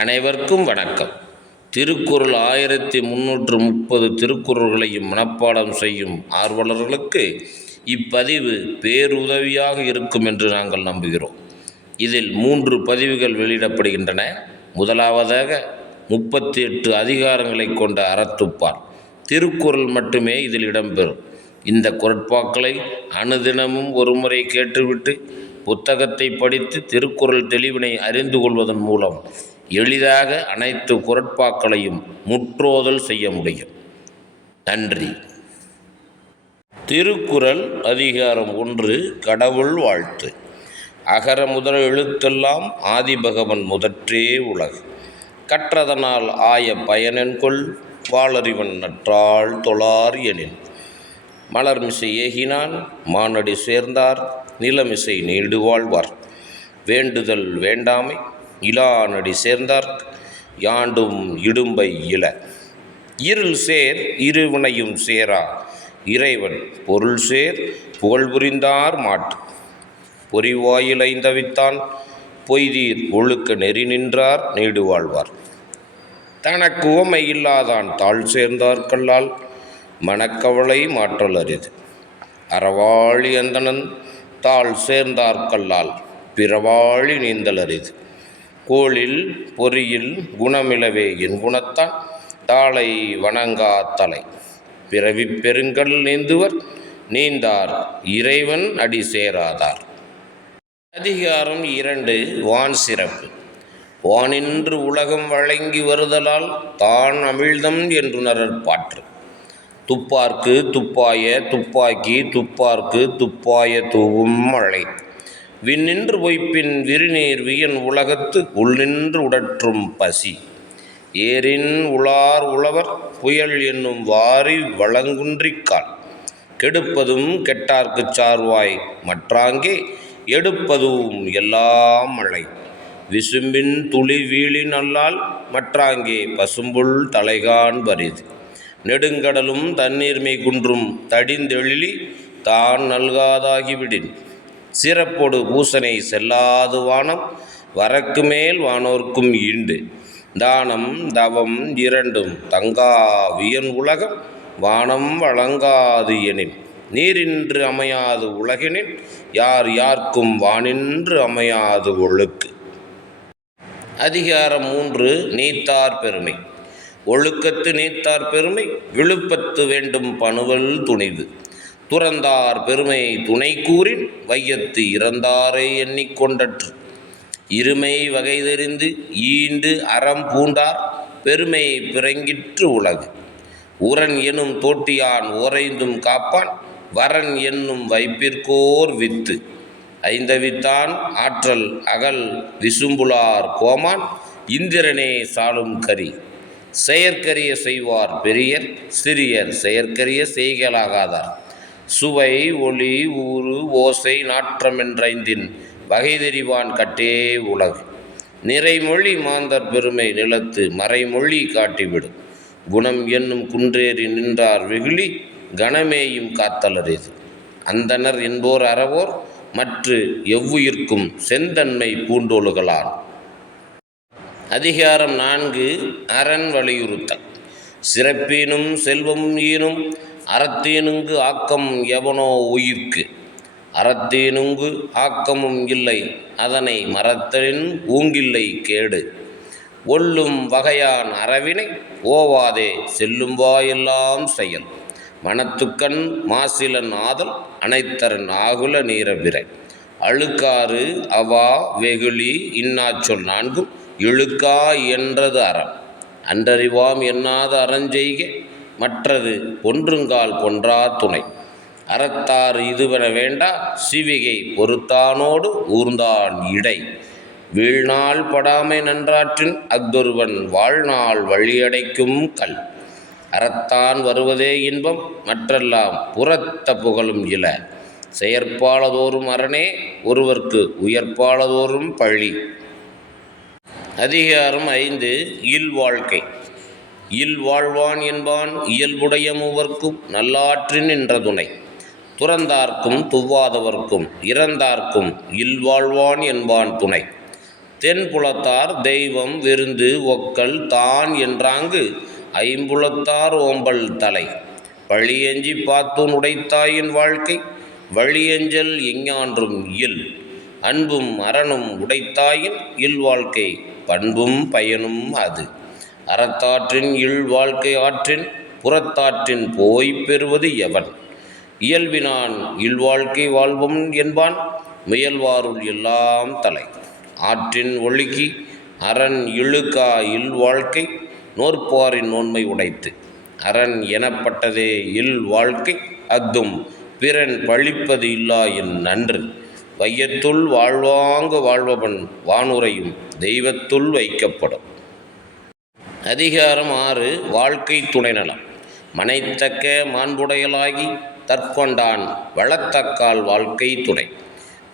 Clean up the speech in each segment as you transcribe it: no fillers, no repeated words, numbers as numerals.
அனைவருக்கும் வணக்கம். திருக்குறள் 1330 திருக்குறள்களையும் மனப்பாடம் செய்யும் ஆர்வலர்களுக்கு இப்பதிவு பேருதவியாக இருக்கும் என்று நாங்கள் நம்புகிறோம். இதில் 3 பதிவுகள் வெளியிடப்படுகின்றன. முதலாவதாக 38 அதிகாரங்களை கொண்ட அறத்துப்பால் திருக்குறள் மட்டுமே இதில் இடம்பெறும். இந்த குறட்பாக்களை அனுதினமும் ஒருமுறை கேட்டுவிட்டு புத்தகத்தை படித்து திருக்குறள் தெளிவினை அறிந்து கொள்வதன் மூலம் எளிதாக அனைத்து குறட்பாக்களையும் முற்றோதல் செய்ய முடியும். நன்றி. திருக்குறள் அதிகாரம் 1 கடவுள் வாழ்த்து. அகர முதல எழுத்தெல்லாம் ஆதிபகவன் முதற்றே உலகு. கற்றதனால் ஆய பயனென்கொள் வாளறிவன் நற்றாள் தொழார் எனின். மலர்மிசை ஏகினான் மானடி சேர்ந்தார் நிலமிசை நீடு வாழ்வார். வேண்டுதல் வேண்டாமை இலானடி சேர்ந்தார்க் யாண்டும் இடும்பை இல. இருள் சேர் இருவினையும் சேரா இறைவன் பொருள் சேர் புகழ் புரிந்தார் மாட்டு. பொறிவாயில் ஐந்தவித்தான் பொய்தீர் ஒழுக்க நெறி நின்றார் நீடு வாழ்வார். தனக்கு உவமை இல்லாதான் தாழ் சேர்ந்தார் கல்லால் மனக்கவலை மாற்றல் அரிது. அறவாழி அந்தணன் தாழ் சேர்ந்தார் கல்லால் பிறவாழி நீந்தல் அரிது. கோளில் பொறியில் குணமிலவே என் குணத்தான் தாளை வணங்கா தலை. பிறவி பெருங்கல் நீந்துவர் நீந்தார் இறைவன் அடி சேராதார். அதிகாரம் 2 வான் சிறப்பு. வானின்று உலகம் வழங்கி வருதலால் தான் அமிழ்தம் என்றுணரற் பாற்று. துப்பார்க்கு துப்பாய துப்பாக்கி துப்பார்க்கு துப்பாய தூவும் மழை. விண்ணின்று பொய்ப்பின் விரிநீர் வியன் உலகத்து உள்நின்று உடற்றும் பசி. ஏரின் உளார் உழவர் புயல் என்னும் வாரி வளங்குன்றிக்கால். கெடுப்பதும் கெட்டார்க்குச் சார்வாய் மற்றாங்கே எடுப்பதும் எல்லாம் மழை. விசும்பின் துளி வீழி நல்லால் மற்றாங்கே பசும்புல் தலைகான் பரிது. நெடுங்கடலும் தண்ணீர்மை குன்றும் தடிந்தெழிலி தான் நல்காதாகிவிடின். சிறப்பொடு பூசனை செல்லாது வானம் வரக்கு மேல் வானோர்க்கும் ஈண்டு. தானம் தவம் இரண்டும் தங்கா வியன் உலகம் வானம் வழங்காது எனின். நீரின்று அமையாது உலகினின் யார் யார்க்கும் வானின்று அமையாது ஒழுக்கு. அதிகாரம் 3 நீத்தார் பெருமை. ஒழுக்கத்து நீத்தார் பெருமை விழுப்பத்து வேண்டும் பணுவல் துணிவு. துறந்தார் பெருமை துணை கூறின் வையத்து இறந்தாரை எண்ணிக்கொண்டற்று. இருமை வகை தெரிந்து ஈண்டு அறம் பூண்டார் பெருமை பிறங்கிற்று உலகு. உரன் எனும் தோட்டியான் ஓரைந்தும் காப்பான் வரன் என்னும் வைப்பிற்கோர் வித்து. ஐந்தவித்தான் ஆற்றல் அகல் விசும்புலார் கோமான் இந்திரனே சாலும் கரி. செயற்கரிய செய்வார் பெரியர் சிறியர் செயற்கரிய செய்கலாகாதார். சுவை ஒளி ஊறு ஓசை நாற்றமென்றைந்தின் வகை தெரிவான் கட்டே உலகு. நிறைமொழி மாந்தர் பெருமை நிலத்து மறைமொழி காட்டிவிடும். குணம் என்னும் குன்றேறி நின்றார் வெகுளி கணமேயும் காத்தலரிது. அந்தனர் என்போர் அறவோர் மற்ற எவ்வுயிர்க்கும் செந்தன்மை பூண்டொழுகலான். அதிகாரம் 4 அரண் வலியுறுத்தல். சிறப்பீனும் செல்வம் ஈனும் அறத்தீனுங்கு ஆக்கம் எவனோ உயிர்க்கு. அறத்தீனுங்கு ஆக்கமும் இல்லை அதனை மறத்தலின் ஊங்கில்லை கேடு. ஒல்லும் வகையான் அறவினை ஓவாதே செல்லும் வாயெல்லாம் செயல். மனத்துக்கண் மாசிலன் ஆதல் அனைத்தரன் ஆகுல நீரபிறை. அழுக்காறு அவா வெகுளி இன்னாச்சொல் 4 இழுக்கா என்றது அறம். அன்றறிவாம் எண்ணாத அறஞ்செய்க மற்றது ஒன்றுங்கால் கொன்றா துணை. அறத்தார் இதுவென வேண்டா சிவிகை பொறுத்தானோடு ஊர்ந்தான் இடை. வீழ்நாள் படாமை நன்றாற்றின் அஃதொருவன் வாழ்நாள் வழியடைக்கும் கல். அறத்தான் வருவதே இன்பம் மற்றெல்லாம் புறத்த புகழும் இல. செயற்பாலதோறும் அரணே ஒருவர்க்கு உயர்ப்பாலதோறும் பழி. அதிகாரம் 5 இல்வாழ்க்கை. இல்வாழ்வான் என்பான் இயல்புடைய மூவர்க்கும் நல்லாற்றின் நின்ற துணை. துறந்தார்க்கும் துவாதவர்க்கும் இறந்தார்க்கும் இல்வாழ்வான் என்பான் துணை. தென்புலத்தார் தெய்வம் விருந்து ஒக்கல் தான் என்றாங்கு ஐம்புலத்தார் ஓம்பல் தலை பழியஞ்சி பாத்தூன் உடைத்தாயின் வாழ்க்கை வழியஞ்சல் எஞ்ஞான்றும் இல் அன்பும் அறனும் உடைத்தாயின் இல்வாழ்க்கை பண்பும் பயனும் அது அறத்தாற்றின் இல்வாழ்க்கை ஆற்றின் புறத்தாற்றின் போய்ப் பெறுவது எவன் இயல்பினான் இல்வாழ்க்கை வாழ்வம் என்பான் முயல்வாருள் எல்லாம் தலை ஆற்றின் ஒழுக்கி அரண் இழுக்கா இல்வாழ்க்கை நோற்பாரின் நோன்மை உடைத்து அரண் எனப்பட்டதே இல்வாழ்க்கை அஃதும் பிறன் பழிப்பது இல்லா என் நன்று வையத்துள் வாழ்வாங்கு வாழ்பவன் வானுரையும் தெய்வத்துள் வைக்கப்படும். அதிகாரம் 6 வாழ்க்கை துணைநலம். மனைத்தக்க மாண்புடையலாகி தற்கொண்டான் வளத்தக்கால் வாழ்க்கை துணை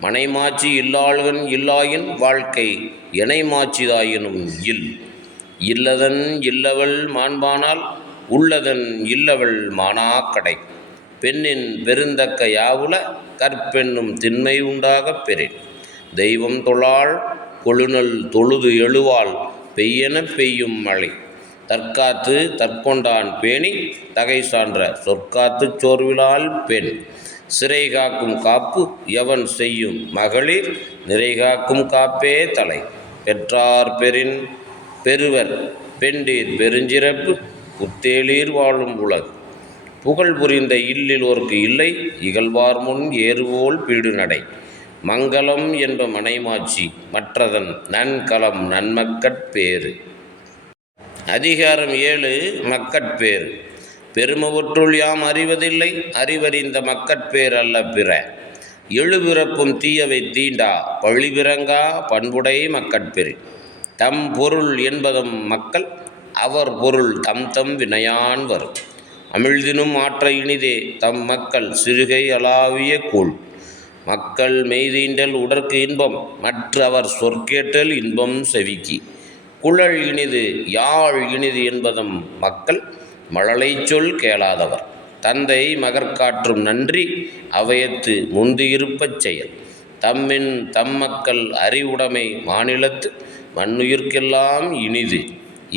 மனைமாட்சி இல்லாள்கன் இல்லாயின் வாழ்க்கை இணைமாட்சிதாயினும் இல்லதன் இல்லவள் மாண்பானால் உள்ளதன் இல்லவள் மானாக்கடை பெண்ணின் பெருந்தக்க யாவுல கற்பெண்ணும் திண்மை உண்டாகப் பெறின் தெய்வம் தொழாள் கொழுநல் தொழுது எழுவாள் பெய்யென பெய்யும் மழை தற்காத்து தற்கொண்டான் பேணி தகை சான்ற சொற்காத்துச் சோர்விலால் பெண் சிறை காக்கும் காப்பு எவன் செய்யும் மகளிர் நிறை காக்கும் காப்பே தலை பெற்றார் பெறின் பெறுவர் பெண்டீர் பெருஞ்சிறப்பு புத்தேளீர் வாழும் உலகு புகழ் புரிந்த இல்லிலோர்க்கு இல்லை இகழ்வார் முன் ஏறுவோல் பீடு நடை மங்களம் என்ப மனைமாட்சி மற்றதன் நன்கலம் நன்மக்கட்பேறு. அதிகாரம் 7 மக்கட்பேறு. பெருமவற்றுள் யாம் அறிவதில்லை அறிவறிந்த மக்கட்பேர் அல்ல பிற எழுபிறப்பும் தீயவை தீண்டா பழிபிறங்கா பண்புடை மக்கட்பெரு தம் பொருள் என்பதும் மக்கள் அவர் பொருள் தம் தம் வினையான் வரும் அமிழ்தினும் ஆற்ற இனிதே தம் மக்கள் சிறுகை அளாவிய கூழ் மக்கள் மெய்தீண்டல் உடற்கு இன்பம் மற்ற அவர் சொற்கேட்டல் இன்பம் செவிக்கி குழல் இனிது யாழ் இனிது என்பதும் மக்கள் மழலை சொல் கேளாதவர் தந்தை மகற்காற்றும் நன்றி அவையத்து முந்தியிருப்பச் செயல் தம்மின் தம் மக்கள் அறிவுடைமை மாநிலத்து மண்ணுயிர்க்கெல்லாம் இனிது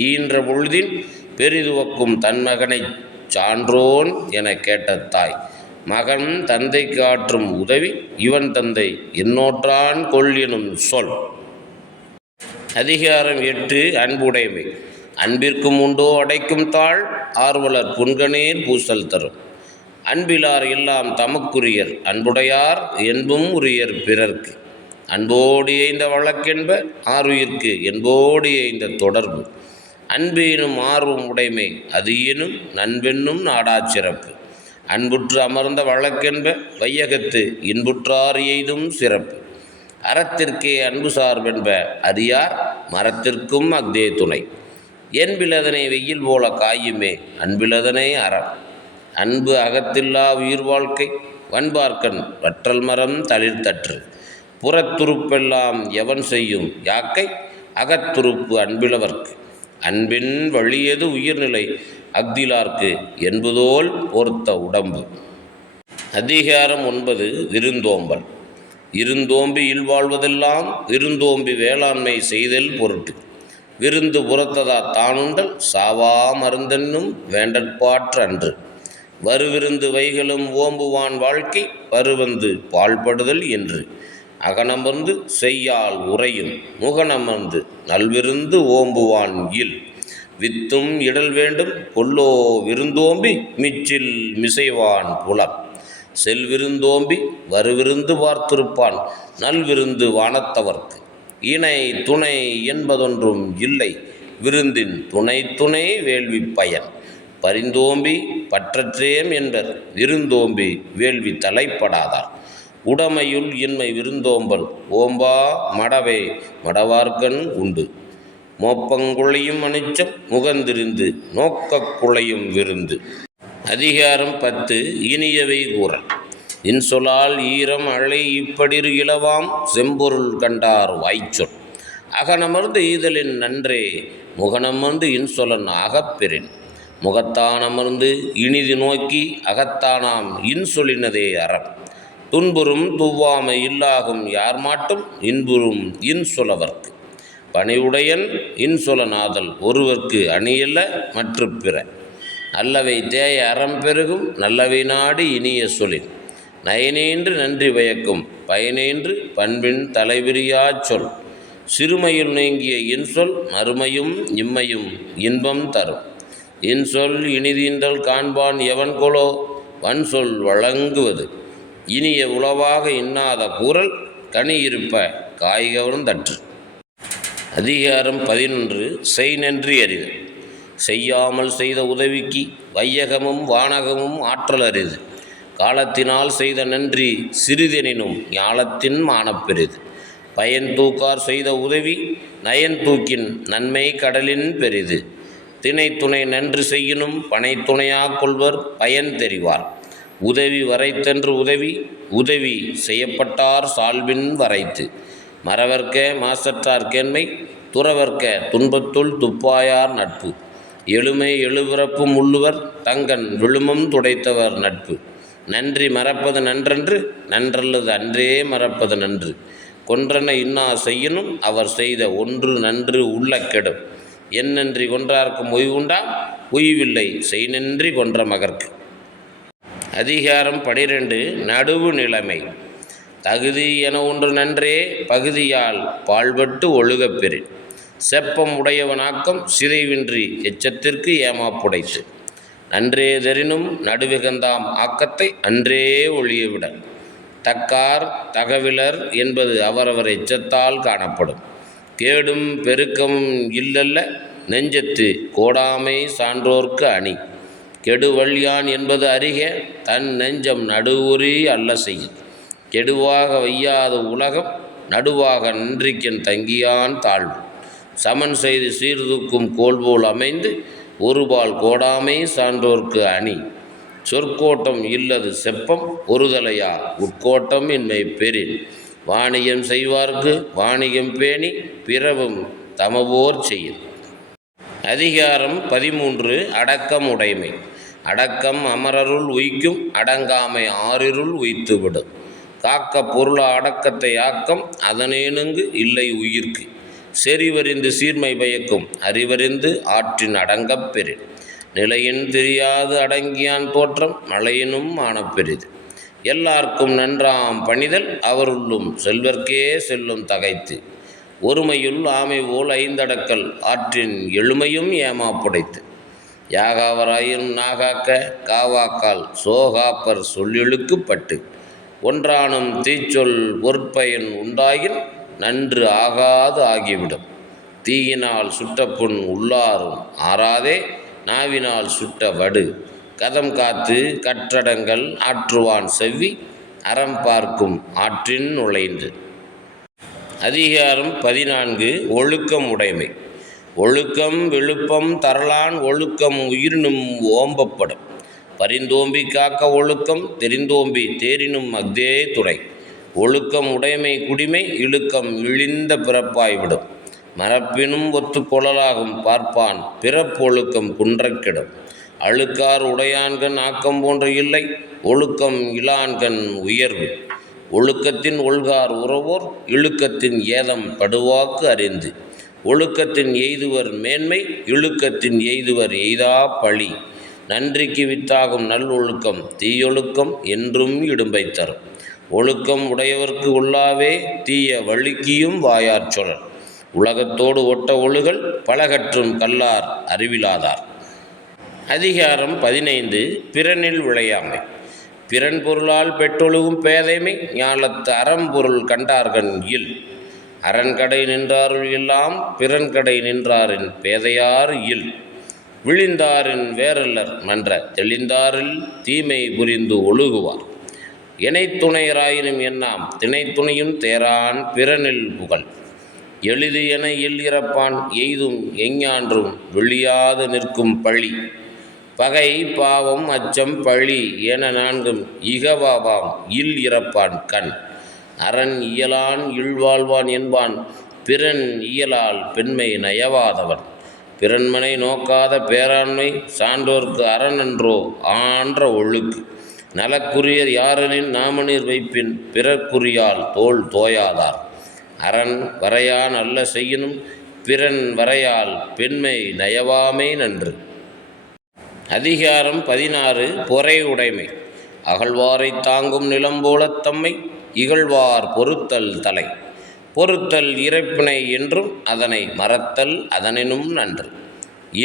ஈன்ற பொழுதின் பெரிதுவக்கும் தன்மகனைச் சான்றோன் என கேட்ட தாய் மகன் தந்தைக்கு ஆற்றும் உதவி இவன் தந்தை என்னோற்றான் கொள் எனும் சொல். அதிகாரம் 8 அன்புடைமை. அன்பிற்கும் உண்டோ அடைக்கும் தாழ் ஆர்வலர் புன்கணீர் பூசல் தரும் அன்பிலார் எல்லாம் தமக்குரியர் அன்புடையார் என்பும் உரியர் பிறர்க்கு அன்போடு எய்ந்த வழக்கென்ப ஆருயிர்க்கு என்போடு எய்ந்த தொடர்பு அன்பு எனும் ஆர்வம் உடைமை அது எனும் நண்பென்னும் நாடாச் சிறப்பு அன்புற்று அமர்ந்த வழக்கென்ப வையகத்து இன்புற்றார் எய்தும் சிறப்பு அறத்திற்கே அன்பு சார்பென்ப அறியார் மரத்திற்கும் அஃதே துணை என்பிலதனை வெயில் போல காயுமே அன்பிலதனை அறம் அன்பு அகத்தில்லா உயிர் வாழ்க்கை வன்பார்க்கன் வற்றல் மரம் தளிர்த்தற்று புறத்துருப்பெல்லாம் எவன் செய்யும் யாக்கை அகத்துருப்பு அன்பிலவர்க்கு அன்பின் வழியது உயிர்நிலை அஃதிலார்க்கு என்பதோல் பொறுத்த உடம்பு. அதிகாரம் 9 விருந்தோம்பல். இருந்தோம்பி இல்வாழ்வதெல்லாம் விருந்தோம்பி வேளாண்மை செய்தல் பொருட்டு விருந்து புறத்ததா தானுண்டல் சாவா மருந்தென்னும் வேண்டற்பாற்று அன்று வருவிருந்து வைகளும் ஓம்புவான் வாழ்க்கை வருவந்து பாழ்படுதல் என்று அகனமர்ந்து செய்யால் உறையும் முகனமர்ந்து நல்விருந்து ஓம்புவான் இல் வித்தும் இடல் வேண்டும் கொல்லோ விருந்தோம்பி மிச்சில் மிசைவான் புலம் செல்விருந்தோம்பி வருவிருந்து பார்த்திருப்பான் நல்விருந்து வானத்தவர்க்கு இணை துணை என்பதொன்றும் இல்லை விருந்தின் துணை துணை வேள்வி பயன் பரிந்தோம்பி பற்றற்றேம் என்பர் விருந்தோம்பி வேள்வி தலைப்படாதார் உடமையுள் இன்மை விருந்தோம்பல் ஓம்பா மடவே மடவார்கண் உண்டு மோப்பங்குழையும் அனிச்சம் முகந்திருந்து நோக்கக் குழையும் விருந்து. அதிகாரம் 10 இனியவை கூறல். இன்சொலால் ஈரம் அழை இப்படிரு இளவாம் செம்பொருள் கண்டார் வாய்ச்சொல் அகனமர்ந்து ஈதலின் நன்றே முகனமர்ந்து இன்சொலன் ஆகப்பெறின் முகத்தானமர்ந்து இனிது நோக்கி அகத்தானாம் இன்சொலினதே அறம் துன்புறும் துவ்வாமை இல்லாகும் யார் மாட்டும் இன்புறும் இன்சொலவர்க்கு பணிவுடையன் இன்சொலனாதல் ஒருவர்க்கு அணியல்ல மற்ற பிற. நல்லவை தேய அறம் பெருகும் நல்லவை நாடி இனிய சொலின் நயனேன்று நன்றி பயக்கும் பயனேன்று பண்பின் தலைவிரியாச் சொல். சிறுமையுள் நீங்கிய இன்சொல் மறுமையும் இம்மையும் இன்பம் தரும். இன்சொல் இனிதீன்றல் காண்பான் எவன்கொலோ வன்சொல் வழங்குவது. இனிய உளவாக இன்னாத கூறல் கனியிருப்ப காய்கவர்ந்தற்று. அதிகாரம் 11. செய் நன்றி அறிதல். செய்யாமல் செய்த உதவிக்கு வையகமும் வானகமும் ஆற்றல் அரிது. காலத்தினால் செய்த நன்றி சிறிதெனினும் ஞாலத்தின் மானப்பெரிது. பயன் தூக்கார் செய்த உதவி நயன் தூக்கின் நன்மை கடலின் பெரிது. திணை துணை நன்று செய்யினும் பனை துணையாக கொள்வர் பயன் தெரிவார். உதவி வரைத்தென்று உதவி உதவி செய்யப்பட்டார் சால்பின் வரைத்து. மறவர்க்க மாசற்றார் கேண்மை துறவர்க்க துன்பத்துள் துப்பாயார் நட்பு. எழுமை எழுபிறப்பும் உள்ளுவர் தங்கன் விழுமம் துடைத்தவர் நட்பு. நன்றி மறப்பது நன்றன்று நன்றல்லது அன்றே மறப்பது நன்று. கொன்றன இன்னா செய்யினும் அவர் செய்த ஒன்று நன்று உள்ள கெடும். என் நன்றி கொன்றார்க்கும் ஓய்வுண்டாம் உய்வில்லை செய் நன்றி கொன்ற மகற்கு. அதிகாரம் 12. நடுவு நிலைமை. தகுதி என ஒன்று நன்றே பகுதியால் பாழ்பட்டு ஒழுகப் பெறின். செப்பம் உடையவனாக்கம் சிதைவின்றி எச்சத்திற்கு ஏமாப்புடைத்து. நன்றே தெரினும் நடுவிகந்தாம் ஆக்கத்தை அன்றே ஒழியவிட. தக்கார் தகவிலர் என்பது அவரவர் எச்சத்தால் காணப்படும். கேடும் பெருக்கம் இல்லல்ல நெஞ்சத்து கோடாமை சான்றோர்க்கு அணி. கெடுவல்யான் என்பது அறிக தன் நெஞ்சம் நடுவுறி அல்ல செய்யும். கெடுவாக வையாத உலகம் நடுவாக நன்றிக்கென் தங்கியான் தாழ்வு. சமன் செய்து சீர்தூக்கும் கோல்போல் அமைந்து ஒருபால் கோடாமை சான்றோர்க்கு அணி. சொற்கோட்டம் இல்லது செப்பம் ஒருதலையா உட்கோட்டம் இன்மை பெறின். வாணிகம் செய்வார்க்கு வாணிகம் பேணி பிறவும் தமவோர் செய்யும். அதிகாரம் 13. அடக்கம் உடைமை. அடக்கம் அமரருள் உய்க்கும் அடங்காமை ஆறிருள் உய்த்துவிடும். காக்க பொருள அடக்கத்தை ஆக்கம் அதனேனுங்கு இல்லை உயிர்க்கு. செறிவறிந்து சீர்மை பயக்கும் அறிவறிந்து ஆற்றின் அடங்கப் பெறின். நிலையின் தெரியாது அடங்கியான் தோற்றம் மழையினும் ஆனப்பெரிது. எல்லார்க்கும் நன்றாம் பணிதல் அவருள்ளும் செல்வர்க்கே செல்லும் தகைத்து. ஒருமையுள் ஆமை போல் ஐந்தடக்கல் ஆற்றின் எழுமையும் ஏமாப்புடைத்து. யாகாவராயினும் நாகாக்க காவாக்கால் சோகாப்பர் சொல்லெழுக்கு பட்டு. ஒன்றானும் தீச்சொல் பொற்பயன் உண்டாயின் நன்று ஆகாது ஆகிவிடும். தீயினால் சுட்டப்புண் உள்ளாரும் ஆறாதே நாவினால் சுட்ட வடு. கதம் காத்து கற்றடங்கள் ஆற்றுவான் செவ்வி அறம் பார்க்கும் ஆற்றின் நுழைந்து. அதிகாரம் 14. ஒழுக்கம் உடைமை. ஒழுக்கம் விழுப்பம் தரலான் ஒழுக்கம் உயிரினும் ஓம்பப்படும். பரிந்தோம்பி காக்க ஒழுக்கம் தெரிந்தோம்பி தேரினும் அஃதே துணை. ஒழுக்கம் உடைமை குடிமை இழுக்கம் இழிந்த பிறப்பாய்விடும். மரப்பினும் ஒத்து கொள்ளலாகும் பார்ப்பான் பிறப்பொழுக்கம் குன்றக்கிடும். அழுக்கார் உடையான்கண் ஆக்கம் போன்ற இல்லை ஒழுக்கம் இலான்கண் உயர்வு. ஒழுக்கத்தின் ஒல்கார் உறவோர் இழுக்கத்தின் ஏதம் படுவாக்கு அறிந்து. ஒழுக்கத்தின் எய்துவர் மேன்மை இழுக்கத்தின் எய்துவர் எய்தா பழி. நன்றிக்கு வித்தாகும் நல்லொழுக்கம் தீயொழுக்கம் என்றும் இடும்பை தரும். ஒழுக்கம் உடையவர்க்கு உள்ளாவே தீய வழுக்கியும் வாயார் சொலல். உலகத்தோடு ஒட்ட ஒழுகல் பலகற்றும் கல்லார் அறிவிலாதார். அதிகாரம் 15. பிறனில் விளையாமை. பிறன் பொருளால் பெற்றொழுகும் பேதைமை ஞாலத்து அறம்பொருள் கண்டார்கண் இல். அரண்கடை நின்றாருள் எல்லாம் பிறன்கடை நின்றாரின் பேதையார் இல். விழிந்தாரின் வேறல்லர் மன்ற தெளிந்தாரில் தீமை புரிந்து ஒழுகுவார். இணைத்துணையராயினும் என்னாம் திணைத்துணையும் தேரான் பிறனில் புகழ். எளிது என இல் இறப்பான் எய்தும் எஞ்ஞான்றும் வெளியாது நிற்கும் பழி. பகை பாவம் அச்சம் பழி என நான்கும் இகவாவாம் இல் இறப்பான் கண். அரண் இயலான் இழ்வாழ்வான் என்பான் பிறன் இயலால் பெண்மை நயவாதவன். பிறன்மனை நோக்காத பேராண்மை சான்றோர்க்கு அரணன்றோ ஆன்ற ஒழுக்கு. நலக்குரியர் யாரெனின் நாமநீர் வைப்பின் பிறர்க்குரியால் தோல் தோயாதார். அரண் வரையான் அல்ல செய்யினும் பிறன் வரையால் பெண்மை நயவாமை நன்று. அதிகாரம் 16 பொறை உடைமை. அகழ்வாரை தாங்கும் நிலம்போலத் தம்மை இகழ்வார் பொறுத்தல் தலை. பொறுத்தல் இறைப்பினை என்றும் அதனை மறத்தல் அதனினும் நன்று.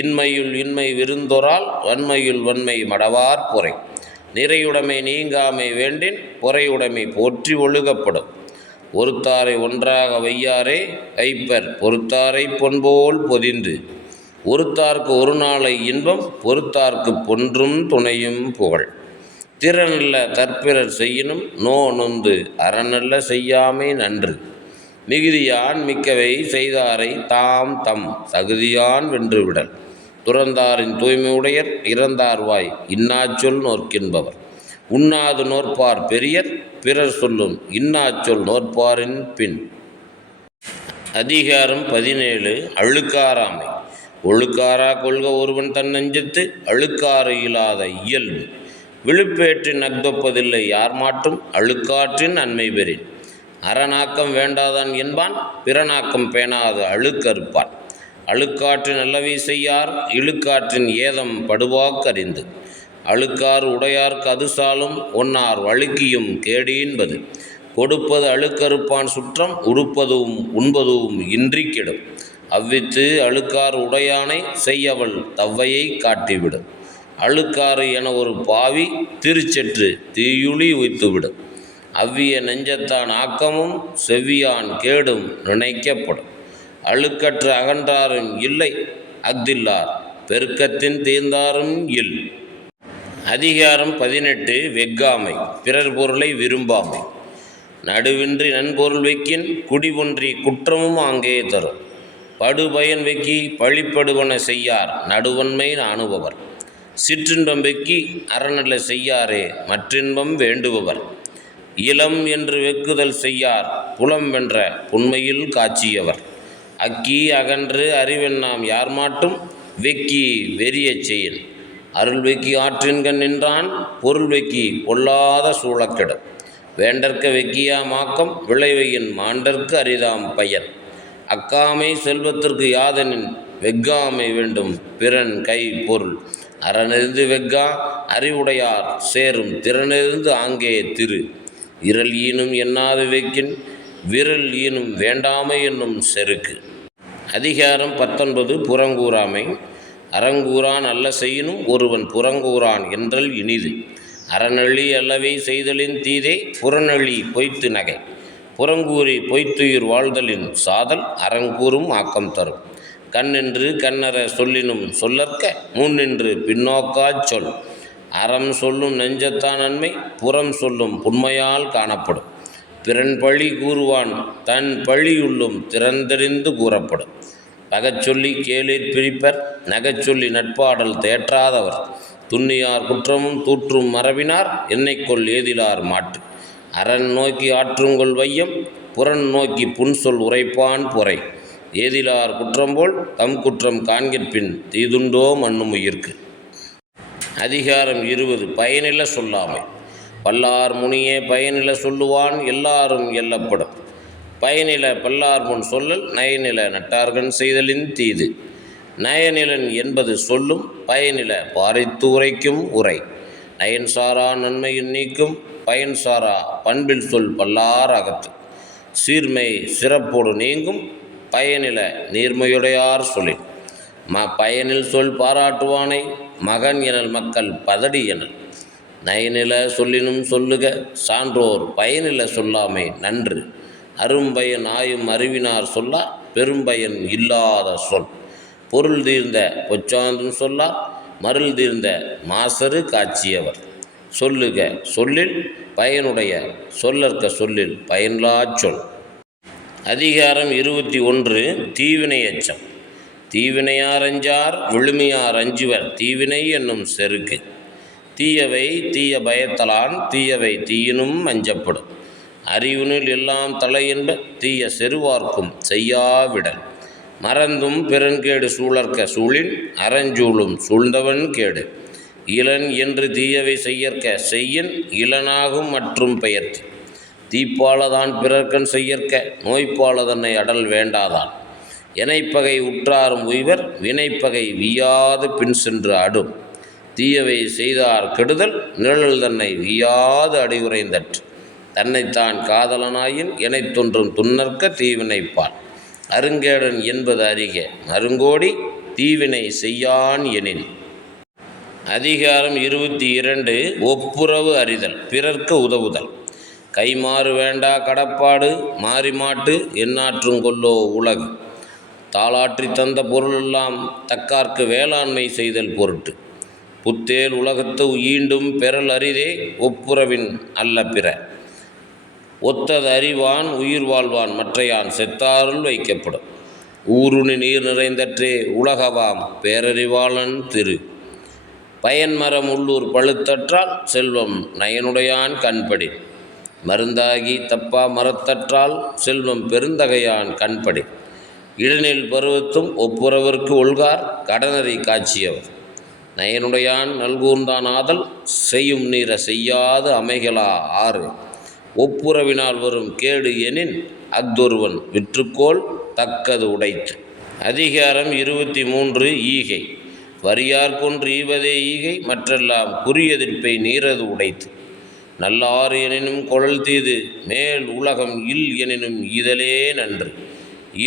இன்மையுள் இன்மை விருந்தொரால் வன்மையுள் வன்மை மடவார் பொறை. நிறையுடைமை நீங்காமை வேண்டின் பொறையுடைமை போற்றி ஒழுகப்படும். ஒருத்தாரை ஒன்றாக வையாரே வைப்பர் பொறுத்தாரை பொன்போல் பொதிந்து. ஒருத்தார்க்கு ஒரு நாளை இன்பம் பொறுத்தார்க்கு பொன்றும் துணையும் புகழ். திறனல்ல தற்பிறர் செய்யினும் நொந்து அறனல்ல செய்யாமை நன்று. மிகுதியான் மிக்கவை செய்தாரை தாம் தம் தகுதியான் வென்றுவிடல். துறந்தாரின் தூய்மையுடையர் இறந்தார்வாய் இன்னாச்சொல் நோற்கின்பவர். உண்ணாது நோற்பார் பெரியர் பிறர் சொல்லும் இன்னாச்சொல் நோற்பாரின் பின். அதிகாரம் 17 அழுக்காராமை. ஒழுக்காரா கொள்க ஒருவன் தன் நெஞ்சத்து அழுக்காறு இல்லாத இயல்பு. விழுப்பேற்றின் நக்தொப்பதில்லை யார் மாட்டும் அழுக்காற்றின் நன்மை பெறின். அறநாக்கம் வேண்டாதான் என்பான் பிறநாக்கம் பேணாது அழுக்கறுப்பான். அழுக்காற்றின் நல்லவை செய்யார் இழுக்காற்றின் ஏதம் படுவாக்கறிந்து. அழுக்காறு உடையார்க்கு அது சாலும் ஒன்னார் வழுக்கியும் கேடீன்பது. கொடுப்பது அழுக்கறுப்பான் சுற்றம் உடுப்பதும் உண்பதும் இன்றி கெடும். அவ்வித்து அழுக்காறு உடையானை செய்யவள் தவ்வையை காட்டிவிடும். அழுக்காறு என ஒரு பாவி திருச்செற்று தீயுளி உய்த்துவிடும். அவ்விய நெஞ்சத்தான் ஆக்கமும் செவ்வியான் கேடும் நினைக்கப்படும். அழுக்கற்று அகன்றாரும் இல்லை அஃதில்லார் பெருக்கத்தின் தீர்ந்தாரும் இல். அதிகாரம் 18 வெஃகாமை. பிறர் பொருளை விரும்பாமை. நடுவின்றி நன்பொருள் வெக்கின் குடிபொன்றி குற்றமும் ஆங்கே தரும். படுபயன் வெக்கி பழிப்படுவன செய்யார் நடுவன்மை நாணுபவர். சிற்றின்பம் வெக்கி அறநல்ல செய்யாரே மற்றின்பம் வேண்டுபவர். இளம் என்று வெக்குதல் செய்யார் புலம் வென்ற புன்மையில் காட்சியவர். அக்கி அகன்று அறிவெண்ணாம் யார் மாட்டும் வெக்கி வெறியச் செய்யின். அருள் வெக்கி ஆற்றின்கண் நின்றான் பொருள் வெக்கி பொல்லாத சூழக்கெடும். வேண்டற்க வெக்கியா மாக்கம் விளைவையின் மாண்டற்கு அரிதாம் பயன். அக்காமை செல்வத்திற்கு யாதெனின் வெஃகாமை வேண்டும் பிறன் கை பொருள். அறனெறிந்து வெஃகா அறிவுடையார் சேரும் திறனெறிந்து ஆங்கே திரு. இரல் ஈனும் எண்ணாது வெக்கின் விரல் ஈனும் வேண்டாமை என்னும் செருக்கு. அதிகாரம் 19 புறங்கூறாமை. அறங்கூறான் அல்ல செய்யினும் ஒருவன் புறங்கூறான் என்றல் இனிது. அறநெழி அல்லவை செய்தலின் தீதே புறநெழி பொய்த்து நகை. புறங்கூறி பொய்த்துயிர் வாழ்தலின் சாதல் அறங்கூறும் ஆக்கம் தரும். கண்ணென்று கண்ணற சொல்லினும் சொல்லற்க முன்னின்று பின்னோக்காச் சொல். அறம் சொல்லும் நெஞ்சத்தான் நன்மை புறம் சொல்லும் புன்மையால் காணப்படும். பிறன் பழி கூறுவான் தன் பழியுள்ளும் திறந்தெறிந்து கூறப்படும். பகச்சொல்லி கேளிர் பிரிப்பர் நகைச்சொல்லி நட்பாடல் தேற்றாதவர். துன்னியார் குற்றமும் தூற்றும் மரபினார் என்னைக்கொள் ஏதிலார் மாட்டு. அரண் நோக்கி ஆற்றுங்கொள் வையம் புறன் நோக்கி புன்சொல் உரைப்பான் பொறை. ஏதிலார் குற்றம்போல் தம் குற்றம் காண்கிற்பின் தீதுண்டோ மண்ணும் உயிர்க்கு. அதிகாரம் 20 பயனில சொல்லாமை. பல்லார் முனியே பயனில சொல்லுவான் எல்லாரும் எல்லப்படும். பயனில பல்லார் முன் சொல்லல் நயனில நட்டார்கண் செய்தலின் தீது. நயனிலன் என்பது சொல்லும் பயனில பாரித்து உரைக்கும் உரை. நயன் சாரா நன்மையின் நீக்கும் பயன் சாரா பண்பில் சொல் பல்லார் அகத்து. சீர்மை சிறப்போடு நீங்கும் பயனில நீர்மையுடையார் சொல்லின். பயனில் சொல் பாராட்டுவானை மகன் எனல் மக்கள் பதடி எனல். நயனில சொல்லினும் சொல்லுக சான்றோர் பயனில சொல்லாமை நன்று. அரும்பயன் ஆயும் அறிவினார் சொல்லார் பெரும்பயன் இல்லாத சொல். பொருள் தீர்ந்த பொச்சாந்தும் சொல்லார் மருள் தீர்ந்த மாசரு காட்சியவர். சொல்லுக சொல்லில் பயனுடைய சொல்லற்க சொல்லில் பயன்லாச் சொல். அதிகாரம் 21 தீவினை எச்சம். தீவினையார் அஞ்சார் விழுமியார் அஞ்சுவர் தீவினை என்னும் செருக்கு. தீயவை தீய பயத்தலான் தீயவை தீயினும் அஞ்சப்படும். அறிவினில் எல்லாம் தலை என்ப தீய செருவார்க்கும் செய்யாவிடல். மறந்தும் பிறன்கேடு சூழற்க சூழின் அறஞ்சூழும் சூழ்ந்தவன் கேடு. இளன் என்று தீயவை செய்யற்க செய்யின் இளனாகும் மற்றும் பெயர்த்து. தீப்பாலதான் பிறர்கண் செய்யற்க நோய்ப்பால தன்னை அடல் வேண்டாதான். இணைப்பகை உற்றாரும் உய்வர் வினைப்பகை வீயாது பின் சென்று அடும். தீயவை செய்தார் கெடுதல் நிழல் தன்னை வீயாது அடிவுரைந்தற்று. தன்னைத்தான் காதலனாயின் இணைத்தொன்றும் துன்னற்க தீவினைப்பால். அருங்கேடன் என்பது அறிக அருங்கோடி தீவினை செய்யான் எனின். அதிகாரம் 22. ஒப்புரவு அறிதல் பிறர்க்கு உதவுதல். கைமாறு வேண்டா கடப்பாடு மாறிமாட்டு எந்நாற்றும் கொல்லோ உலகு. தாளாற்றி தந்த பொருளெல்லாம் தக்கார்க்கு வேளாண்மை செய்தல் பொருட்டு. புத்தேல் உலகத்து ஈண்டும் பெறல் அரிதே ஒப்புரவின் அல்ல பிற. ஒத்தது அறிவான் உயிர் வாழ்வான் மற்றையான் செத்தாருள் வைக்கப்படும். ஊருணி நீர் நிறைந்தற்றே உலகவாம் பேரறிவாளன் திரு. பயன்மரம் உள்ளூர் பழுத்தற்றால் செல்வம் நயனுடையான் கண்படி. மருந்தாகி தப்பா மரத்தற்றால் செல்வம் பெருந்தகையான் கண்படி. இடனில் பருவத்தும் ஒப்புரவிற்கு ஒல்கார் கடனறி காட்சியவர். நயனுடையான் நல்கூர்ந்தான் ஆதல் செய்யும் நீர செய்யாது அமைகளா ஆறு. ஒப்புரவினால் வரும் கேடு எனின் அஃதொருவன் விற்றுக்கோள் தக்கது உடைத்து. அதிகாரம் 23. ஈகை. வரியார் கொன்று ஈவதே ஈகை மற்றெல்லாம் குறியெதிர்ப்பை நீரது உடைத்து. நல்லாறு எனினும் கொழல் தீது மேல் உலகம் இல் எனினும் ஈதலே நன்று.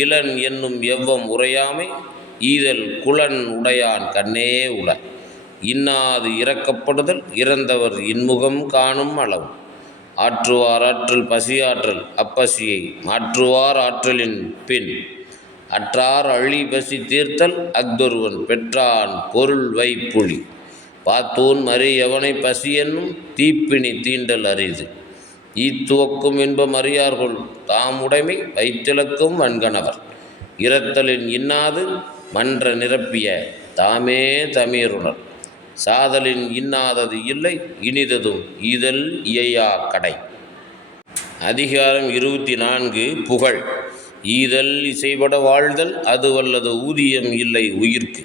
இளன் என்னும் எவ்வம் உரையாமை ஈதல் குலன் உடையான் கண்ணே உள. இன்னாது இறக்கப்படுதல் இறந்தவர் இன்முகம் காணும் அளவு. ஆற்றுவார் ஆற்றல் பசியாற்றல் அப்பசியை மாற்றுவார் ஆற்றலின் பின். அற்றார் அழி பசி தீர்த்தல் அஃதொருவன் பெற்றான் பொருள் வைப்புழி. பாத்தூன் மறி எவனை பசி என்னும் தீப்பினி தீண்டல் அரிது. ஈத்துவக்கும் இன்பம் அறியார்கள் தாம் உடைமை வைத்திலக்கும் வன்கணவர். இரத்தலின் இன்னாது மன்ற நிரப்பிய தாமே தமிருணர். சாதலின் இன்னாதது இல்லை இனிததும் ஈதல் இயையா கடை. அதிகாரம் 24. புகழ். ஈதல் இசைபட வாழ்தல் அது வல்லது ஊதியம் இல்லை உயிர்க்கு.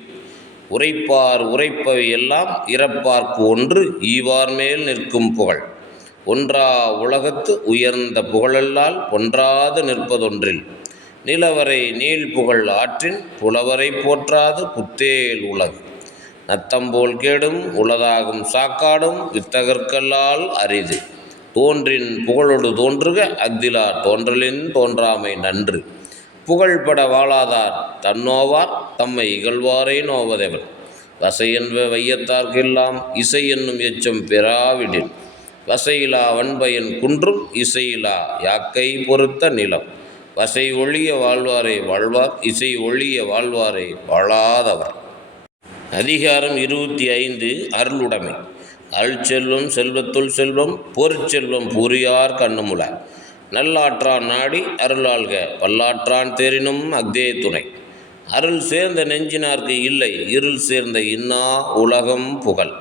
உரைப்பார் உரைப்பவை எல்லாம் இறப்பார்க்கு ஒன்று ஈவார் மேல் நிற்கும் புகழ். ஒன்றா உலகத்து உயர்ந்த புகழல்லால் ஒன்றாது நிற்பதொன்றில். நிலவரை நீள் புகழ் ஆற்றின் புலவரை போற்றாது புத்தேல் உலகு. நத்தம்போல் கேடும் உளதாகும் சாக்காடும் வித்தகர்கல்லால் அரிது. தோன்றின் புகழொடு தோன்றுக அஃதிலா தோன்றலின் தோன்றாமை நன்று. புகழ்பட வாழாதார் தன்னோவார் தம்மை இகழ்வாரை நோவதெவன். வசையென்ப வையத்தார்க்கெல்லாம் இசை என்னும் எச்சம் பெறாவிடில். வசையிலா வன்பயன் குன்றும் இசையிலா யாக்கை பொறுத்த நிலம். வசை ஒழிய வாழ்வாரே வாழ்வார் இசை ஒழிய வாழ்வாரே வாழாதவர். அதிகாரம் 25. அருளுடைமை. அருள்செல்வம் செல்வத்துள் செல்வம் பொருட்செல்வம் புரியார் கண்ணுமுல. நல்லாற்றான் நாடி அருளாள்க பல்லாற்றான் தேரினும் அஃதே துணை. அருள் சேர்ந்த நெஞ்சினார்க்கு இல்லை இருள் சேர்ந்த இன்னா உலகம் புகழ்.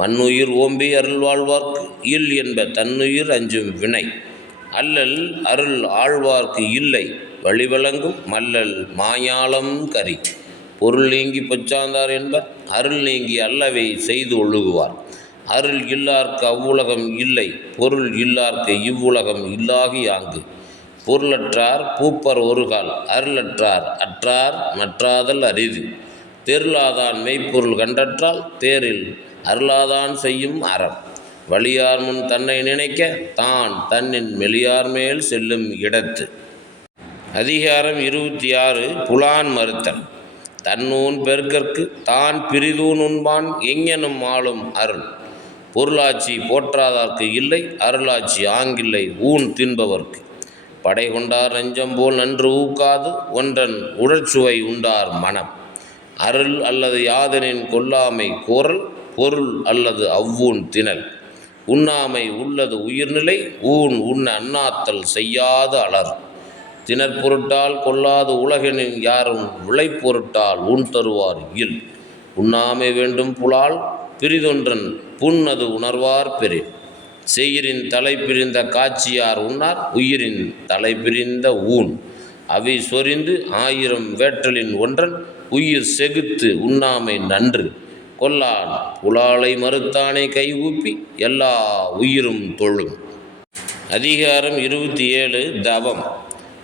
மண்ணுயிர் ஓம்பி அருள் வாழ்வார்க்கு இல் என்ப தன்னுயிர் அஞ்சும் வினை. அல்லல் அருள் ஆழ்வார்க்கு இல்லை வழிவழங்கும் மல்லல் மாயாளம் கரி. பொருள் நீங்கி பொச்சாந்தார் என்பர் அருள் நீங்கி அல்லவை செய்து ஒழுகுவார். அருள் இல்லார்க்கு அவ்வுலகம் இல்லை பொருள் இல்லார்க்கு இவ்வுலகம் இல்லாகி ஆங்கு. பொருளற்றார் பூப்பர் ஒருகால் அருளற்றார் அற்றார் மற்றாதல் அரிது. தெருளாதான் மெய்ப்பொருள் கண்டற்றால் தேரில் அருளாதான் செய்யும் அறம். வலியார் முன் தன்னை நினைக்க தான் தன்னின் மெலியார் மேல் செல்லும் இடத்து. அதிகாரம் 26. புலான் மறுத்தல். தன்னூன் பெருக்கற்கு தான் பிரிதூன் உண்பான் எங்கெனும் ஆளும் அருள். பொருளாட்சி போற்றாதார்க்கு இல்லை அருளாட்சி ஆங்கில்லை ஊன் தின்பவர்க்கு. படை கொண்டார் நெஞ்சம் போல் நன்று ஊக்காது ஒன்றன் உடற்சுவை உண்டார் மனம். அருள் அல்லது யாதனின் கொல்லாமை கோரல் பொருள் அல்லது அவ்வூன் திணல். உண்ணாமை உள்ளது உயிர்நிலை ஊன் உண்ண அண்ணாத்தல் செய்யாது அலர். திணற்பொருட்டால் கொள்ளாது உலகெனின் யாரும் விளைப்பொருட்டால் ஊன் தருவார் இல். உண்ணாமை வேண்டும் புலால் பிரிதொன்றன் புண் அது உணர்வார் பெரிய. செயிரின் தலை பிரிந்த காட்சியார் உண்ணார் உயிரின் தலை பிரிந்த ஊன். அவை சொரிந்து 1000 வேற்றலின் ஒன்றன் உயிர் செகுத்து உண்ணாமை நன்று. கொல்லான் புலாலை மறுத்தானே கை ஊப்பி எல்லா உயிரும் தொழும். அதிகாரம் 27. தவம்.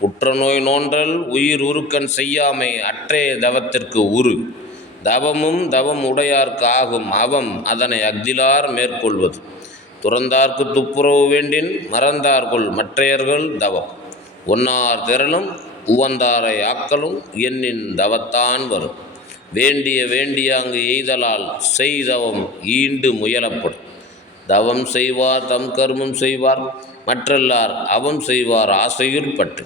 உற்ற நோய் நோன்றல் உயிர் உருக்கன் செய்யாமை அற்றே தவத்திற்கு உரு. தவமும் தவம் உடையார்க்கு ஆகும் அவம் அதனை அஃதிலார் மேற்கொள்வது. துறந்தார்க்கு துப்புரவு வேண்டின் மறந்தார்கொள் மற்றையர்கள் தவம். ஒன்னார் திரளும் உவந்தாரை ஆக்கலும் எண்ணின் தவத்தான் வரும். வேண்டிய வேண்டியாங்கு எய்தலால் செய்தவம் ஈண்டு முயலப்படும். தவம் செய்வார் தம் கர்மம் செய்வார் மற்றல்லார் அவம் செய்வார் ஆசையுள் பட்டு.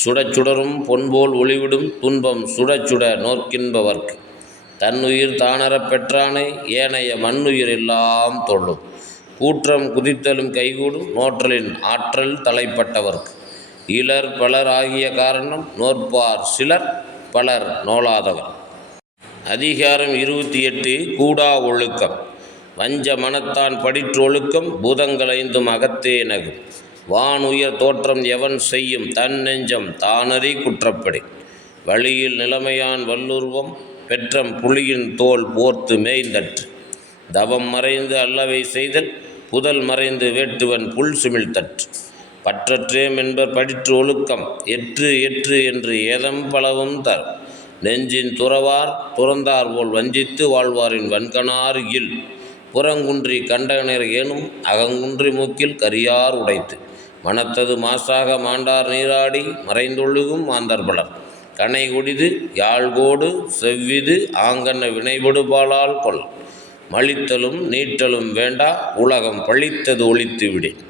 சுடச்சுடரும் பொன்போல் ஒளிவிடும் துன்பம் சுடச்சுட நோக்கின்பவர்க்கு. தன்னுயிர் தானறப் பெற்றானை ஏனைய மண்ணுயிர் எல்லாம் தொழும். கூற்றம் குதித்தலும் கைகூடும் நோற்றலின் ஆற்றல் தலைப்பட்டவர்க்கு. இலர் பலர் ஆகிய காரணம் நோற்பார் சிலர் பலர் நோலாதவர். அதிகாரம் 28 கூடா ஒழுக்கம். வஞ்ச மனத்தான் படிற்று ஒழுக்கம் பூதங்கள் ஐந்தும் அகத்தே நகும். வானுயர் தோற்றம் எவன் செய்யும் தன் நெஞ்சம் தானறி குற்றப்படி. வழியில் நிலைமையான் வல்லுருவம் பெற்றம் புலியின் தோல் போர்த்து மேய்ந்தற்று. தவம் மறைந்து அல்லவை செய்தல் புதல் மறைந்து வேட்டுவன் புல் சுமிழ்தற்று. பற்றற்றேம் என்பர் படிற்று ஒழுக்கம் எற்று எற்று என்று ஏதம் பலவும் தரும். நெஞ்சின் துறவார் துறந்தார் போல் வஞ்சித்து வாழ்வாரின் வன்கணார் இல். புறங்குன்றி கண்டனர் ஏனும் அகங்குன்றி மூக்கில் கரியார் உடைத்து. மனத்தது மாசாக மாண்டார் நீராடி மறைந்தொழுகும் மாந்தர் பலர். கனை கொடிது யாழ்கோடு செவ்விது ஆங்கன்ன வினைபடு பாலால் கொள். மழித்தலும் நீட்டலும் வேண்டா உலகம் பழித்தது ஒழித்து விடேன்.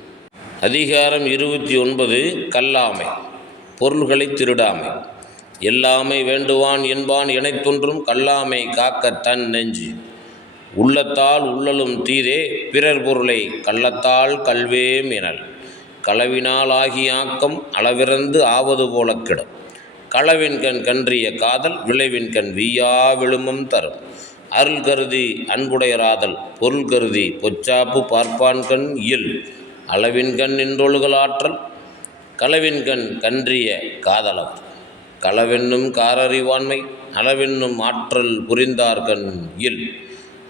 அதிகாரம் 29 கல்லாமை. பொருள்களை திருடாமை. எல்லாமை வேண்டுவான் என்பான் எனைத்தொன்றும் கல்லாமை காக்க தன் நெஞ்சு. உள்ளத்தால் உள்ளலும் தீதே பிறர் பொருளை கள்ளத்தால் கல்வேம் எனல். களவினால் ஆகிய ஆக்கம் அளவிறந்து ஆவது போல கிடும். களவின்கண் கன்றிய காதல் விளைவின்கண் வீயா விழுமம் தரும். அருள் கருதி அன்புடையராதல் பொருள் கருதி பொச்சாப்பு பார்ப்பான்கண் இயல். அளவின்கண் நின்றொழுகல் ஆற்றல் களவின்கண் கன்றிய காதலம். களவென்னும் காரறிவாண்மை அளவென்னும் ஆற்றல் புரிந்தார்கண் இல்.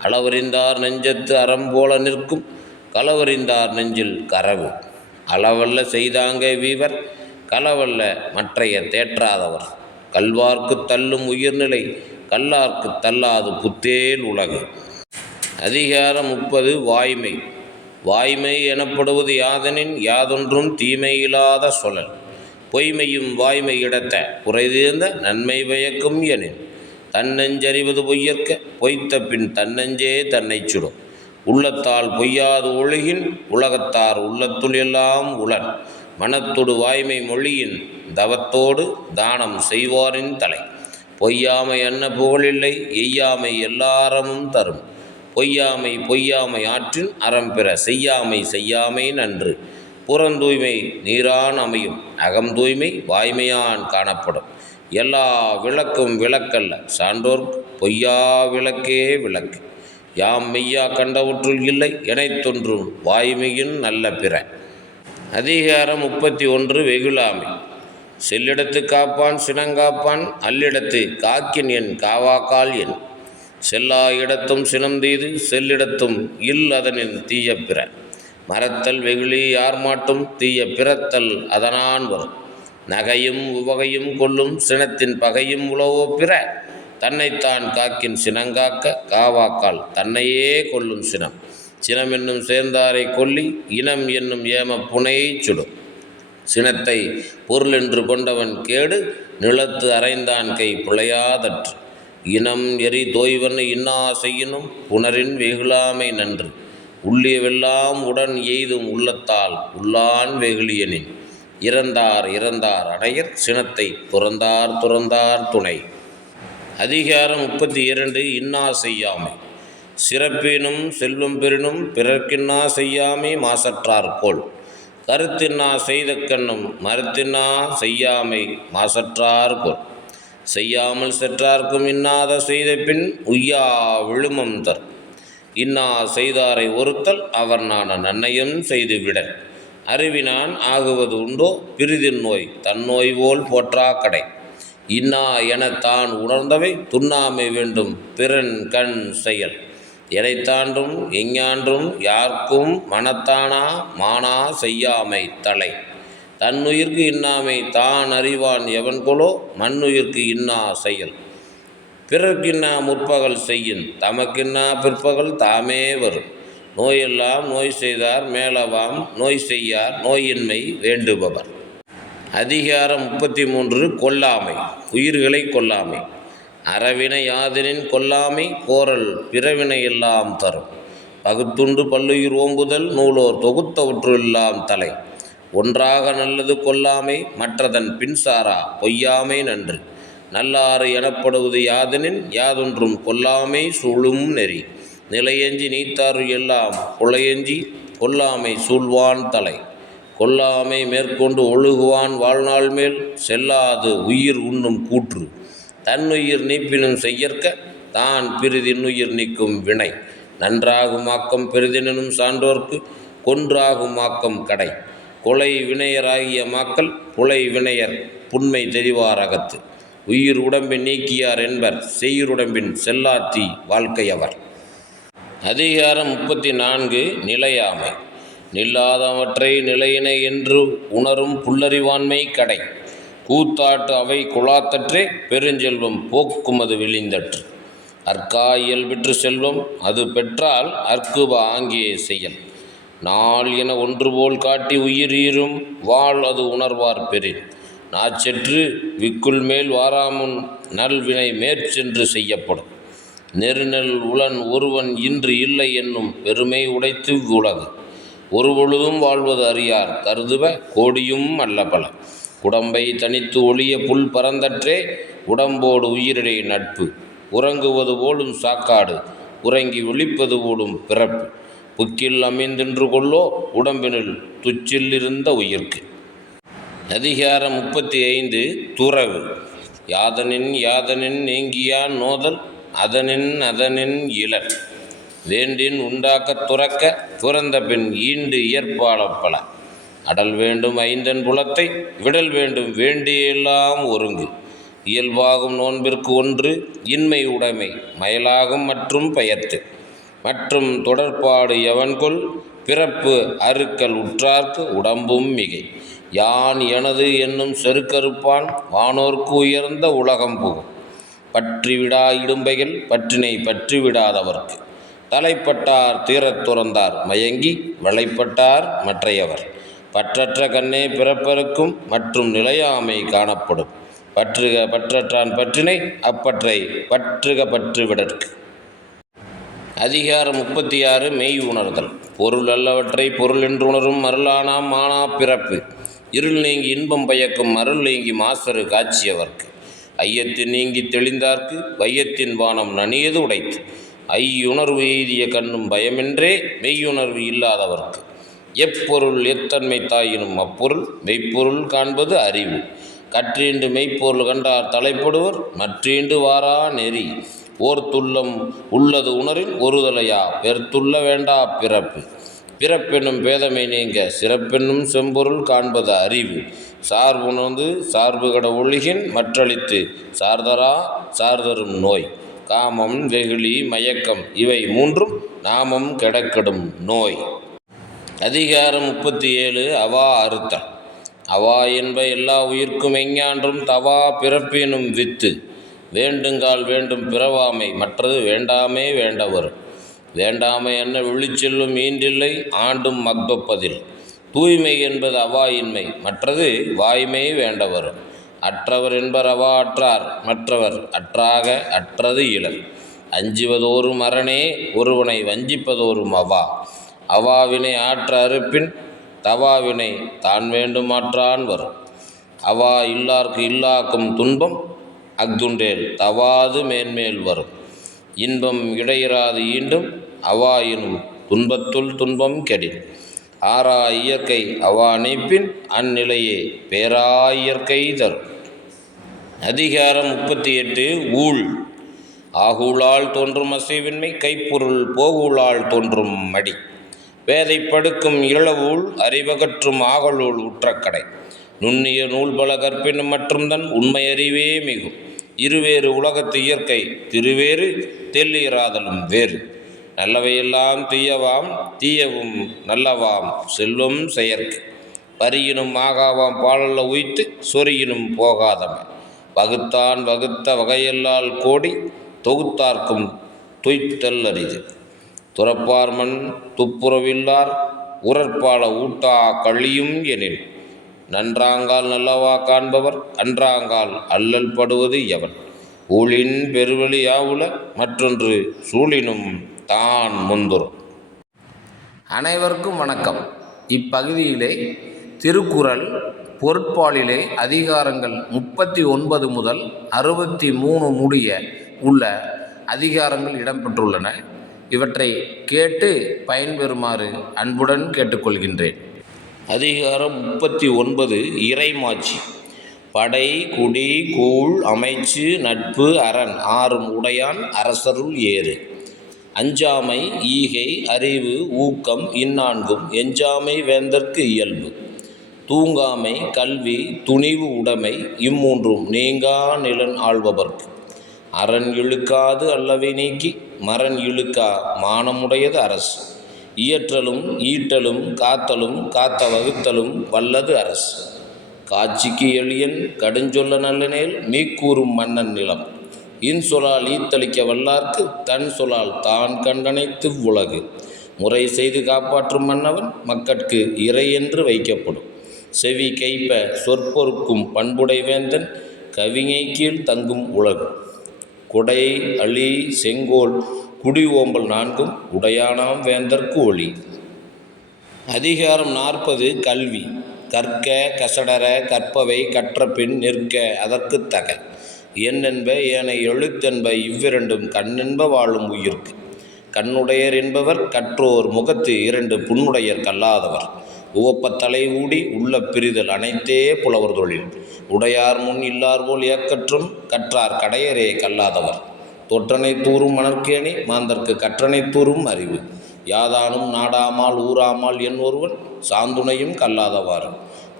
அளவறிந்தார் நெஞ்சத்து அறம்போல நிற்கும் களவறிந்தார் நெஞ்சில் கரவு. அளவல்ல செய்தாங்க வீவர் களவல்ல மற்றைய தேற்றாதவர். கல்வார்க்கு தள்ளும் உயிர்நிலை கல்லார்க்கு தள்ளாது புத்தேல் உலகு. அதிகாரம் 30 வாய்மை. வாய்மை எனப்படுவது யாதெனின் யாதொன்றும் தீமையில்லாத சொலல். பொய்மையும் வாய்மை இடத்த குறைதீர்ந்த நன்மை பயக்கும் எனின். தன்னெஞ்சறிவது பொய்யற்க பொய்த்த பின் தன்னெஞ்சே தன்னை சுடும். உள்ளத்தால் பொய்யாது ஒழுகின் உலகத்தார் உள்ளத்துள் எல்லாம் உளன். மனத்தொடு வாய்மை மொழியின் தவத்தோடு தானம் செய்வாரின் தலை. பொய்யாமை அன்ன புகழில்லை எய்யாமை எல்லாரமும் தரும். பொய்யாமை பொய்யாமை ஆற்றின் அறம்பிற செய்யாமை செய்யாமை நன்று. புறந்தூய்மை நீரான் அமையும் அகம் தூய்மை வாய்மையான் காணப்படும். எல்லா விளக்கும் விளக்கல்ல சான்றோர்க்கு பொய்யா விளக்கே விளக்கு. யாம் மெய்யா கண்டவுற்றுள் இல்லை எனைத்தொன்றும் வாய்மையின் நல்ல பிற. அதிகாரம் 31 வெகுளாமை. செல்லிடத்து காப்பான் சினங்காப்பான் அல்லிடத்து காக்கின் என் காவாக்கால் என். செல்லா இடத்தும் சினம் தீது செல்லிடத்தும் இல் அதனின் தீய பிற. மறத்தல் வெகுளி யார் மாட்டும் தீய பிறத்தல் அதனான் வரும். நகையும் உவகையும் கொள்ளும் சினத்தின் பகையும் உளவோ பிற. தன்னைத்தான் காக்கின் சினங்காக்க காவாக்கால் தன்னையே கொள்ளும் சினம். சினம் என்னும் சேர்ந்தாரை கொல்லி இனம் என்னும் ஏம புனையை சுடும். சினத்தை பொருள் என்று கொண்டவன் கேடு நிலத்து அறைந்தான் கை புழையாதற்று. இனம் எரி தோய்வன் இன்னா செய்யினும் புணரின் வெகுளாமை நன்று. உள்ளியவெல்லாம் உடன் எய்தும் உள்ளத்தால் உள்ளான் வெகுளியனின். இறந்தார் இறந்தார் அடையர் சினத்தை துறந்தார் துறந்தார் துணை. அதிகாரம் 32 இன்னா செய்யாமை. சிறப்பினும் செல்வம் பெறினும் பிறர்க்கின்னா செய்யாமை மாசற்றார்கோள். கருத்தின்னா செய்த கண்ணும் மறுத்தின்னா செய்யாமை மாசற்றார்கோள். செய்யாமல் செற்றார்க்கும் இன்னாத செய்த பின் உய்யா விழுமம் தர். இன்னா செய்தாரை ஒருத்தல் அவர் நான நன்னயம் செய்துவிடல். அறிவினான் ஆகுவது உண்டோ பிரிதின் நோய் தன்னோய் போல் போற்றா கடை. இன்னா என தான் உணர்ந்தவை துண்ணாமை வேண்டும் பிறன் கண் செயல். எனைத்தாண்டும் எஞ்ஞான்றும் யார்க்கும் மனத்தானா மானா செய்யாமை தலை. தன்னுயிர்க்கு இன்னாமை தான் அறிவான் எவன்கொலோ மண்ணுயிர்க்கு இன்னா செயல். பிறர்க்கின்னா முற்பகல் செய்யின் தமக்கின்னா பிற்பகல் தாமே வரும். நோயெல்லாம் நோய் செய்தார் மேலவாம் நோய் செய்யார் நோயின்மை வேண்டுபவர். அதிகாரம் 33 கொல்லாமை. உயிர்களை கொல்லாமை. அறவினை யாதெனின் கொல்லாமை கோரல் பிறவினை எல்லாம் தரும். பகுத்துண்டு பல்லுயிர் ஓம்புதல் நூலோர் தொகுத்தவற்றுள்ளாம் தலை. ஒன்றாக நல்லது கொல்லாமை மற்றதன் பின்சாரா பொய்யாமை நன்று. நல்லாறு எனப்படுவது யாதெனின் யாதொன்றும் கொல்லாமை சூழும் நெறி. நிலையஞ்சி நீத்தாறு எல்லாம் கொலையஞ்சி கொல்லாமை சூழ்வான் தலை. கொல்லாமை மேற்கொண்டு ஒழுகுவான் வாழ்நாள் மேல் செல்லாது உயிர் உண்ணும் கூற்று. தன்னுயிர் நீப்பினும் செய்யற்க தான் பிறிதின்னுயிர் நீக்கும் வினை. நன்றாகும் ஆக்கம் பெரிதெனும் சான்றோர்க்கு கொன்றாகும் ஆக்கம் கடை. கொலை வினையராகிய மாக்கள் புலை வினையர் புன்மை தெரிவார் அகத்து. உயிர் உடம்பின் நீக்கியார் என்பர் செய்யுருடம்பின் செல்லாத்தி வாழ்க்கையவர். அதிகாரம் 34 நிலையாமை. நில்லாதவற்றை நிலையினை என்று உணரும் புல்லறிவாண்மை கடை. கூத்தாட்டு அவை குழாத்தற்றே பெருஞ்செல்வம் போக்குமது விழிந்தற்று. அற்கா இயல்பிற்று செல்வம் அது பெற்றால் அற்குப ஆங்கே செயல். நாள் என ஒன்றுபோல் காட்டி உயிர் ஈரும் வாழ் அது உணர்வார் பெறின். நாச்செற்று விக்குள் மேல் வாராமுன் நல்வினை மேற்சென்று செய்யப்படும். நெருநெல் உளன் ஒருவன் இன்று இல்லை என்னும் பெருமை உடைத்து உலகு. ஒருபொழுதும் வாழ்வது அறியார் கருதுவ கோடியும் அல்ல பல. உடம்பை தனித்து ஒளிய புல் பரந்தற்றே உடம்போடு உயிரிடை நட்பு. உறங்குவது போலும் சாக்காடு உறங்கி ஒழிப்பது போலும் பிறப்பு. புக்கில் அமைந்தின்று கொள்ளோ உடம்பினுள் துச்சில் இருந்த உயிர்க்கு. அதிகாரம் 35 துறவு. யாதனின் யாதனின் நீங்கியான் நோதல் அதனின் இலர். வேண்டின் உண்டாக்கத் துறக்க துறந்த பின் ஈண்டு இயற்பாலப்பல. அடல் வேண்டும் ஐந்தன் புலத்தை விடல் வேண்டும் வேண்டியெல்லாம் ஒருங்கு. இயல்பாகும் நோன்பிற்கு ஒன்று இன்மை உடைமை மயலாகும் மற்றும் பெயர்த்து. மற்றும் தொடர்பாடு எவன்கொல் பிறப்பு அறுக்கல் உற்றார்க்கு உடம்பும் மிகை. யான் எனது என்னும் செருக்கறுப்பான் வானோர்க்கு உயர்ந்த உலகம் புகும். பற்றிவிடா இடும்பைகள் பற்றினை பற்றிவிடாதவர்க்கு. தலைப்பட்டார் தீரத் துறந்தார் மயங்கி வளைப்பட்டார் மற்றையவர். பற்றற்ற கண்ணே பிறப்பருக்கும் மற்றும் நிலையாமை காணப்படும். பற்றுக பற்றற்றான் பற்றினை அப்பற்றை பற்றுக பற்றுவிடற்கு. அதிகாரம் 36 மெய் உணர்தல். பொருள் அல்லவற்றை பொருள் என்று உணரும் அருளானாம் மானா பிறப்பு. இருள் நீங்கி இன்பம் பயக்கும் அருள் நீங்கி மாசரு காட்சியவர்க்கு. ஐயத்தின் நீங்கி தெளிந்தார்க்கு வையத்தின் வானம் நனியது உடைத்து. ஐயுணர்வு எய்திய கண்ணும் பயமின்றே மெய்யுணர்வு இல்லாதவர்க்கு. எப்பொருள் எத்தன்மை தாயினும் அப்பொருள் மெய்ப்பொருள் காண்பது அறிவு. கற்றீண்டு மெய்ப்பொருள் கண்டார் தலைப்படுவர் மற்றீண்டு வாரா நெறி. ஓர்த்துள்ளம் உள்ளது உணரின் ஒருதலையா பெருத்துள்ள வேண்டா பிறப்பு. பிறப்பென்னும் பேதமை நீங்க சிறப்பென்னும் செம்பொருள் காண்பது அறிவு. சார்புணர்ந்து சார்புகட ஒழுகின் மற்றளித்து சார்தரா சார்தரும் நோய். காமம் வெகுளி மயக்கம் இவை மூன்றும் நாமம் கெடக்கெடும் நோய். அதிகாரம் 37 அவா அறுத்தல். அவா என்ப எல்லா உயிர்க்கும் எஞ்ஞான்றும் தவா பிறப்பினும் வித்து. வேண்டுங்கால் வேண்டும் பிறவாமை மற்றது வேண்டாமே வேண்ட வரும். வேண்டாமை என்ன விழிச்செல்லும் ஈண்டில்லை ஆண்டும் மக்பப்பதில். தூய்மை என்பது அவாயின்மை மற்றது வாய்மை வேண்ட வரும். அற்றவர் என்பர் அவா அற்றார் மற்றவர் அற்றாக அற்றது இலர். அஞ்சுவதோறும் அரணே ஒருவனை வஞ்சிப்பதோறும் அவா. அவாவினை ஆற்ற அறுப்பின் தவாவினை தான் வேண்டும் ஆற்றான் வரும். அவா இல்லார்க்கு இல்லாக்கும் துன்பம் அஃதுண்டேல் தவாது மேன்மேல் வரும். இன்பம் இடையிறாது ஈண்டும் அவாயினும் துன்பத்துள் துன்பம் கெடின். ஆறா இயற்கை அவா நீப்பின் அந்நிலையே பேரா இயற்கை தரும். அதிகாரம் 38 ஊழ். ஆகூழால் தோன்றும் அசைவின்மை கைப்பொருள் போகூழால் தோன்றும் மடி. வேதைப்படுக்கும் இளவூழ் அறிவகற்றும் ஆகலூழ் உற்றக்கடை. நுண்ணிய நூல் பல கற்பினும் மற்றும் தன் உண்மை அறிவே மிகும். இருவேறு உலகத்து இயற்கை திருவேறு தெல்லியராதலும் வேறு. நல்லவையெல்லாம் தீயவாம் தீயவும் நல்லவாம் செல்வம் செயற்கு. பரியினும் ஆகாவாம் பாலல்ல உய்த்து சொறியினும் போகாதவன் வகுத்தான் வகுத்த வகையல்லால் கோடி தொகுத்தார்க்கும் துய்த்தல் அரிது துறப்பார் மண் துப்புரவில்லார் உரற்பால ஊட்டா கழியும் எனில் நன்றாங்கால் நல்லவா காண்பவர் அன்றாங்கால் அல்லல் படுவது எவன் ஊழின் பெருவழி யாவுல மற்றொன்று சூழினும் தான் முந்துரும். அனைவருக்கும் வணக்கம். இப்பகுதியிலே திருக்குறள் பொருட்பாலிலே அதிகாரங்கள் 39 முதல் 63 முடிய உள்ள அதிகாரங்கள் இடம்பெற்றுள்ளன. இவற்றை கேட்டு பயன்பெறுமாறு அன்புடன் கேட்டுக்கொள்கின்றேன். அதிகாரம் 39 இறைமாட்சி. படை குடி கூழ் அமைச்சு நட்பு அரண் ஆறும் உடையான் அரசருள் ஏறு. அஞ்சாமை ஈகை அறிவு ஊக்கம் இந்நான்கும் எஞ்சாமை வேந்தற்கு இயல்பு. தூங்காமை கல்வி துணிவு உடைமை இம்மூன்றும் நீங்கா நிலன் ஆள்பவர்க்கு. அரண் இழுக்காது அல்லவை நீக்கி மரண் இழுக்கா மானமுடையது அரசு. இயற்றலும் ஈட்டலும் காத்தலும் காத்த வகுத்தலும் வல்லது அரசு. காட்சிக்கு எளியன் கடுஞ்சொல்ல நல்லனேல் மீக்கூறும் மன்னன் நிலம். இன்சொலால் ஈத்தளிக்க வல்லார்க்கு தன் சொலால் தான் கண்டனைத்து உலகு. முறை செய்து காப்பாற்றும் மன்னவன் மக்கட்கு இறை என்று வைக்கப்படும். செவி கைப்ப சொற்பொருக்கும் பண்புடை வேந்தன் கவிஞை கீழ் தங்கும் உலகு. குடை அழி செங்கோல் குடி ஓம்பல் நான்கும் உடையானாம் வேந்தற்கு ஒளி. அதிகாரம் 40 கல்வி. கற்க கசடர கற்பவை கற்ற பின் நிற்க அதற்கு தக. எண்ணென்ப ஏனை எழுத்தென்ப இவ்விரண்டும் கண்ணென்ப வாழும் உயிர்க்கு. கண்ணுடையர் என்பவர் கற்றோர் முகத்து 2 புண்ணுடையர் கல்லாதவர். உவப்பத்தலை ஊடி உள்ள பிரிதல் அனைத்தே புலவர் தொழில். உடையார் முன் இல்லார் போல் ஏக்கற்றும் கற்றார் கடையரே கல்லாதவர். தொற்றனை தூறும் மணற்கேணி மாந்தர்க்கு கற்றனை தூறும் அறிவு. யாதானும் நாடாமால் ஊராமால் என் ஒருவன் சாந்துணையும் கல்லாதவாறு.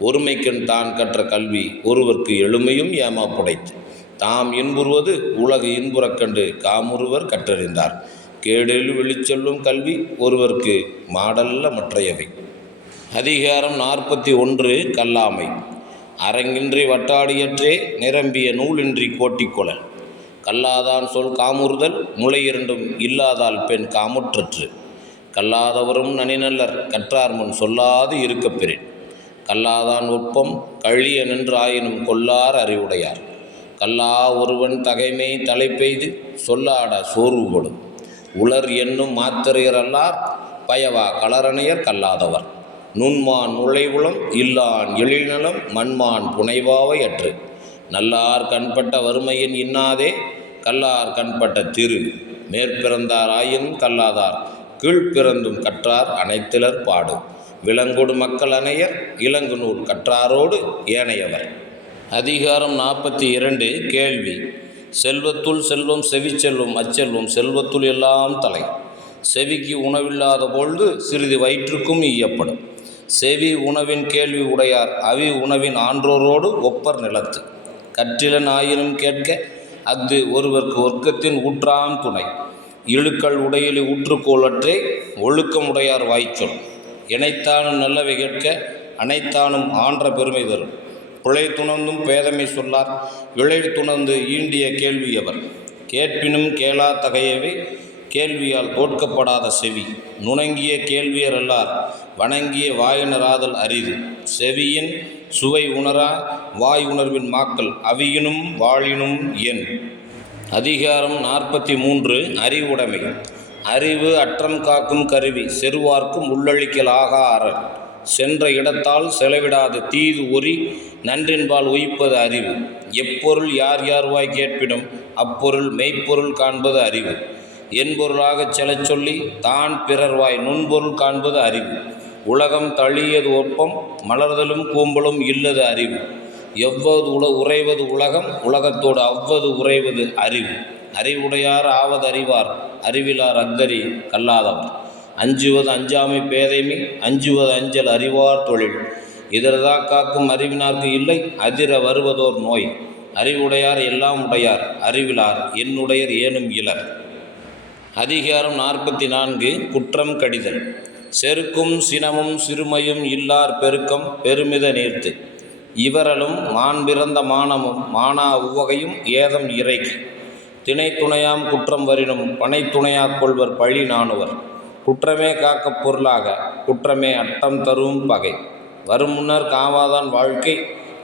ஒருமைக்கண் தான் கற்ற கல்வி ஒருவர்க்கு எழுமையும் ஏமா புடைத்து. தாம் இன்புறுவது உலகு இன்புறக் கண்டு காமுறுவர் கற்றறிந்தார். கேடில் வெளிச்செல்லும் கல்வி ஒருவர்க்கு மாடல்ல மற்றையவை. அதிகாரம் 41 கல்லாமை. அரங்கின்றி வட்டாடியற்றே நிரம்பிய நூலின்றி கோட்டிக்கொளல். கல்லாதான் சொல் காமுறுதல் முளை இரண்டும் இல்லாதால் பெண் காமுற்றற்று. கல்லாதவரும் நனிநல்லர் கற்றார் முன் சொல்லாது இருக்கப் பெறின். கல்லாதான் ஒப்பம் கழிய நின்று ஆயினும் கொல்லார் அறிவுடையார். கல்லா ஒருவன் தகைமை தலைப்பெய்து சொல்லாட சோர்வுபடும். உலர் என்னும் மாத்திரையரல்லார் பயவா களரணையர் கல்லாதவர். நுண்மான் நுழைவுளம் இல்லான் எழில்நலம் மண்மான் புனைவாவை அற்று. நல்லார் கண்பட்ட வறுமையின் இன்னாதே கல்லார் கண்பட்ட திரு. மேற்பிறந்தார் ஆயினும் கல்லாதார் கீழ்ப்பிறந்தும் கற்றார் அனைத்திலர் பாடு. விலங்கொடு மக்கள் அனையர் இலங்கு நூல் கற்றாரோடு ஏனையவர். அதிகாரம் 42 கேள்வி. செல்வத்துள் செல்வம் செவிச்செல்வம் அச்செல்வம் செல்வத்துள் எல்லாம் தலை. செவிக்கு உணவில்லாத பொழுது சிறிது வயிற்றுக்கும் ஈயப்படும். செவி உணவின் கேள்வி உடையார் அவி உணவின் ஆன்றோரோடு ஒப்பர் நிலத்து. கற்றிலன் ஆயினும் கேட்க அஃது ஒருவர்க்கு ஒர்க்கத்தின் ஊற்றாம் துணை. இழுக்கள் உடையிலே ஊற்றுக்கோளற்றே ஒழுக்கமுடையார் வாய்ச்சொல். இணைத்தானும் நல்லவை கேட்க அனைத்தானும் ஆன்ற பெருமை தரும். பிழை துணர்ந்தும் பேதமை சொல்லார் இழை துணர்ந்து ஈண்டிய கேள்வியவர். கேட்பினும் கேளா தகையவே கேள்வியால் தோற்கப்படாத செவி. நுணங்கிய கேள்வியர் அல்லார் வணங்கிய வாயினராதல் அரிது. செவியின் சுவை உணரா வாய் உணர்வின் மாக்கள் அவியினும் வாழினும் என். அதிகாரம் 43 அறிவுடைமை. அறிவு அற்றம் காக்கும் கருவி செருவார்க்கும் உள்ளழிக்கல் ஆகா அரண். சென்ற இடத்தால் செலவிடாது தீது ஒரி நன்றின்பால் உயிப்பது அறிவு. எப்பொருள் யார் யார்வாய் கேட்பினும் அப்பொருள் மெய்ப்பொருள் காண்பது அறிவு. என்பொருளாகச் செலச் சொல்லி தான் பிறர்வாய் நுண்பொருள் காண்பது அறிவு. உலகம் தழியது ஒப்பம் மலர்தலும் கூம்பலும் இல்லது அறிவு. எவ்வது உறைவது உலகம் உலகத்தோடு அவ்வது உறைவது அறிவு. அறிவுடையார் ஆவது அறிவார் அறிவிலார் அக்தரி கல்லாதவர். அஞ்சுவது அஞ்சாமை பேதைமை அஞ்சுவது அஞ்சல் அறிவார் தொழில். இதரதா காக்கும் அறிவினார்க்கு இல்லை அதிர வருவதோர் நோய். அறிவுடையார் எல்லாம் உடையார் அறிவிலார் என்னுடையர் ஏனும் இலர். அதிகாரம் 44 குற்றம் கடிதல். செருக்கும் சினமும் சிறுமையும் இல்லார் பெருக்கம் பெருமித நீர்த்து இவரலும் மாண்பிறந்த மானமும் மானா உவகையும் ஏதம் இறைக்கு திணை துணையாம் குற்றம் வரினும் பனை துணையாக் கொள்வர் பழி நாணுவர் குற்றமே காக்கப் பொருளாக குற்றமே அட்டம் தரும் பகை வரும் முன்னர் காவாதான் வாழ்க்கை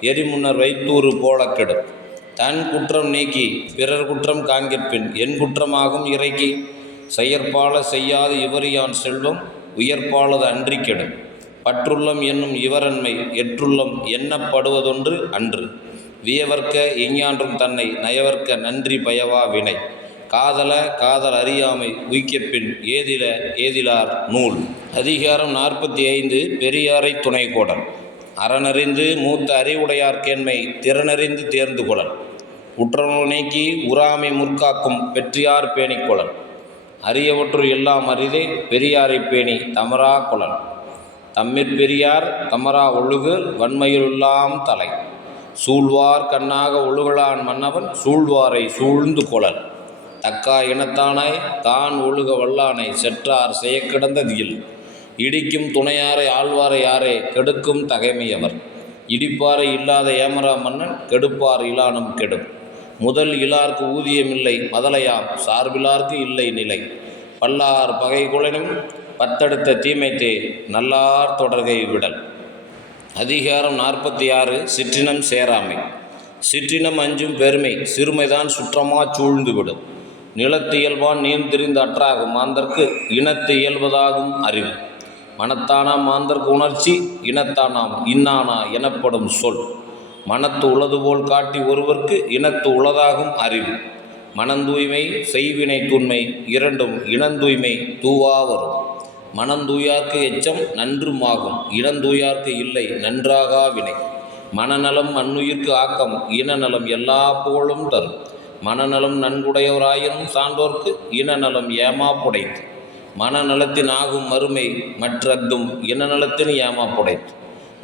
எரிமுன்னர் வைத்தூறு போல கெடும் தன் குற்றம் நீக்கி பிறர் குற்றம் காண்கிற்பின் என் குற்றமாகும் இறைக்கி செயற்பால செய்யாது இவரியான் செல்வம் உயர்ப்பாலது அன்றி கெடும் பற்றுள்ளம் என்னும் இவரன்மை எற்றுள்ளம் எண்ணப்படுவதொன்று அன்று வியவர்க்க எஞ்ஞான்றும் தன்னை நயவர்க்க நன்றி பயவா வினை காதல காதல் அறியாமை உய்க்கிற்பின் ஏதில ஏதிலார் நூல். அதிகாரம் 45 பெரியாரை துணை கோடல் அறனறிந்து மூத்த அறிவுடையார்க்கேண்மை திறனறிந்து தேர்ந்து கொளல் உற்றநூல் நீக்கி உறாமை முற்காக்கும் வெற்றியார் பேணிக்கொளல் அரியவற்றுள் எல்லாம் அரிதே பெரியாரை பேணி தமரா கொளல் தம்மிற் தமரா ஒழுகு வன்மையுள்ளாம் தலை சூழ்வார் கண்ணாக ஒழுகலான் மன்னவன் சூழ்வாரை சூழ்ந்து கொளல் தக்கா இனத்தானாய் தான் ஒழுக வல்லானை செற்றார் செயக்கிடந்ததியில் இடிக்கும் துணையாரை ஆழ்வாரை யாரே கெடுக்கும் தகைமையவர் இடிப்பாரை இல்லாத ஏமரா மன்னன் கெடுப்பார் இலானும் கெடும் முதல் இலார்க்கு ஊதியமில்லை மதலையாம் சார்பிலார்க்கு இல்லை நிலை பல்லார் பகை குலனும் பத்தெடுத்த தீமைத்தே நல்லார் தொடர்கை விடல். அதிகாரம் 46 சிற்றினம் சேராமை சிற்றினம் அஞ்சும் பெருமை சிறுமைதான் சுற்றமா சூழ்ந்துவிடும் நிலத்து இயல்பான் நீர்ந்திரிந்து அற்றாகும் மாந்தர்க்கு இனத்து இயல்பதாகும் அறிவு மனத்தானாம் மாந்தர்க்கு உணர்ச்சி இனத்தானாம் இன்னானா எனப்படும் சொல் மனத்து உளது போல் காட்டி ஒருவர்க்கு இனத்து உளதாகும் அறிவு மனந்தூய்மை செய்வினை தூய்மை இரண்டும் இனந்தூய்மை தூவா வரும் மனந்தூயார்க்கு எச்சம் நன்றுமாகும் இனந்தூயார்க்கு இல்லை நன்றாகா வினை மனநலம் மண்ணுயிர்க்கு ஆக்கம் இனநலம் எல்லா புகழும் தரும் மனநலம் நன்குடையவராயினும் சான்றோர்க்கு இனநலம் ஏமா புடைத்து மனநலத்தின் ஆகும் மறுமை மற்றதும் இனநலத்தின் ஏமா புடைத்து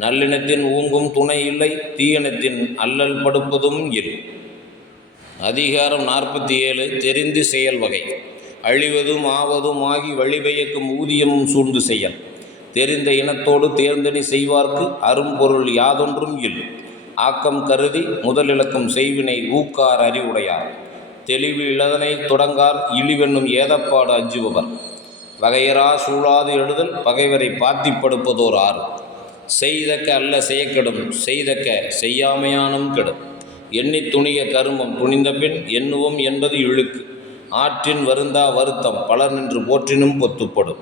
நல்லினத்தின் ஊங்கும் துணை இல்லை தீயினத்தின் அல்லல் படுப்பதும் இல். அதிகாரம் 47 தெரிந்து செயல் வகை அழிவதும் ஆவதும் ஆகி வழிபயக்கும் ஊதியமும் சூழ்ந்து செயல் தெரிந்த இனத்தோடு தேர்ந்தனி செய்வார்க்கு அரும்பொருள் யாதொன்றும் இல். ஆக்கம் கருதி முதலிழக்கும் செய்வினை ஊக்கார் அறிவுடையார் தெளிவு இளதனை தொடங்கார் இழிவென்னும் ஏதப்பாடு அஞ்சுபவர் வகையரா சூழாது எழுதல் பகைவரை பாத்திப்படுப்பதோர் ஆறு செய்தக்க அல்ல செய்யக்கெடும் செய்தக்க செய்யாமையானும் கெடும் எண்ணி துணிய கருமம் துணிந்தபின் எண்ணுவோம் என்பது இழுக்கு ஆற்றின் வருந்தா வருத்தம் பலர் நின்று போற்றினும் பொத்துப்படும்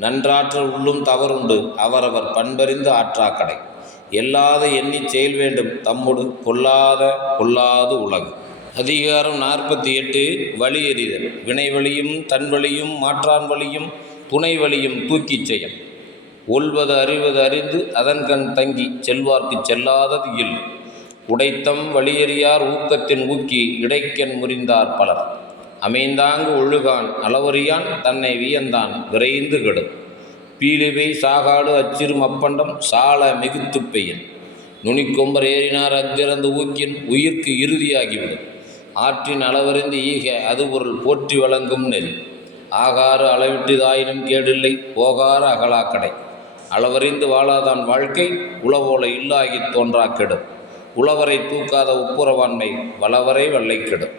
நன்றாற்றல் உள்ளும் தவறுண்டு அவரவர் பண்பறிந்து ஆற்றாக்கடை எல்லாத எண்ணி செயல் வேண்டும் தம்முடு கொல்லாது உலகு. அதிகாரம் 48 வழி எறிதல் வினை வழியும் தன் வழியும் மாற்றான் வழியும் துணை வழியும் தூக்கிச் செயல் ஒல்வது அறிவது அறிந்து அதன்கண் தங்கி செல்வார்க்கு செல்லாதது இல். உடைத்தம் வழியறியார் ஊக்கத்தின் ஊக்கி இடைக்கண் முறிந்தார் பலர் அமைந்தாங்கு ஒழுகான் அளவறியான் தன்னை வியந்தான் விரைந்து கெடும் பீலிவை சாகாடு அச்சிறும் அப்பண்டம் சால மிகுத்து பெய்யன் நுனிக்கொம்பர் ஏறினார் அத்திறந்து ஊக்கின் உயிர்க்கு இறுதியாகிவிடும் ஆற்றின் அளவறிந்து ஈக அது பொருள் போற்றி வழங்கும் நெறி ஆகாறு அளவிட்டுதாயினும் கேடில்லை போகாறு அகலாக்கடை அளவறிந்து வாழாதான் வாழ்க்கை உளவோல இல்லாகி தோன்றா கெடும் உளவரை தூக்காத ஒப்புரவாண்மை வளவரை வெள்ளை கெடும்.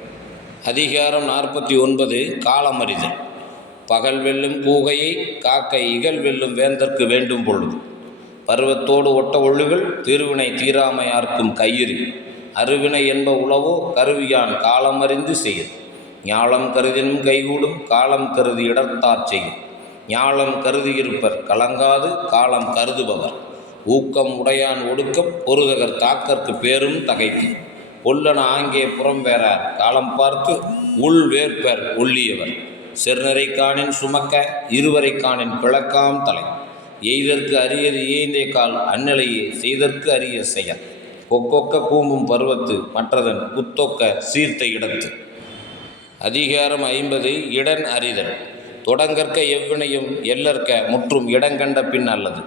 அதிகாரம் 49 காலமறிதல் பகல் வெல்லும் கூகையை காக்க இகல் வெல்லும் வேந்தற்கு வேண்டும் பொழுது பருவத்தோடு ஒட்ட ஒழுகள் திருவினை தீராமையார்க்கும் கையிறி அருவினை என்ப உளவோ கருவியான் காலமறிந்து செய்யும் ஞாலம் கருதினும் கைகூடும் காலம் கருதி இடர்த்தார் செய்யும் ஞாலம் கருதியிருப்பர் கலங்காது காலம் கருதுபவர் ஊக்கம் உடையான் ஒடுக்கம் பொருதகர் தாக்கற்கு பேரும் தகைக்கு பொல்லன ஆங்கே புறம் வேறார் காலம் பார்த்து உள் வேற்பர் ஒல்லியவர் செர்நரை காணின் சுமக்க இருவரை காணின் பிளக்காம் தலை எய்தற்கு அரியது ஏய்ந்தே கால் அந்நிலையே செய்தற்கு அரிய செயல் கொக்கொக்க கூம்பும் பருவத்து மற்றதன் குத்தொக்க சீர்த்த இடத்து. அதிகாரம் 50 இடன் அறிதல் தொடங்கற்க எவ்வினையும் எல்லற்க முற்றும் இடங்கண்ட பின் அல்லது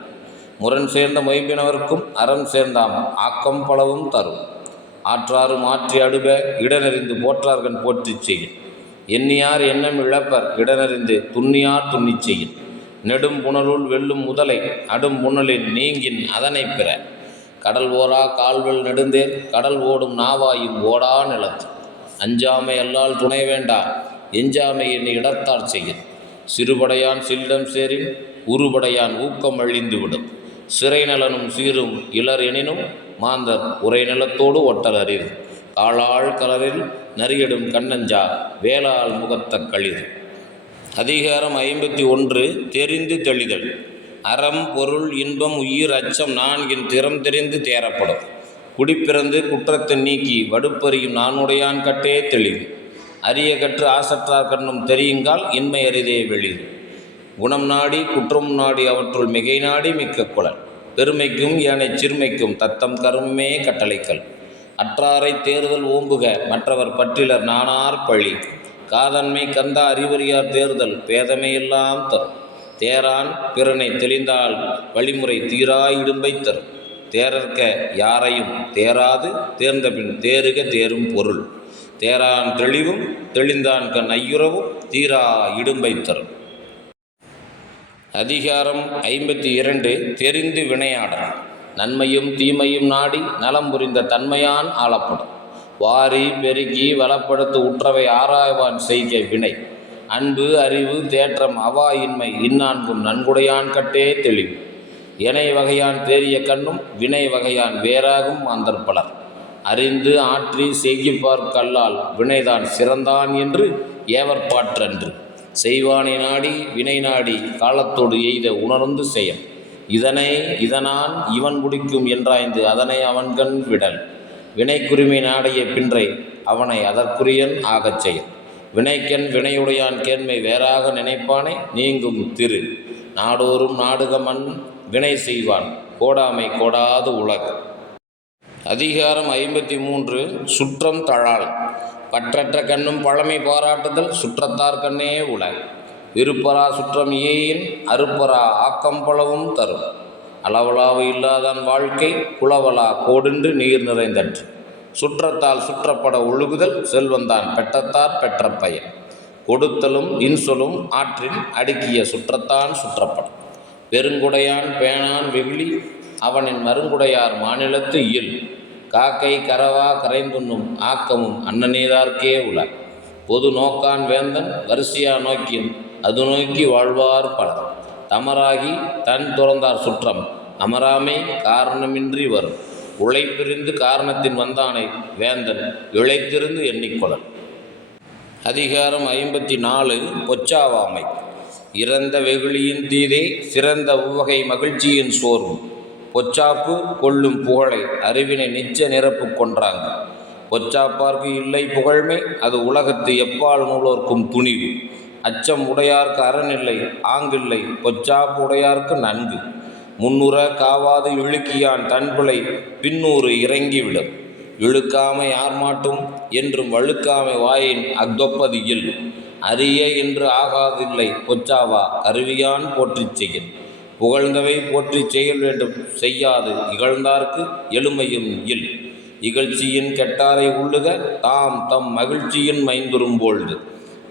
முரண் சேர்ந்த மொயம்பினவர்க்கும் அறம் சேர்ந்தாம் ஆக்கம் பலவும் தரும் ஆற்றாறு மாற்றி அடுப இடனறிந்து போற்றார்கன் போற்றிச் செய்யும் எண்ணியார் எண்ணம் இழப்பர் இடனறிந்து துண்ணியார் துண்ணிச் செய்யும் நெடும் புனலுள் வெல்லும் முதலை அடும் புனலின் நீங்கின் அதனை பிற கடல் ஓரா கால்வெல் நெடுந்தேர் கடல் ஓடும் நாவாயும் ஓடா நிலத்து அஞ்சாமை அல்லால் துணை வேண்டா எஞ்சாமை என்னை இடத்தால் செய்யும் சிறுபடையான் சில்லம் சேரின் உருபடையான் ஊக்கம் அழிந்துவிடும் சிறை நலனும் சீரும் இளர் எனினும் மாந்தர் உரை நிலத்தோடு ஒட்டல் அறிவு காளாள் கலரில் நரியடும் கண்ணஞ்சா வேளாள் முகத்த களிர். அதிகாரம் 51 தெரிந்து தெளிதல். அறம் பொருள் இன்பம் உயிர் அச்சம் நான்கின் திறம் தெரிந்து தேரப்படும். குடிப்பிறந்து குற்றத்தை நீக்கி வடுப்பறியும் நானுடையான் கட்டே தெளிவு. அரிய கற்று ஆசற்றார் கண்ணும் தெரியுங்கால் இன்மை அரிதே வெளிது. குணம் நாடி குற்றம் நாடி அவற்றுள் மிகை நாடி மிக்க குழல். பெருமைக்கும் ஏனைச் சிறுமைக்கும் தத்தம் கருமே கட்டளைக்கல். அற்றாரை தேர்தல் ஓம்புக மற்றவர் பற்றிலர் நானார் பழி. காதன்மை கந்தா அறிவறியார் தேர்தல் பேதமையெல்லாம் தரும். தேரான் பிறனை தெளிந்தால் வழிமுறை தீராய் இடும்பை தரும். தேரற்க யாரையும் தேராது தேர்ந்தபின் தேறுக தேரும் பொருள். தேரான் தெளிவும் தெளிந்தான் கண் ஐயுறவும் தீரா இடும்பை தரும். அதிகாரம் 52 தெரிந்து வினையாடல். நன்மையும் தீமையும் நாடி நலம் புரிந்த தன்மையான் ஆளப்படும். வாரி பெருக்கி வளப்படுத்த உற்றவை ஆராய்வான் செய்க வினை. அன்பு அறிவு தேற்றம் அவாயின்மை இந்நான்கும் நன்குடையான் கட்டே தெளிவு. இணை வகையான் தேறிய கண்ணும் வினை வகையான் வேறாகும் மாந்தர் பலர். அறிந்து ஆற்றி செய்கிப்பார் கல்லால் வினைதான் சிறந்தான் என்று ஏவற்பாற்றன்று. செய்வானை நாடி வினை நாடி காலத்தோடு எய்த உணர்ந்து செயல். இதனான் இவன் முடிக்கும் என்றாய்ந்து அதனை அவன்கண் விடல். வினைக்குரிமை நாடைய பின்றை அவனை அதற்குரியன் ஆகச் செயல். வினைக்கண் வினையுடையான் கேண்மை வேறாக நினைப்பானை நீங்கும் திரு. நாடோறும் நாடுக மண் வினை செய்வான் கோடாமை கோடாது உலகு. அதிகாரம் 53 சுற்றம் தழால். பற்றற்ற கண்ணும் பழமை பாராட்டுதல் சுற்றத்தார் கண்ணே உல. விருப்பரா சுற்றம் இயையின் அருப்பரா ஆக்கம் பலவும் தரும். அளவலாவு இல்லாதான் வாழ்க்கை குளவலா கோடின்று நீர் நிறைந்தற்று. சுற்றத்தால் சுற்றப்பட ஒழுகுதல் செல்வந்தான் பெற்றத்தார் பெற்ற பயன். கொடுத்தலும் இன்சொலும் ஆற்றின் அடுக்கிய சுற்றத்தான் சுற்றப்படும். பெருங்குடையான் பேணான் வெகுளி அவனின் மருங்குடையார் மாநிலத்து இயல். காக்கை கரவா கரைந்துண்ணும் ஆக்கமும் அன்னநீதார்க்கே உல. பொது நோக்கான் வேந்தன் வரிசையா நோக்கியும் அது நோக்கி வாழ்வார் பலர். தமராகி தன் துறந்தார் சுற்றம் அமராமை காரணமின்றி வரும். உழைப்பிருந்து காரணத்தின் வந்தானை வேந்தன் இழைத்திருந்து எண்ணிக்கொள்ளல். அதிகாரம் 54 பொச்சாவாமை. இறந்த வெகுளியின் தீதே சிறந்த உவகை மகிழ்ச்சியின் சோர்வு. பொச்சாப்பு கொள்ளும் புகழை அறிவினை நிச்ச நிரப்பு கொன்றாங்க. பொச்சாப்பார்க்கு இல்லை புகழ்மை அது உலகத்து எப்பால் நூலோர்க்கும் துணிவு. அச்சம் உடையார்க்கு அறனில்லை ஆங்கில்லை பொச்சாப்பு உடையார்க்கு நன்கு. முன்னுற காவாது இழுக்கியான் தன்பிழை பின்னூறு இறங்கிவிடும். இழுக்காமை யார் மாட்டும் என்றும் வழுக்காமை வாயின் அக்தொப்பது இல். அரிய என்று ஆகாதில்லை பொச்சாவா கருவியான் போற்றிச் செய்யும். புகழ்ந்தவை போற்றிச் செயல் வேண்டும் செய்யாது இகழ்ந்தார்க்கு எழுமையும் இல். இகழ்ச்சியின் கெட்டாரை உள்ளுக தாம் தம் மகிழ்ச்சியின் மைந்துரும்போழ்து.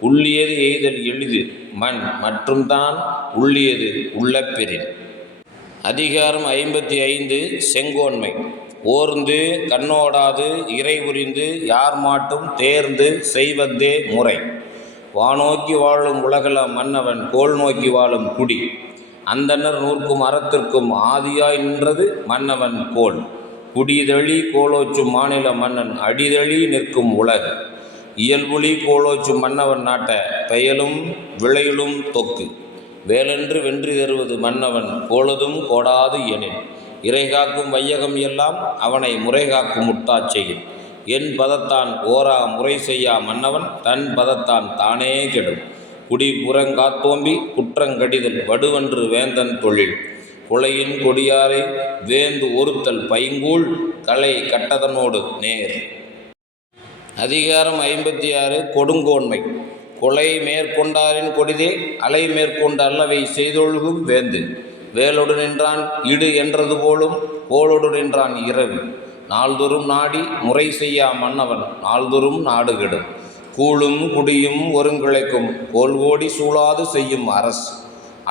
உள்ளியது எய்தல் எளிது மண் மற்றும் தான் உள்ளியது உள்ள பெறின். அதிகாரம் 55 செங்கோன்மை. ஓர்ந்து கண்ணோடாது இறை புரிந்து யார் மாட்டும் தேர்ந்து செய்வதே முறை. வானோக்கி வாழும் உலகள மன்னவன் கோல் நோக்கி வாழும் குடி. அந்தனர் நூற்கும் அறத்திற்கும் ஆதியாய் நின்றது மன்னவன் கோல். குடிதழி கோலோச்சும் மாநில மன்னன் அடிதழி நிற்கும் உலகு. இயல்புலி கோலோச்சும் மன்னவன் நாட்ட பெயலும் விளையிலும் தொக்கு. வேலென்று வென்றி தருவது மன்னவன் கோலதும் கோடாது எனின். இறைகாக்கும் வையகம் எல்லாம் அவனை முறைகாக்கும் முட்டாச் செய்யும். என் பதத்தான் ஓரா முறை செய்யா மன்னவன் தன் பதத்தான் தானே கெடும். குடி புறங்காத்தோம்பி குற்றங்கடிதல் வடுவன்று வேந்தன் தொழில். குலையின் கொடியாரை வேந்து ஒருத்தல் பைங்கூழ் கலை கட்டதனோடு நேர். அதிகாரம் 56 கொடுங்கோன்மை. கொலை மேற்கொண்டாரின் கொடிதே அலை மேற்கொண்ட அல்லவை செய்தொழுகும் வேந்து. வேலொடு நின்றான் இடு என்றது போலும் கோளொடு நின்றான் இரவு. நாள்தொறும் நாடி முறை செய்யா மன்னவன் நாள்தொறும் நாடு கெடும். கூழும் குடியும் ஒருங்கிழைக்கும் கோல்கோடி சூழாது செய்யும் அரசு.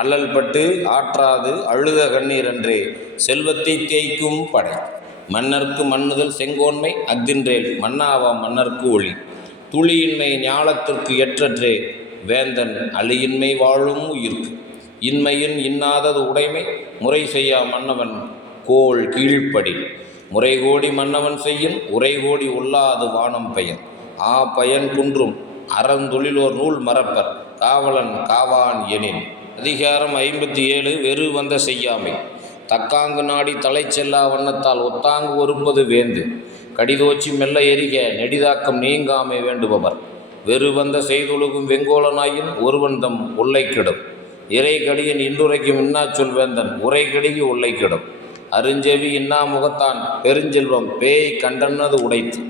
அல்லல் பட்டு ஆற்றாது அழுத கண்ணீர் அன்றே செல்வத்தை தேய்க்கும் படை. மன்னர்க்கு மன்னுதல் செங்கோன்மை அஃதின்றேல் மன்னாவாம் மன்னர்க்கு ஒளி. துளியின்மை ஞாலத்திற்கு எற்றற்றே வேந்தன் அழியின்மை வாழும் உயிர்க்கு. இன்மையின் இன்னாதது உடைமை முறை செய்யா மன்னவன் கோள் கீழ்ப்படி. முறைகோடி மன்னவன் செய்யும் உரைகோடி உள்ளாது வானம் பயன். பயன் குன்றும் அறந்தொழிலோர் நூல் மறப்பர் காவலன் காவான் எனின். அதிகாரம் 57 வெறு வந்த செய்யாமை. தக்காங்கு நாடி தலை செல்லா வண்ணத்தால் ஒத்தாங்கு ஒருப்பது வேந்து. கடிதோச்சி மெல்ல எரிக நெடிதாக்கம் நீங்காமை வேண்டுபவர். வெறு வந்த செய்தொழுகும் வெங்கோலனாயின் ஒருவன் தம் உள்ளை கெடும். இறை கடியன் இன்றுரைக்கும் இன்னாச்சொல் வேந்தன் உரை கெடுகி உள்ளை கெடும். அருஞ்செவி இன்னா முகத்தான் பெருஞ்செல்வம் பேய் கண்டனது உடைத்து.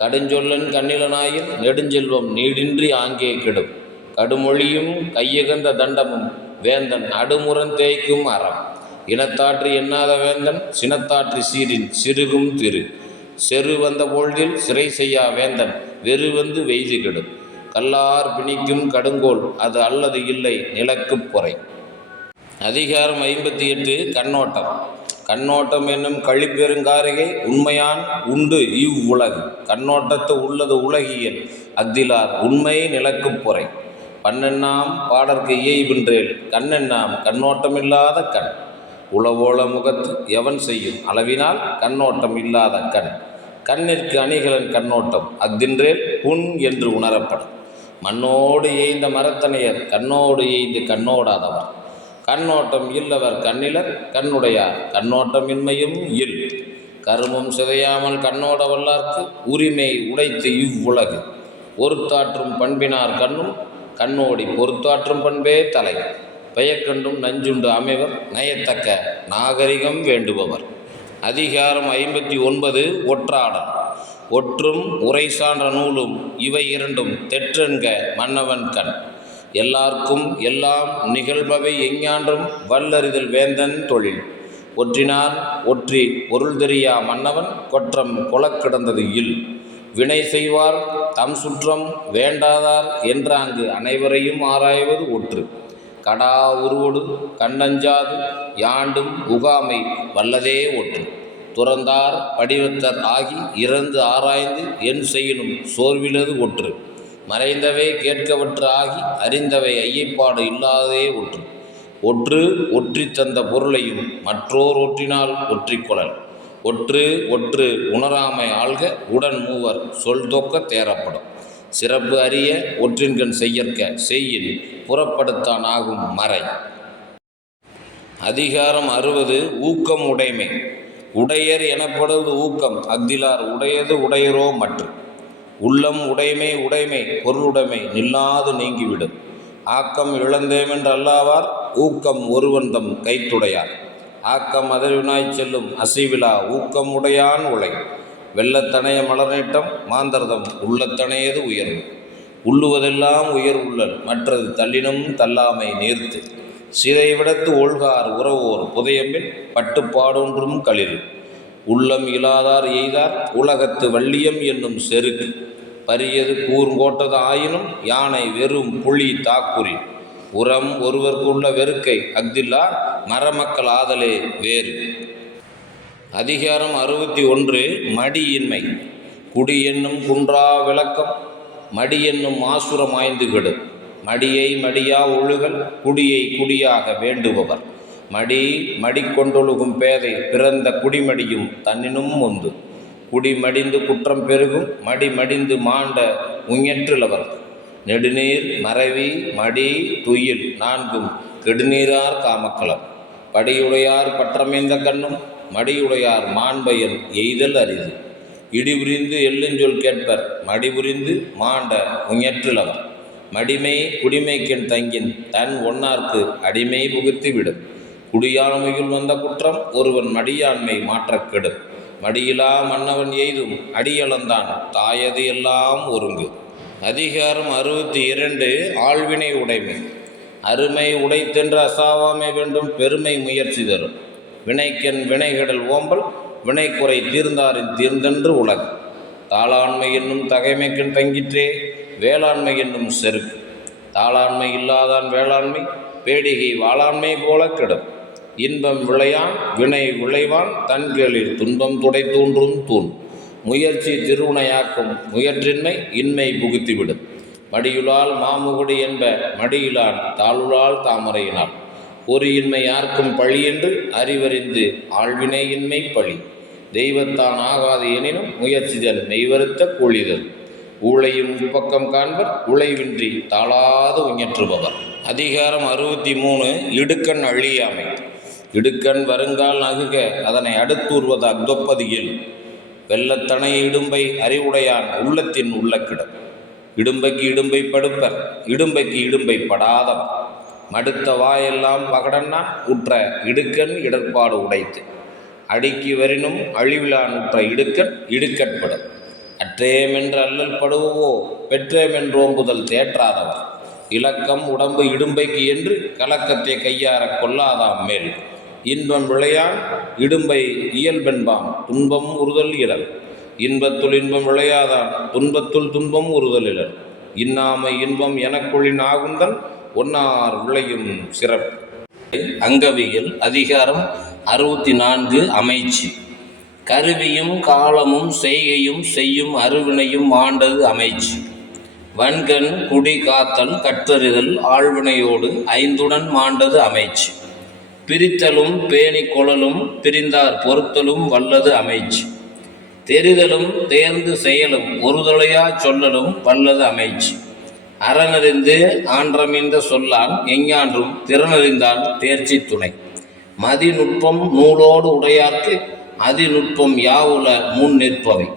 கடுஞ்சொல்லன் கண்ணிலனாயின் நெடுஞ்செல்வம் நீடின்றி ஆங்கே கெடும். கடுமொழியும் கையகந்த தண்டமும் வேந்தன் அடுமுரன் தேய்க்கும் அறம். இனத்தாற்றி எண்ணாத வேந்தன் சினத்தாற்றி சீரின் சிறுகும் திரு. செரு வந்த பொழுதில் சிறை செய்யா வேந்தன் வெறு வந்து வெய்து கெடும். கல்லார் பிணிக்கும் கடுங்கோல் அது அல்லது இல்லை நிலக்குப் பொறை. அதிகாரம் 58 கண்ணோட்டம். கண்ணோட்டம் என்னும் கழிப்பெருங்காரிகை உண்மையான் உண்டு இவ்வுலகு. கண்ணோட்டத்து உள்ளது உலகியல் அஃதிலார் உண்மை நிலக்குப் பொறை. பண்ணெண்ணாம் பாடற்கு இயைபின்றேல் கண்ணெண்ணாம் கண்ணோட்டமில்லாத கண். உளவோள முகத்து எவன் செய்யும் அளவினால் கண்ணோட்டம் இல்லாத கண். கண்ணிற்கு அணிகலன் கண்ணோட்டம் அஃதின்றேல் புண் என்று உணரப்படும். மண்ணோடு எய்ந்த மரத்தனையர் கண்ணோடு எய்ந்து கண்ணோடாதவர். கண்ணோட்டம் இல்லவர் கண்ணிலர் கண்ணுடையார் கண்ணோட்டம் இன்மையும் இல். கருமம் சிதையாமல் கண்ணோட வல்லார்க்கு உரிமை உடைத்து இவ்வுலகு. ஒருத்தாற்றும் பண்பினார் கண்ணும் கண்ணோடி பொறுத்தாற்றும் பண்பே தலை. பெயக்கண்டும் நஞ்சுண்டு அமைவர் நயத்தக்க நாகரிகம் வேண்டுபவர். அதிகாரம் 59 ஒற்றாடல். ஒற்றும் உரை சான்ற நூலும் இவை இரண்டும் தெற்றென்க மன்னவன் கண். எல்லார்க்கும் எல்லாம் நிகழ்பவை எஞ்ஞான்றும் வல்லறிதல் வேந்தன் தொழில். ஒற்றினான் ஒற்றி பொருள் தெரியா மன்னவன் கொற்றம் கொலக்கிடந்தது இல். வினை செய்வார் தம் சுற்றம் வேண்டாதார் என்றாங்கு அனைவரையும் ஆராய்வது ஒற்று. கடா உருவொடு கண்ணஞ்சாது யாண்டும் உகாமை வல்லதே ஒற்று. துறந்தார் படிவத்தர் ஆகி இறந்து ஆராய்ந்து என் செய்யினும் சோர்விலது ஒற்று. மறைந்தவை கேட்கவற்று ஆகி அறிந்தவை ஐயப்பாடு இல்லாதே ஒற்று. ஒற்று ஒற்றி தந்த பொருளையும் மற்றோர் ஒற்றினால் ஒற்றிக்கொள்ளல். ஒற்று ஒற்று உணராமை ஆள்க உடன் மூவர் சொல் தொக்க தேரப்படும். சிறப்பு அறிய ஒற்றின்கண் செய்யற்க செய்யின் புறப்படுத்தான் ஆகும் மறை. அதிகாரம் 60 ஊக்கம் உடைமை. உடையர் எனப்படுவது ஊக்கம் அஃதிலார் உடையது உடையரோ மற்று. உள்ளம் உடைமை உடைமை பொருளுடைமை நில்லாது நீங்கிவிடும். ஆக்கம் இழந்தேமென்று அல்லாவார் ஊக்கம் ஒருவந்தம் கைத்துடையார். ஆக்கம் அதர்வினாய்ச் செல்லும் அசைவிலா ஊக்கம் உடையான் உலை. வெள்ளத்தனைய மலர்நீட்டம் மாந்தர்தம் உள்ளத்தனையது உயர்வு. உள்ளுவதெல்லாம் உயர் உள்ளல் மற்றது தள்ளினும் தள்ளாமை நீர்த்து. சிதைவிடத்து ஒழ்கார் உறவோர் புதையம்பில் பட்டுப்பாடொன்றும் களிறு. உள்ளம் இலாதார் எய்தார் உலகத்து வள்ளியம் என்னும் செருக்கு. பரியது கூர்ங்கோட்டது ஆயினும் யானை வெறும் புலி தாக்குறி. உரம் ஒருவர்க்குள்ள வெறுக்கை அஃதில்லார் மரமக்கள் ஆதலே வேறு. அதிகாரம் 61 மடியின்மை. குடி என்னும் குன்றா விளக்கம் மடி என்னும் ஆசுரம் ஆய்ந்து கெடும். மடியை மடியா ஒழுகல் குடியை குடியாக வேண்டுபவர். மடிக்கொண்டொழுகும் பேதை பிறந்த குடிமடியும் தன்னினும் ஒந்து. குடிமடிந்து குற்றம் பெருகும் மடிந்து மாண்ட உஞற்றிலவர். நெடுநீர் மறைவி மடி துயில் நான்கும் கெடுநீரார் காமக்களம். படியுடையார் பற்றமைந்த கண்ணும் மடியுடையார் மாண்பயன் எய்தல் அரிது. இடிபுரிந்து எள்ளுஞ்சொல் கேட்பர் மடிபுரிந்து மாண்ட உஞற்றிலவர். மடிமை குடிமைக்கென் தங்கின் தன் ஒன்னார்க்கு அடிமை புகுத்தி விடும். குடியாண்மையுள் வந்த குற்றம் ஒருவன் மடியாண்மை மாற்றக் கெடும். மடியிலா மன்னவன் எய்தும் அடியளந்தான் தாயது எல்லாம் ஒருங்கு. அதிகாரம் 62 ஆழ்வினை உடைமை. அருமை உடைத்தென்று அசாவாமை வேண்டும் பெருமை முயற்சி தரும். வினைக்கென் வினைகடல் ஓம்பல் வினைக்குறை தீர்ந்தாரின் தீர்ந்தென்று உலகு. தாளாண்மை என்னும் தகைமைக்கென் தங்கிற்றே வேளாண்மை என்னும் செருக்கு. தாளாண்மை இல்லாதான் வேளாண்மை பேடிகை வாளாண்மை போல கெடும். இன்பம் விளையான் வினை விளைவான் தன்களில் துன்பம் துடை தூன்றும் தூண். முயற்சி திருவுணையாக்கும் முயற்றின்மை இன்மை புகுத்திவிடும். மடியுளால் மாமுகுடி என்ப மடியிலான் தாளுளால் தாமரையினாள். பொறியின்மை யார்க்கும் பழியென்று அறிவறிந்து ஆழ்வினை இன்மை பழி. தெய்வத்தான் ஆகாது எனினும் முயற்சிதல் மெய்வருத்த கூழிதல். ஊழையும் உப்பக்கம் காண்பர் உழைவின்றி தாளாது உயற்றுபவர். அதிகாரம் 63. இடுக்கண் அழியாமை. இடுக்கண் வருங்கால் நகுக அதனை அடுத்தூர்வது அக்தொப்பதியில். வெள்ளத்தனை இடும்பை அறிவுடையான் உள்ளத்தின் உள்ளக்கிடம். இடும்பைக்கு இடும்பை படுப்பர் இடும்பைக்கு இடும்பை படாதவர். மடுத்த வாயெல்லாம் பகடன்னா உற்ற இடுக்கண் இடர்பாடு உடைத்து. அடிக்கு வரினும் அழிவிலான் உற்ற இடுக்கண் இடுக்கட்படும். அற்றேமென்று அல்லல் படுவோ பெற்றேமென்றோம்புதல் தேற்றாதவர். இலக்கம் உடம்பு இடும்பைக்கு என்று கலக்கத்தை கையாற கொள்ளாதாம் மேல். இன்பம் விளையான் இடும்பை இயல்பென்பாம் துன்பம் உறுதல் இலல். இன்பத்துள் இன்பம் விளையாதான் துன்பத்துள் துன்பம் உறுதல் இலல். இன்னாமை இன்பம் எனக்குள்ளின் ஆகுந்தன் ஒன்னார் விளையும் சிறப்பு. அங்கவியல். அதிகாரம் 64. அமைச்சு. கருவியும் காலமும் செய்கையும் செய்யும் அருவினையும் ஆண்டது அமைச்சு. வன்கண் குடி காத்தல் கற்றறிதல் ஆழ்வினையோடு ஐந்துடன் மாண்டது அமைச்சு. பிரித்தலும் பேணி கொளலும் பிரிந்தார் பொறுத்தலும் வல்லது அமைச்சு. தெரிதலும் தேர்ந்து செயலும் ஒருதலையா சொல்லலும் வல்லது அமைச்சு. அறனறிந்து ஆன்றமிந்த சொல்லான் எஞ்ஞான்றும் திறனறிந்தான் தேர்ச்சி துணை. மதிநுட்பம் நூலோடு உடையார்க்கு அதிநுட்பம் யாவுல முன் நிற்பவை.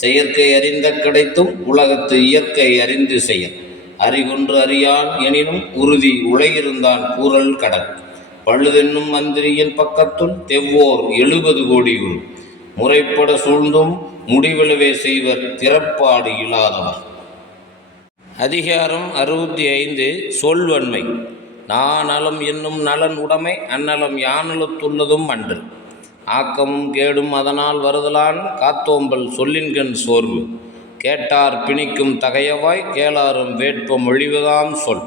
செயற்கை அறிந்த கிடைத்தும் உலகத்து இயற்கை அறிந்து செயல். அறிகொன்று அறியான் எனினும் உறுதி உழையிருந்தான் கூறல் கடன். பழுதென்னும் மந்திரியின் பக்கத்துள் தெவ்வோர் 70 கோடி உள். முறைப்பட சூழ்ந்தும் முடிவிளவே செய்வர் திறப்பாடு இல்லாதவர். அதிகாரம் 65. சொல்வன்மை. நாநலம் என்னும் நலன் உடைமை அந்நலம் யானலத்துள்ளதும் அன்று. ஆக்கமும் கேடும் அதனால் வருதலான் காத்தோம்பல் சொல்லின்கண் சோர்வு. கேட்டார் பிணிக்கும் தகையவாய் கேளாரும் வேட்பம் ஒழிவதாம் சொல்.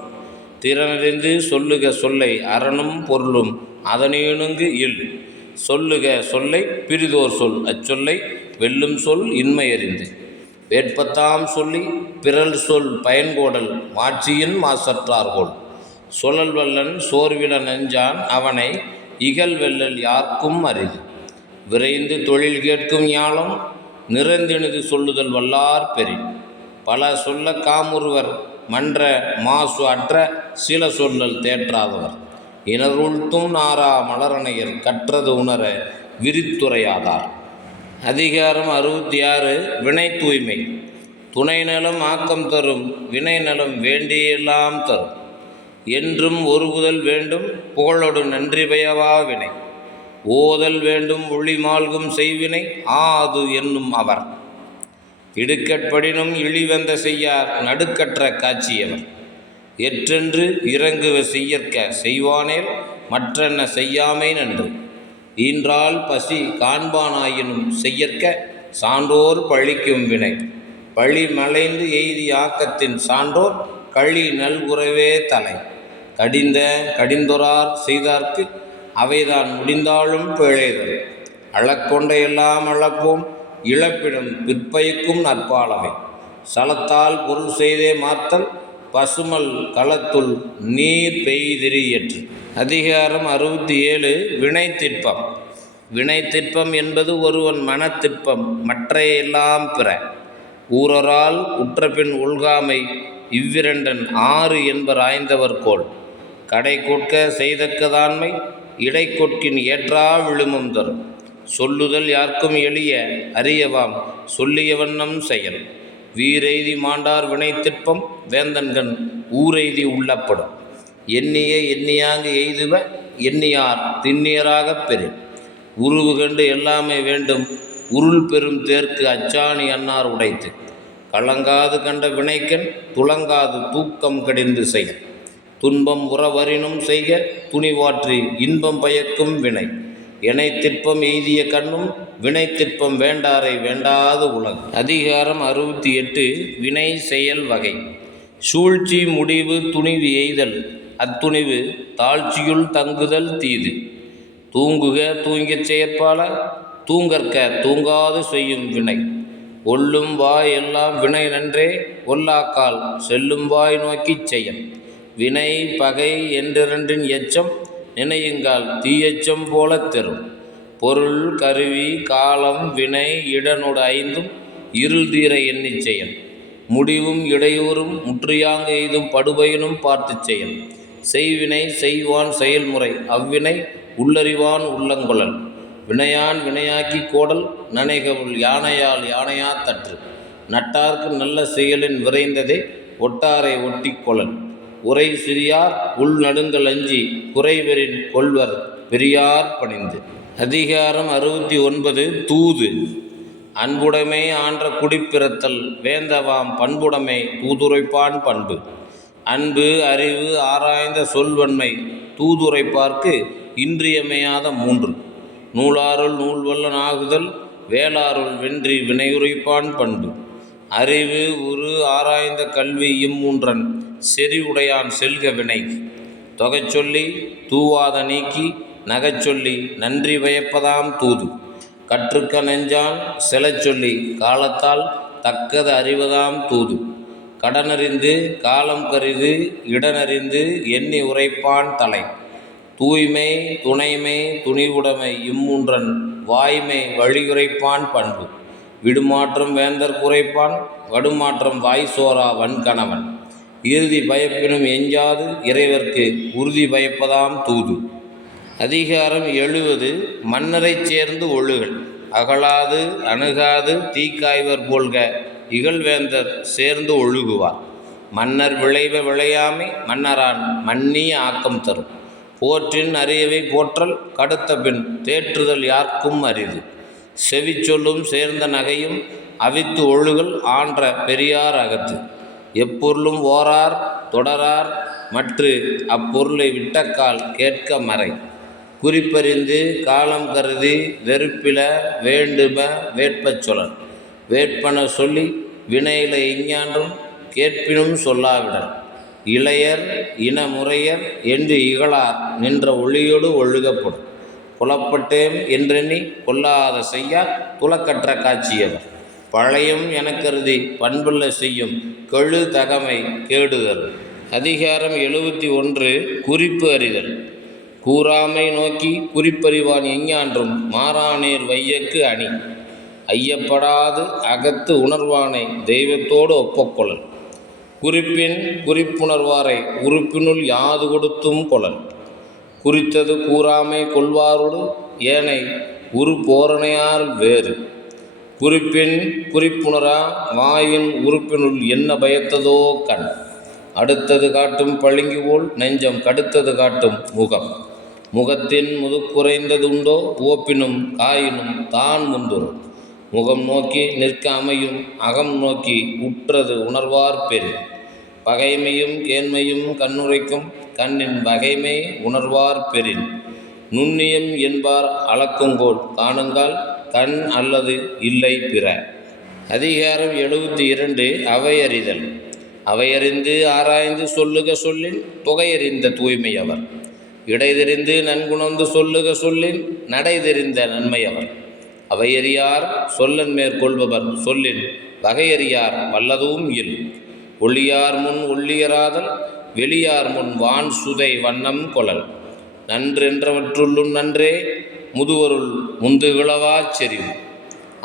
திறனறிந்து சொல்லுக சொல்லை அறனும் பொருளும் அதனேனுங்கு இல். சொல்லுக சொல்லை பிரிதோர் சொல் அச்சொல்லை வெல்லும் சொல் இன்மையறிந்து. வேட்பத்தாம் சொல்லி பிறல் சொல் பயன்கோடல் மாட்சியின் மாசற்றார்கோள். சொலல் வல்லன் சோர்வில நெஞ்சான் அவனை இகழ்வெல்லல் யார்க்கும் அரிது. விரைந்து தொழில் கேட்கும் ஞாலம் நிறைந்தெனிது சொல்லுதல் வல்லார் பெறின். பல சொல்ல காமுறுவர் மன்ற மாசு அற்ற சில சொல்லல் தேற்றாதவர். இனருள்த்தும் நாரா மலரணையர் கற்றது உணர விரித்துரையாதார். அதிகாரம் 66. வினை தூய்மை. துணை நலம் ஆக்கம் தரும் வினை நலம் வேண்டியெல்லாம் தரும். என்றும் ஒருகுதல் வேண்டும் புகழொடு நன்றி பயவா வினை. ஓதல் வேண்டும் ஒளி மால்கும் செய்வினை ஆது என்னும் அவர். இடுக்கட்படினும் இழிவந்த செய்யார் நடுக்கற்ற காட்சியவர். எற்றென்று இறங்குவ செய்யற்க செய்வானேல் மற்றென்ன செய்யாமை நன்று. ஈன்றால் பசி காண்பானாயினும் செய்யற்க சான்றோர் பழிக்கும் வினை. பழி மலைந்து எய்தி ஆக்கத்தின் சான்றோர் களி நல்குறவே தலை. கடிந்தொரார் செய்தார்க்கு அவைதான் முடிந்தாலும் பிழைதல். அளக்கொண்ட எல்லாம் அளப்போம் இழப்பிடும் பிற்பயக்கும் நற்பாலவை. சலத்தால் பொருள் செய்தே மாத்தல் பசுமல் களத்துள் நீர் பெய்திரியற்று. அதிகாரம் 67. வினைத்திற்பம். வினைத்திற்பம் என்பது ஒருவன் மனத்திற்பம் மற்றையெல்லாம் பிற. ஊரரால் உற்றபின் உள்காமை இவ்விரண்டன் 6 என்பர் ஆய்ந்தவர் கோள். கடை கொட்க செய்தக்கதாண்மை இடை கொட்கின் ஏற்றா விழுமம் தரும். சொல்லுதல் யார்க்கும் எளிய அறியவாம் சொல்லிய வண்ணம் செயல். வீரெய்தி மாண்டார் வினைத்திற்பம் வேந்தன்கண் ஊரெய்தி உள்ளப்படும். எண்ணிய எண்ணியாங்கு எய்துவ எண்ணியார் திண்ணியராகப் பெறு. உருவு கண்டு எல்லாமே வேண்டும் உருள் பெரும் தேர்க்கு அச்சாணி அன்னார் உடைத்து. கலங்காது கண்ட வினைக்கண் துளங்காது தூக்கம் கடிந்து செய். துன்பம் உறவரினும் செய்க துணிவாற்றி இன்பம் பயக்கும் வினை. இணைத்திற்பம் எய்திய கண்ணும் வினைத்திற்பம் வேண்டாரை வேண்டாது உலகு. அதிகாரம் 68. வினை செயல் வகை. சூழ்ச்சி முடிவு துணிவு எய்தல் அத்துணிவு தாழ்ச்சியுள் தங்குதல் தீது. தூங்குக தூங்கிச் செயற்பால தூங்கற்க தூங்காது செய்யும் வினை. ஒல்லும் வாய் எல்லாம் வினை நன்றே ஒல்லாக்கால் செல்லும் வாய் நோக்கிச் செயல். வினை பகை என்றிரண்டின் எச்சம் நினையுங்கால் தீயெச்சம் போலத் தெரும். பொருள் கருவி காலம் வினை இடனொடு ஐந்தும் இருள் தீர எண்ணிச் செயல். முடிவும் இடையூறும் முற்றியாங் எய்தும் படுபயனும் பார்த்துச் செயல். செய்வினை செய்வான் செயல்முறை அவ்வினை உள்ளறிவான் உள்ளங்கொளல். வினையான் வினையாக்கி கோடல் நனைகவுள் யானையால் யானையா தற்று. நட்டார்க்கு நல்ல செயலின் விரைந்ததே ஒட்டாரை ஒட்டி கொளல். உரை சிறியார் உள் நடுங்கல் அஞ்சி குறைவரின் கொள்வர் பெரியார் பணிந்து. அதிகாரம் 69 தூது. அன்புடைமை ஆன்ற குடிப்பிறத்தல் வேந்தவாம் பண்புடைமை தூதுரைப்பான் பண்பு. அன்பு அறிவு ஆராய்ந்த சொல்வன்மை தூதுரைப்பார்க்கு இன்றியமையாத மூன்று. நூலாருள் நூல்வல்லன் ஆகுதல் வேளாருள் வென்றி வினையுரைப்பான் பண்பு. அறிவு உரு ஆராய்ந்த கல்வி இம்மூன்றன் செறிவுடையான் செல்க வினை. தொகைச்சொல்லி தூவாத நீக்கி நகைச்சொல்லி நன்றி பயப்பதாம் தூது. கற்றுக்க நெஞ்சான் செலச்சொல்லி காலத்தால் தக்கது அறிவதாம் தூது. கடனறிந்து காலம் கருது இடனறிந்து எண்ணி உரைப்பான் தலை. தூய்மை துணைமை துணிவுடைமை இம்மூன்றன் வாய்மை வழியுரைப்பான் பண்பு. விடுமாற்றம் வேந்தர் குறைப்பான் வடுமாற்றம் வாய்சோரா வன்கணவன். இறுதி பயப்பினும் எஞ்சாது இறைவர்க்கு உறுதி பயப்பதாம் தூது. அதிகாரம் 70 மன்னரைச் சேர்ந்து ஒழுகல். அகலாது அணுகாது தீக்காய்வர் போல்க இகழ்வேந்தர் சேர்ந்து ஒழுகுவார். மன்னர் விளைவ விளையாமை மன்னரான் மன்னிய ஆக்கம் தரும். போற்றின் அரியவை போற்றல் கடுத்த பின் தேற்றுதல் யார்க்கும் அரிது. செவிச்சொல்லும் சேர்ந்த நகையும் அவித்து ஒழுகல் ஆன்ற பெரியார் அகத்து. எப்பொருளும் ஓரார் தொடரார் மற்று அப்பொருளை விட்டக்கால் கேட்க மறை. குறிப்பறிந்து காலம் கருதி வெறுப்பில வேண்டும வேட்பச் சொலல். வேட்பன சொல்லி வினையில இஞ்ஞான்றும் கேட்பினும் சொல்லாவிடல். இளையர் இனமுறையர் என்று இகழார் நின்ற ஒளியோடு ஒழுகப்படும். புலப்பட்டேம் என்றெண்ணி கொல்லாத செய்யார் துலக்கற்ற காட்சியவர். பழையும் எனக்கருதி பண்புள்ள செய்யும் கெழு தகமை கேடுதல். அதிகாரம் 71 குறிப்பு அறிதல். கூறாமை நோக்கி குறிப்பறிவான் எஞ்ஞான்றும் மாறானேர் வையக்கு அணி. ஐயப்படாது அகத்து உணர்வானை தெய்வத்தோடு ஒப்பக்கொள்ளல். குறிப்பின் குறிப்புணர்வாரை உறுப்பினுள் யாது கொடுத்தும் கொளல். குறித்தது கூறாமை கொள்வாரோடு ஏனை உரு போரணையால் வேறு. குறிப்பின் குறிப்புணரா வாயின் உறுப்பினுள் என்ன பயத்ததோ கண். அடுத்தது காட்டும் பளிங்கு போல் நெஞ்சம் கடுத்தது காட்டும் முகம். முகத்தின் முதுக்குறைந்ததுண்டோ ஓப்பினும் காயினும் தான் முந்துரும். முகம் நோக்கி நிற்க அமையும் அகம் நோக்கி உற்றது உணர்வார் பெரு. பகைமையும் கேண்மையும் கண்ணுரைக்கும் கண்ணின் வகைமை உணர்வார் பெறின். நுண்ணியம் என்பார் அளக்குங்கோல் காணுங்கால் கண் அல்லது இல்லை பிற. அதிகாரம் 72 அவையறிதல். அவையறிந்து ஆராய்ந்து சொல்லுக சொல்லின் தொகையறிந்த தூய்மை அவர். இடைதெறிந்து நன்குணர்ந்து சொல்லுக சொல்லின் நடைதெறிந்த நன்மை அவர். அவையறியார் சொல்லன் மேற்கொள்பவர் சொல்லின் வகையறியார் வல்லதும் இல். ஒளியார் முன் ஒள்ளியராதல் வெளியார் முன் வான் சுதை வண்ணம் கொளல். நன்றென்றவற்றுள்ளும் நன்றே முதுவருள் முந்துகிழவாச் செறிவு.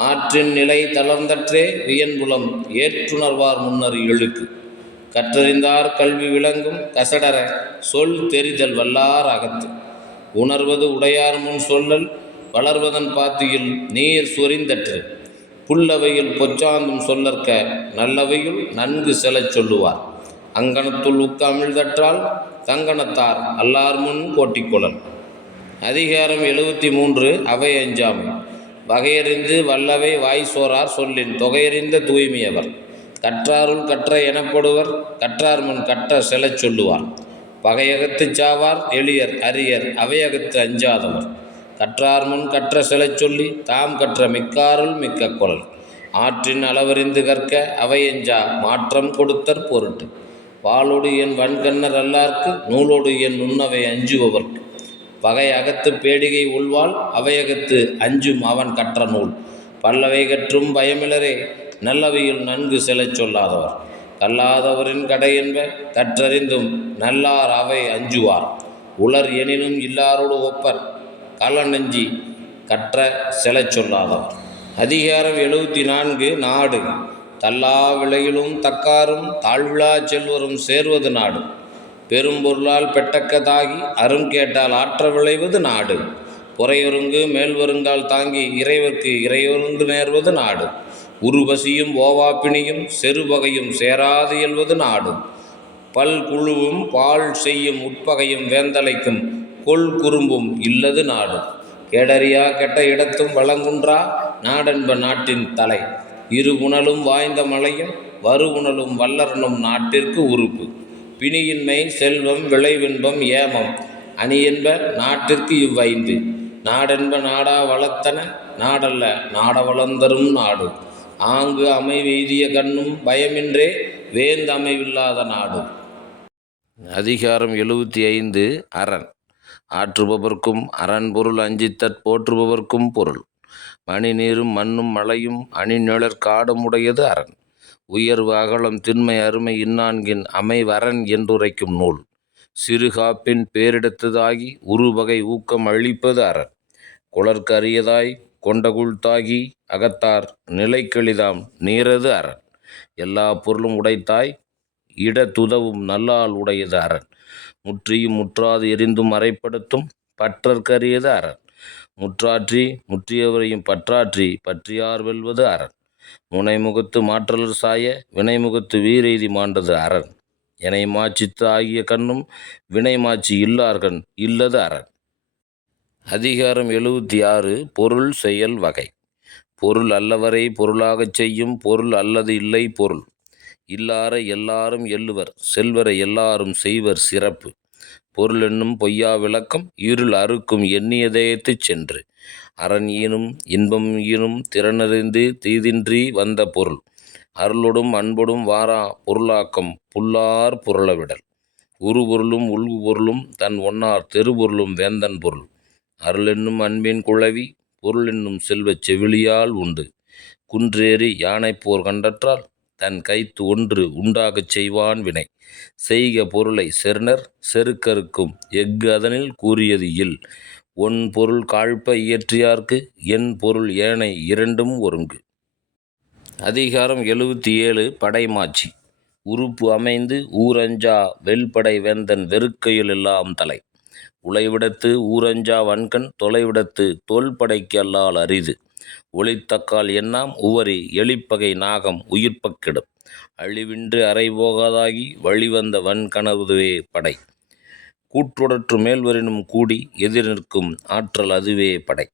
ஆற்றின் நிலை தளர்ந்தற்றே வியன்புலம் ஏற்றுணர்வார் முன்னர் எழுக்கு. கற்றறிந்தார் கல்வி விளங்கும் கசடர சொல் தெரிதல் வல்லார் அகத்து. உணர்வது உடையார் முன் சொல்லல் வளர்வதன் பாத்தியில் நீர் சொரிந்தற்று. புல்லவையில் பொச்சாந்தும் சொல்லற்க நல்லவையுள் நன்கு செலச் சொல்லுவார். அங்கனத்துள் உட்காமிழ்தற்றால் தங்கணத்தார் அல்லார் முன் கோட்டிக்கொளல். அதிகாரம் 73 அவை அஞ்சாமை. வகையறிந்து வல்லவை வாய்சோரார் சொல்லின் தொகையறிந்த தூய்மையவர். கற்றாருள் கற்ற எனப்படுவர் கற்றார் முன் கற்ற செலச் சொல்லுவார். பகையகத்துச் சாவார் எளியர் அரியர் அவையகத்து அஞ்சாதவர். கற்றார் முன் கற்ற செலச் சொல்லி தாம் கற்ற மிக்காருள் மிக்க கொளல். ஆற்றின் அளவறிந்து கற்க அவையஞ்சா மாற்றம் கொடுத்தற் பொருட்டு. பாலொடு என் வன்கண்ணர் அல்லார்க்கு நூலோடு என் நுண்ணவை அஞ்சுபவர்க்கு பகை அகத்து பேடிகை உள்வாள் அவையகத்து அஞ்சும் அவன் கற்ற நூல் பல்லவை கற்றும் பயமிலரே நல்லவையில் நன்கு செலச் சொல்லாதவர் கல்லாதவரின் கடை என்ப கற்றறிந்தும் நல்லார் அவை அஞ்சுவார் உலர் எனினும் இல்லாரோடு ஒப்பர் கலநெஞ்சி கற்ற செலச் சொல்லாதவர். அதிகாரம் 74 நாடு தல்லா விலையிலும் தக்காரும் தாழ்விழா செல்வரும் சேர்வது நாடு பெரும்பொருளால் பெட்டக்கதாகி அரும் கேட்டால் ஆற்ற விளைவது நாடு புறையொருங்கு மேல்வருங்கால் தாங்கி இறைவர்க்கு இறையொருங்கு நேர்வது நாடு உருபசியும் ஓவாப்பிணியும் செருபகையும் சேராது இயல்வது நாடு பல் குழுவும் பால் செய்யும் உட்பகையும் வேந்தலைக்கும் கொள் குறும்பும் இல்லது நாடு கேடறியா கெட்ட இடத்தும் வளங்குன்றா நாடென்ப நாட்டின் தலை இரு உணலும் வாய்ந்த மலையும் வரு உணலும் வல்லரனும் நாட்டிற்கு உறுப்பு பிணியின்மை செல்வம் விளைவின்பம் ஏமம் அணி என்ப நாட்டிற்கு இவ்வைந்து நாடென்ப நாடா வளர்த்தன நாடல்ல நாட வளர்ந்தரும் நாடு ஆங்கு அமைவெய்திய கண்ணும் பயமின்றே வேந்த அமைவில்லாத நாடு. அதிகாரம் 75 அரண் ஆற்றுபவர்க்கும் அரண் பொருள் அஞ்சித்தற் போற்றுபவர்க்கும் பொருள் மணி நீரும் மண்ணும் மலையும் அணிநிழற் காடும் உடையது அரண் உயர்வு அகலம் திண்மை அருமை இந்நான்கின் அமைவரண் என்றுரைக்கும் நூல் சிறுகாப்பின் பேரிடத்ததாகி உருவகை ஊக்கம் அளிப்பது அரண் குளர்க்கு அரியதாய் கொண்டகுழ்த்தாகி அகத்தார் நிலைக்கெளிதாம் நீரது அரண் எல்லா பொருளும் உடைத்தாய் இடத்துதவும் நல்லால் உடையது அரண் முற்றியும் முற்றாது எரிந்தும் மறைப்படுத்தும் பற்றற்கரியது அரண் முற்றாற்றி முற்றியவரையும் பற்றாற்றி பற்றியார் வெல்வது அரண் முனைமுகத்து மாற்றலர் சாய வினைமுகத்து வீரெய்தி மாண்டது அரண் எனை மாச்சித்து ஆகிய கண்ணும் வினைமாச்சி இல்லார்கண் இல்லது அரண். அதிகாரம் 76 பொருள் செயல் வகை பொருள் அல்லவரை பொருளாகச் செய்யும் பொருள் அல்லது இல்லை பொருள் இல்லார எல்லாரும் எள்ளுவர் செல்வரை எல்லாரும் செய்வர் சிறப்பு பொருள் என்னும் பொய்யா விளக்கம் இருள் அறுக்கும் எண்ணியதேத்துச் சென்று அரண் ஈனும் இன்பம் ஈனும் திறனறிந்து தீதின்றி வந்த பொருள் அருளொடும் அன்பொடும் வாரா பொருளாக்கம் புல்லார் புரளவிடல் உருபொருளும் உள்கு பொருளும் தன் ஒன்னார் தெருபொருளும் வேந்தன் பொருள் அருள் என்னும் அன்பின் குழவி பொருள் என்னும் செல்வச் செவிலியால் உண்டு குன்றேறி யானைப்போர் கண்டற்றால் தன் கைத்து ஒன்று உண்டாகச் செய்வான் வினை செய்க பொருளை செருணர் செருக்கருக்கும் எஃகு அதனில் கூறியது இல் ஒன் பொருள் காழ்ப்ப இயற்றியார்க்கு என் பொருள் ஏனை இரண்டும் ஒருங்கு. அதிகாரம் 77 படைமாட்சி உறுப்பு அமைந்து ஊரஞ்சா வெல்படை வேந்தன் வெறுக்கையில் எல்லாம் தலை உளைவிடத்து ஊரஞ்சா வன்கண் தொலைவிடத்து தோல்படைக்கு அல்லால் அரிது ஒளித்தக்கால் எண்ணாம் உவரி எலிப்பகை நாகம் உயிர்ப்பக்கிடும் அழிவின்றி அறைபோகாதாகி வழிவந்த வன்கனவுதுவே படை கூற்றுடற்று மேல்வரினும் கூடி எதிர் நிற்கும் ஆற்றல் அதுவே படை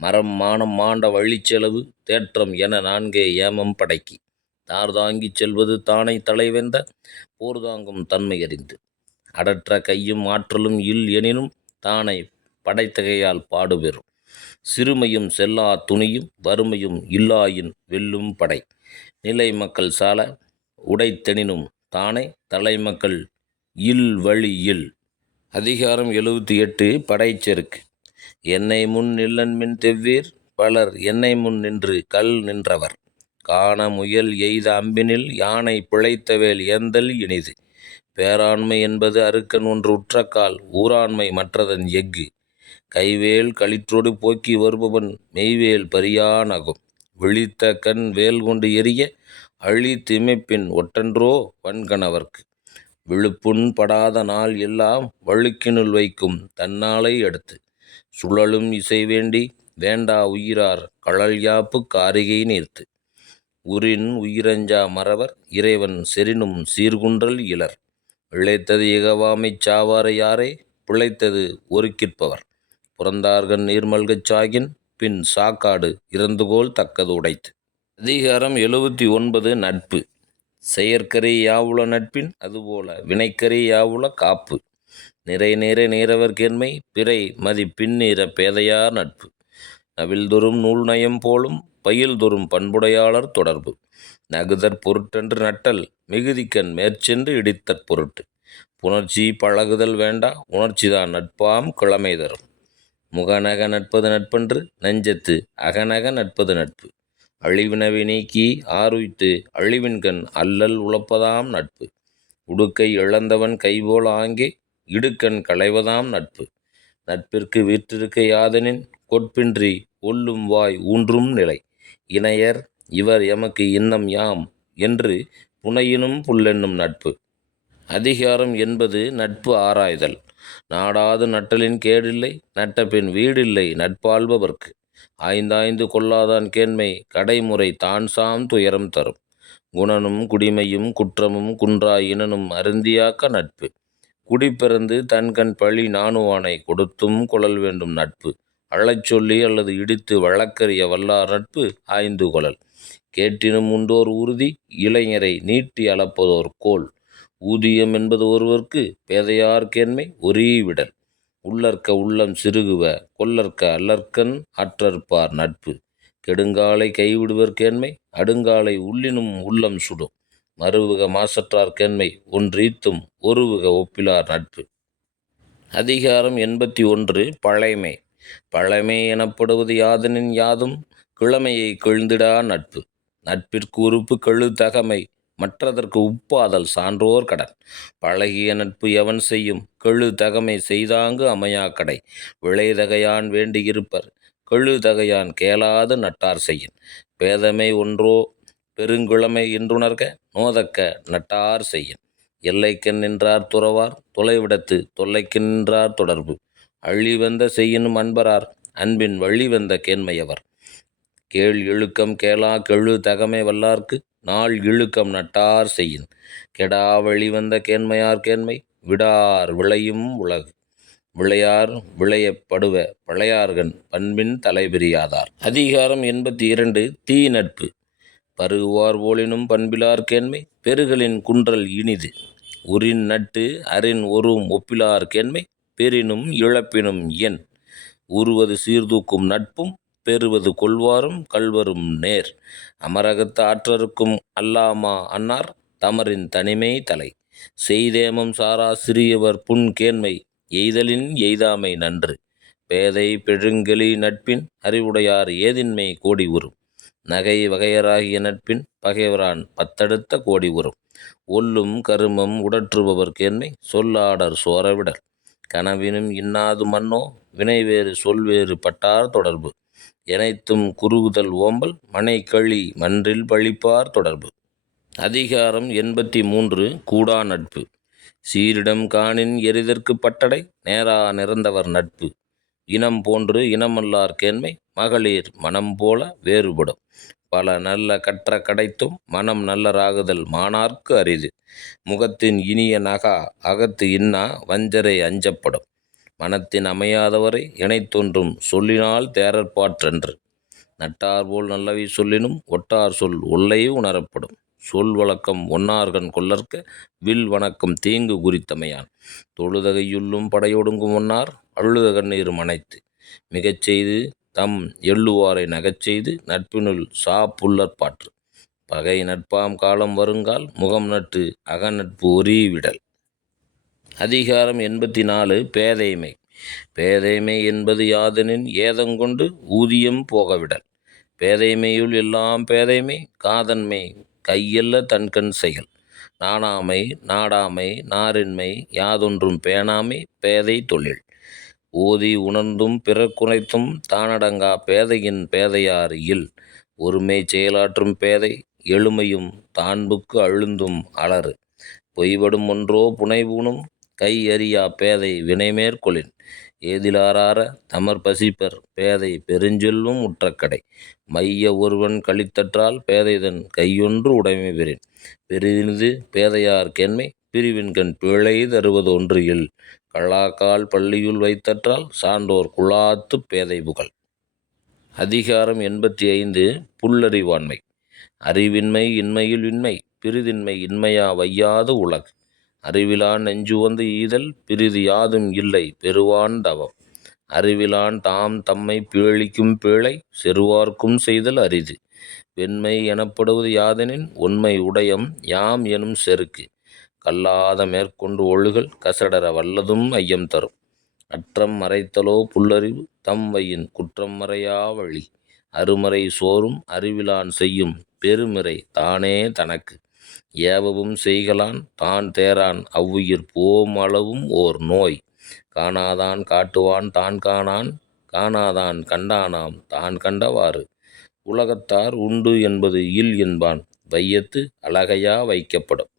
மரம் மானம் மாண்ட வழிச்செலவு தேற்றம் என நான்கே ஏமம் படைக்கு தார்தாங்கிச் செல்வது தானை தலைவெந்த போர்தாங்கும் தன்மை அறிந்து அடற்ற கையும் ஆற்றலும் இல் எனினும் தானை படைத்தகையால் பாடுபெறும் சிறுமையும் செல்லா துணியும் வறுமையும் இல்லாயின் வெல்லும் படை நிலை மக்கள் சால உடைத்தெனினும் தானே தலைமக்கள் இல் வழி இல். அதிகாரம் 78 படைச்செருக்கு என்னை முன் நில்லன்மின் தெவ்வீர் பலர் என்னை முன் நின்று கல் நின்றவர் காண முயல் எய்த அம்பினில் யானை பிழைத்தவேல் ஏந்தல் இனிது பேராண்மை என்பது அருக்கன் ஒன்று உற்றக்கால் ஊராண்மை மற்றதன் எஃகு கைவேல் களிற்றொடு போக்கி வருபவன் மெய்வேல் பரியானகும் விழித்த கண் வேல் கொண்டு எரிய அழி திமைப்பின் ஒட்டன்றோ வன்கணவர்க்கு விழுப்புண் படாத நாள் எல்லாம் வழுக்கினுள் வைக்கும் தன்னாலை அடுத்து சுழலும் இசை வேண்டி வேண்டா உயிரார் கழல் யாப்பு காரிகை நீர்த்து உரின் உயிரஞ்சா மறவர் இறைவன் செரினும் சீர்குன்றல் இலர் இழைத்தது இகவாமைச் சாவார யாரே பிழைத்தது ஒருக்கிற்பவர் புறந்தார்கண் நீர்மல்கச் சாகின் பின் சாக்காடு இறந்துகோல் தக்கது உடைத்து. அதிகாரம் 79 நட்பு செயற்கரை யாவுள நட்பின் அதுபோல வினைக்கரை யாவுள காப்பு நிறை நேர நேரவர்கேண்மை பிறை மதி பின்னீர பேதையார் நட்பு நவில்தொறும் நூல் நயம் போலும் பயில்தொறும் பண்புடையாளர் தொடர்பு. நகுதற் பொருட்டென்று நட்டல் மிகுதிக்கண் மேற்சென்று இடித்தற் பொருட்டு. புணர்ச்சி பழகுதல் வேண்டா உணர்ச்சிதான் நட்பாம் கிழமை தரும். முகநக நட்பது நட்பன்று நெஞ்சத்து அகநக நட்பது நட்பு. அழிவினவை நீக்கி ஆருய்த்து அழிவின்கண் அல்லல் உழப்பதாம் நட்பு. உடுக்கை இழந்தவன் கைபோல் ஆங்கே இடுக்கண் களைவதாம் நட்பு. நட்பிற்கு வீற்றிருக்க யாதெனின் கொட்பின்றி ஒல்லும் வாய் ஊன்றும் நிலை. இணையர் இவர் எமக்கு இன்னம் யாம் என்று புனையினும் புல்லென்னும் நட்பு. அதிகாரம் என்பது நட்பு ஆராய்தல். நாடாது நட்டலின் கேடில்லை நட்டபின் வீடில்லை நட்பாள்பவர்க்கு. ஆய்ந்தாய்ந்து கொள்ளாதான் கேண்மை கடைமுறை தான்சாம் துயரம் தரும். குணனும் குடிமையும் குற்றமும் குன்றா இனனும் அருந்தியாக்க நட்பு. குடிப்பிறந்து தன்கண் பழி நாணுவானை கொடுத்தும் கொளல் வேண்டும் நட்பு. அழச்சொல்லி அல்லது இடித்து வழக்கறிய வல்லார் நட்பு ஆய்ந்து கொளல். கேட்டினும் உண்டோர் உறுதி இளைஞரை நீட்டி அளப்பதோர் கோல். ஊதியம் என்பது ஒருவர்க்கு பேதையார் கேண்மை ஒரீ விடல். உள்ளற்க உள்ளம் சிறுகுவ கொல்லற்க அல்லற்கண் அற்றற்பார் நட்பு. கெடுங்காலை கைவிடுவர் கேண்மை அடுங்காலை உள்ளினும் உள்ளம் சுடும். மறுவுக மாசற்றார் கேண்மை ஒன்றீத்தும் ஒருவுக ஒப்பிலார் நட்பு. அதிகாரம் 81 பழைமை. பழைமை எனப்படுவது யாதெனின் யாதும் கிழமையை கெழுந்திடா நட்பு. நட்பிற்கு உறுப்பு கெழு தகமை மற்றதற்கு உப்பாதல் சான்றோர் கடன். பழகிய நட்பு எவன் செய்யும் கெழு தகமை செய்தாங்கு அமையா கடை. விளைதகையான் வேண்டி இருப்பர் கெழு தகையான் கேளாது நட்டார் செய்யின். பேதமை ஒன்றோ பெருங்கிழமை என்றுணர்க நோதக்க நட்டார் செய்யின். எல்லைக்கண் நின்றார் துறவார் தொலைவிடத்து தொல்லைக்கண் நின்றார் தொடர்பு. அழிவந்த செய்யினும் அன்பரார் அன்பின் வழிவந்த கேண்மையவர். கேள் இழுக்கம் கேளா கெழு தகமை வல்லார்க்கு நாள் இழுக்கம் நட்டார் செய்யின். கெடா வழிவந்த கேண்மையார் கேண்மை விடார் விளையும் உலகு. விளையார் விளையப்படுவ பழையார்கண் பண்பின் தலைபிரியாதார். அதிகாரம் 82 தீ நட்பு. பருகுவார் போலினும் பண்பிலார் கேண்மை பெருகலின் குன்றல் இனிது. உரின் நட்டு அரின் ஒரும் ஒப்பிலார் கேண்மை பெரினும் இழப்பினும் என். உருவது சீர்தூக்கும் நட்பும் பெறுவது கொள்வாரும் கள்வரும் நேர். அமரகத்து ஆற்றருக்கும் அல்லாமா அன்னார் தமரின் தனிமை தலை. செய்தேமம் சாரா சிறியவர் புன் கேண்மை எய்தலின் எய்தாமை நன்று. பேதை பெருங்கெளி நட்பின் அறிவுடையார் ஏதின்மை கோடி உறும். நகை வகையராகிய நட்பின் பகைவரான் பத்தடுத்த கோடி உறும். ஒல்லும் கருமம் உடற்றுபவர் கேண்மை சொல்லாடர் சோரவிடல். கனவினும் இன்னாது மன்னோ வினைவேறு சொல்வேறு பட்டார் தொடர்பு. எனைத்தும் குறுகுதல் ஓம்பல் மனைக்கழி மன்றில் பழிப்பார் தொடர்பு. அதிகாரம் 83 கூடா நட்பு. சீரிடம் காணின் எரிதற்கு பட்டடை நேரா நிறந்தவர் நட்பு. இனம் போன்று இனமல்லார் கேண்மை மகளிர் மனம் போல வேறுபடும். பல நல்ல கற்ற கடைத்தும் மனம் நல்லராகுதல் மாணார்க்கு அரிது. முகத்தின் இனிய நகா அகத்து இன்னா வஞ்சரை அஞ்சப்படும். மனத்தின் அமையாதவரை இணைத்தொன்றும் சொல்லினால் தேரற்பாற்றன்று. நட்டார்போல் நல்லவை சொல்லினும் ஒட்டார் சொல் ஒல்லை உணரப்படும். சொல் வழக்கம் ஒன்னார்கண் கொல்லற்க வில் வணக்கம் தீங்கு குறித்தமையான். தொழுதகையுள்ளும் படையொடுங்கும் ஒன்னார் அழுத கண்ணீர் மனைத்து. மிகச்செய்து தம் எள்ளுவாரை நகச்செய்து நட்பினுள் சாப்புல்லற்பாற்று. பகை நட்பாம் காலம் வருங்கால் முகம் நட்டு அகநட்பு ஒரீ விடல். அதிகாரம் 84 பேதைமை. பேதைமை என்பது யாதெனின் ஏதங்கொண்டு ஊதியம் போகவிடல். பேதைமையுள் எல்லாம் பேதைமை காதன்மை கையல்ல தன்கண் செயல். நாணாமை நாடாமை நாரின்மை யாதொன்றும் பேணாமை பேதை தொழில். ஓதி உணர்ந்தும் பிறர்க்குரைத்தும் தானடங்கா பேதையின் பேதையார் இல். ஒருமை செயலாற்றும் பேதை எழுமையும் தான்புக்கு அழுந்தும் அலறு. பொய்படும் ஒன்றோ புனைபூணும் கை அறியா பேதை வினைமேற்கொளின். ஏதிலாரார தமர் பசிப்பர் பேதை பெருஞ்செல்வம் உற்றக்கடை. மைய ஒருவன் கழித்தற்றால் பேதைதன் கையொன்று உடைமை பெறின். பெரிது பேதையார் கேண்மை பிரிவின்கண் பிழை தருவது ஒன்று இல். கள்ளாக்கால் பள்ளியுள் வைத்தற்றால் சான்றோர் குழாத்து பேதை புகழ். அதிகாரம் 85 புல்லறிவாண்மை. அறிவின்மை இன்மையில் இன்மை பிரிதின்மை இன்மையா வையாது உலகு. அறிவிலான் நெஞ்சுவந்து ஈதல் பிரிது யாதும் இல்லை பெறுவான் தவம். அறிவிலான் தாம் தம்மை பீழிக்கும் பீழை செருவார்க்கும் செய்தல் அரிது. வெண்மை எனப்படுவது யாதெனின் உண்மை உடையம் யாம் எனும் செருக்கு. கல்லாத மேற்கொண்டு ஒழுகல் கசடர வல்லதும் ஐயம் தரும். அற்றம் மறைத்தலோ புல்லறிவு தம்வையின் குற்றம் மறையா வழி. அருமறை சோறும் அறிவிலான் செய்யும் பெருமிறை தானே தனக்கு. ஏவவும் செய்கலான் தான் தேரான் அவ்வுயிர் போம் அளவும் ஓர் நோய். காணாதான் காட்டுவான் தான் காணான் காணாதான் கண்டானாம் தான் கண்டவாறு. உலகத்தார் உண்டு என்பது இல் என்பான் வையத்து அழகையா வைக்கப்படும்.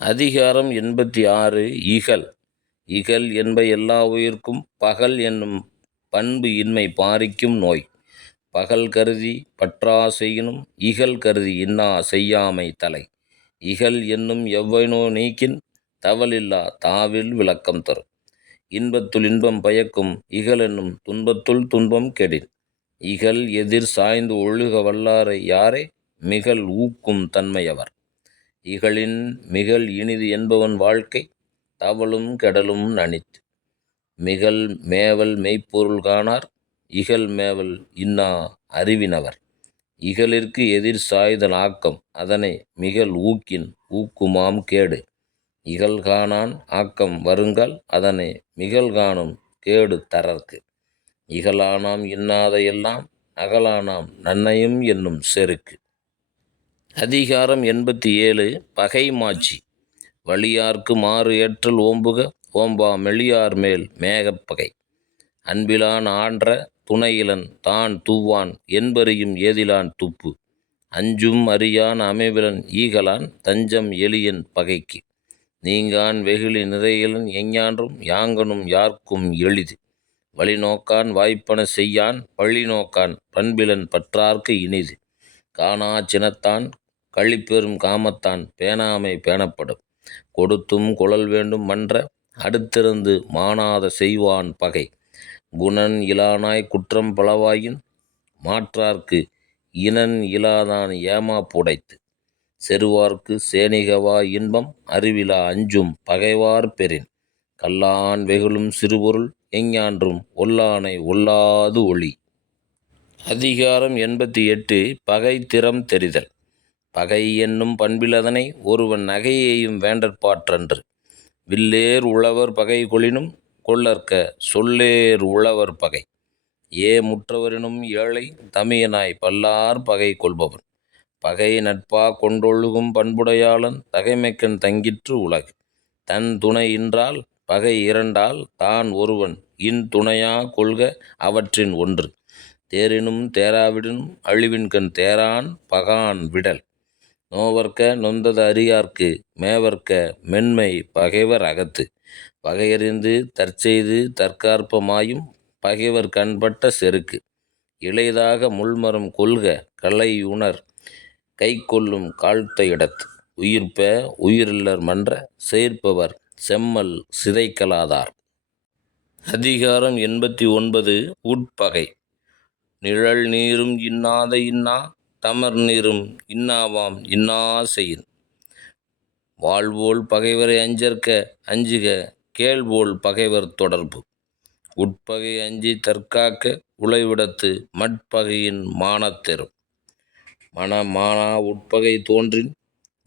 அதிகாரம் 86 இகல். இகல் என்ப எல்லா உயிர்க்கும் பகல் என்னும் பண்பு இன்மை பாரிக்கும் நோய். பகல் கருதி பற்றா செய்யினும் இகல் கருதி இன்னா செய்யாமை தலை. இகல் என்னும் எவ்வனோ நீக்கின் தவலில்லா தாவில் விளக்கம் தரும். இன்பத்துள் இன்பம் பயக்கும் இகல் என்னும் துன்பத்துள் துன்பம் கெடின். இகல் எதிர் சாய்ந்து ஒழுக வல்லாரை யாரே மிகல் ஊக்கும் தன்மையவர். இகலின் மிகல் இனிது என்பவன் வாழ்க்கை தவளும் கெடலும் நனித்து. மிகல் மேவல் மெய்ப்பொருள் காணார் இகல் மேவல் இன்னா அறிவினவர். இகலிற்கு எதிர் சாய்தல் ஆக்கம் அதனை மிகல் ஊக்கின் ஊக்குமாம் கேடு. இகல் காணான் ஆக்கம் வருங்கால் அதனை மிகல் காணும் கேடு தரற்கு. இகலானாம் இன்னாத எல்லாம் அகலானாம் நன்னையும் என்னும் செருக்கு. அதிகாரம் 87 பகை மாட்சி. வலியார்க்கு மாறு ஏற்றல் ஓம்புக ஓம்பா மெலியார் மேல் மேகப்பகை. அன்பிலான் ஆன்ற துணையிலன் தான் தூவான் என்பறியும் ஏதிலான் துப்பு. அஞ்சும் அறியான் அமைவிலன் ஈகலான் தஞ்சம் எளியன் பகைக்கு. நீங்கான் வெகுளி நிறையிலன் எஞ்ஞான்றும் யாங்கனும் யார்க்கும் எளிது. வழி நோக்கான் வாய்ப்பன செய்யான் பழி நோக்கான் பண்பிலன் பற்றார்க்கு இனிது. காணா சினத்தான் கழிப்பெறும் காமத்தான் பேணாமை பேணப்படும். கொடுத்தும் குழல் வேண்டும் மன்ற அடுத்திருந்து மானாத செய்வான் பகை. குணன் இலானாய் குற்றம் பலவாயின் மாற்றார்க்கு இனன் இலாதான் ஏமா புடைத்து. செருவார்க்கு சேனிகவா இன்பம் அறிவிலா அஞ்சும் பகைவார் பெறின். கல்லான் வெகுளும் சிறுபொருள் எஞ்ஞான்றும் ஒல்லானை ஒல்லாது ஒளி. அதிகாரம் 88 பகை திறம் தெரிதல். பகை என்னும் பண்பிலதனை ஒருவன் நகையையும் வேண்டற்பாற்றன்று. வில்லேர் உழவர் பகை கொளினும் கொள்ளற்க சொல்லேர் உழவர் பகை. முற்றவரினும் ஏழை தமியனாய் பல்லார் பகை கொள்பவன். பகை நட்பா கொண்டொழுகும் பண்புடையாளன் தகைமைக்கண் தங்கிற்று உலகு. தன் துணை இன்றால் பகை இரண்டால் தான் ஒருவன் இன் துணையா கொள்க அவற்றின் ஒன்று. தேரினும் தேராவிடினும் அழிவின்கண் தேரான் பகான் விடல். நோவர்க்க நொந்தது அறியார்க்கு மேவர்க்க மென்மை பகைவர் அகத்து. பகையறிந்து தற்செய்து தற்காற்பமாயும் பகைவர் கண்பட்ட செருக்கு. இளைதாக முள்மரம் கொள்க கலை உணர் கை கொள்ளும் காழ்த்த இடத்து. உயிர்ப்ப உயிரில்லர் மன்ற சேர்ப்பவர் செம்மல் சிதைக்கலாதார். அதிகாரம் 89 உட்பகை. நிழல் நீரும் இன்னாத இன்னா தமர் நீரும் இன்னாவாம் இன்னா செய்யின். வாழ்வோல் பகைவரை அஞ்சற்க அஞ்சுக கேள்வோல் பகைவர் தொடர்பு. உட்பகை அஞ்சி தற்காக்க உழைவிடத்து மட்பகையின் மானத்தெரும். மானா உட்பகை தோன்றின்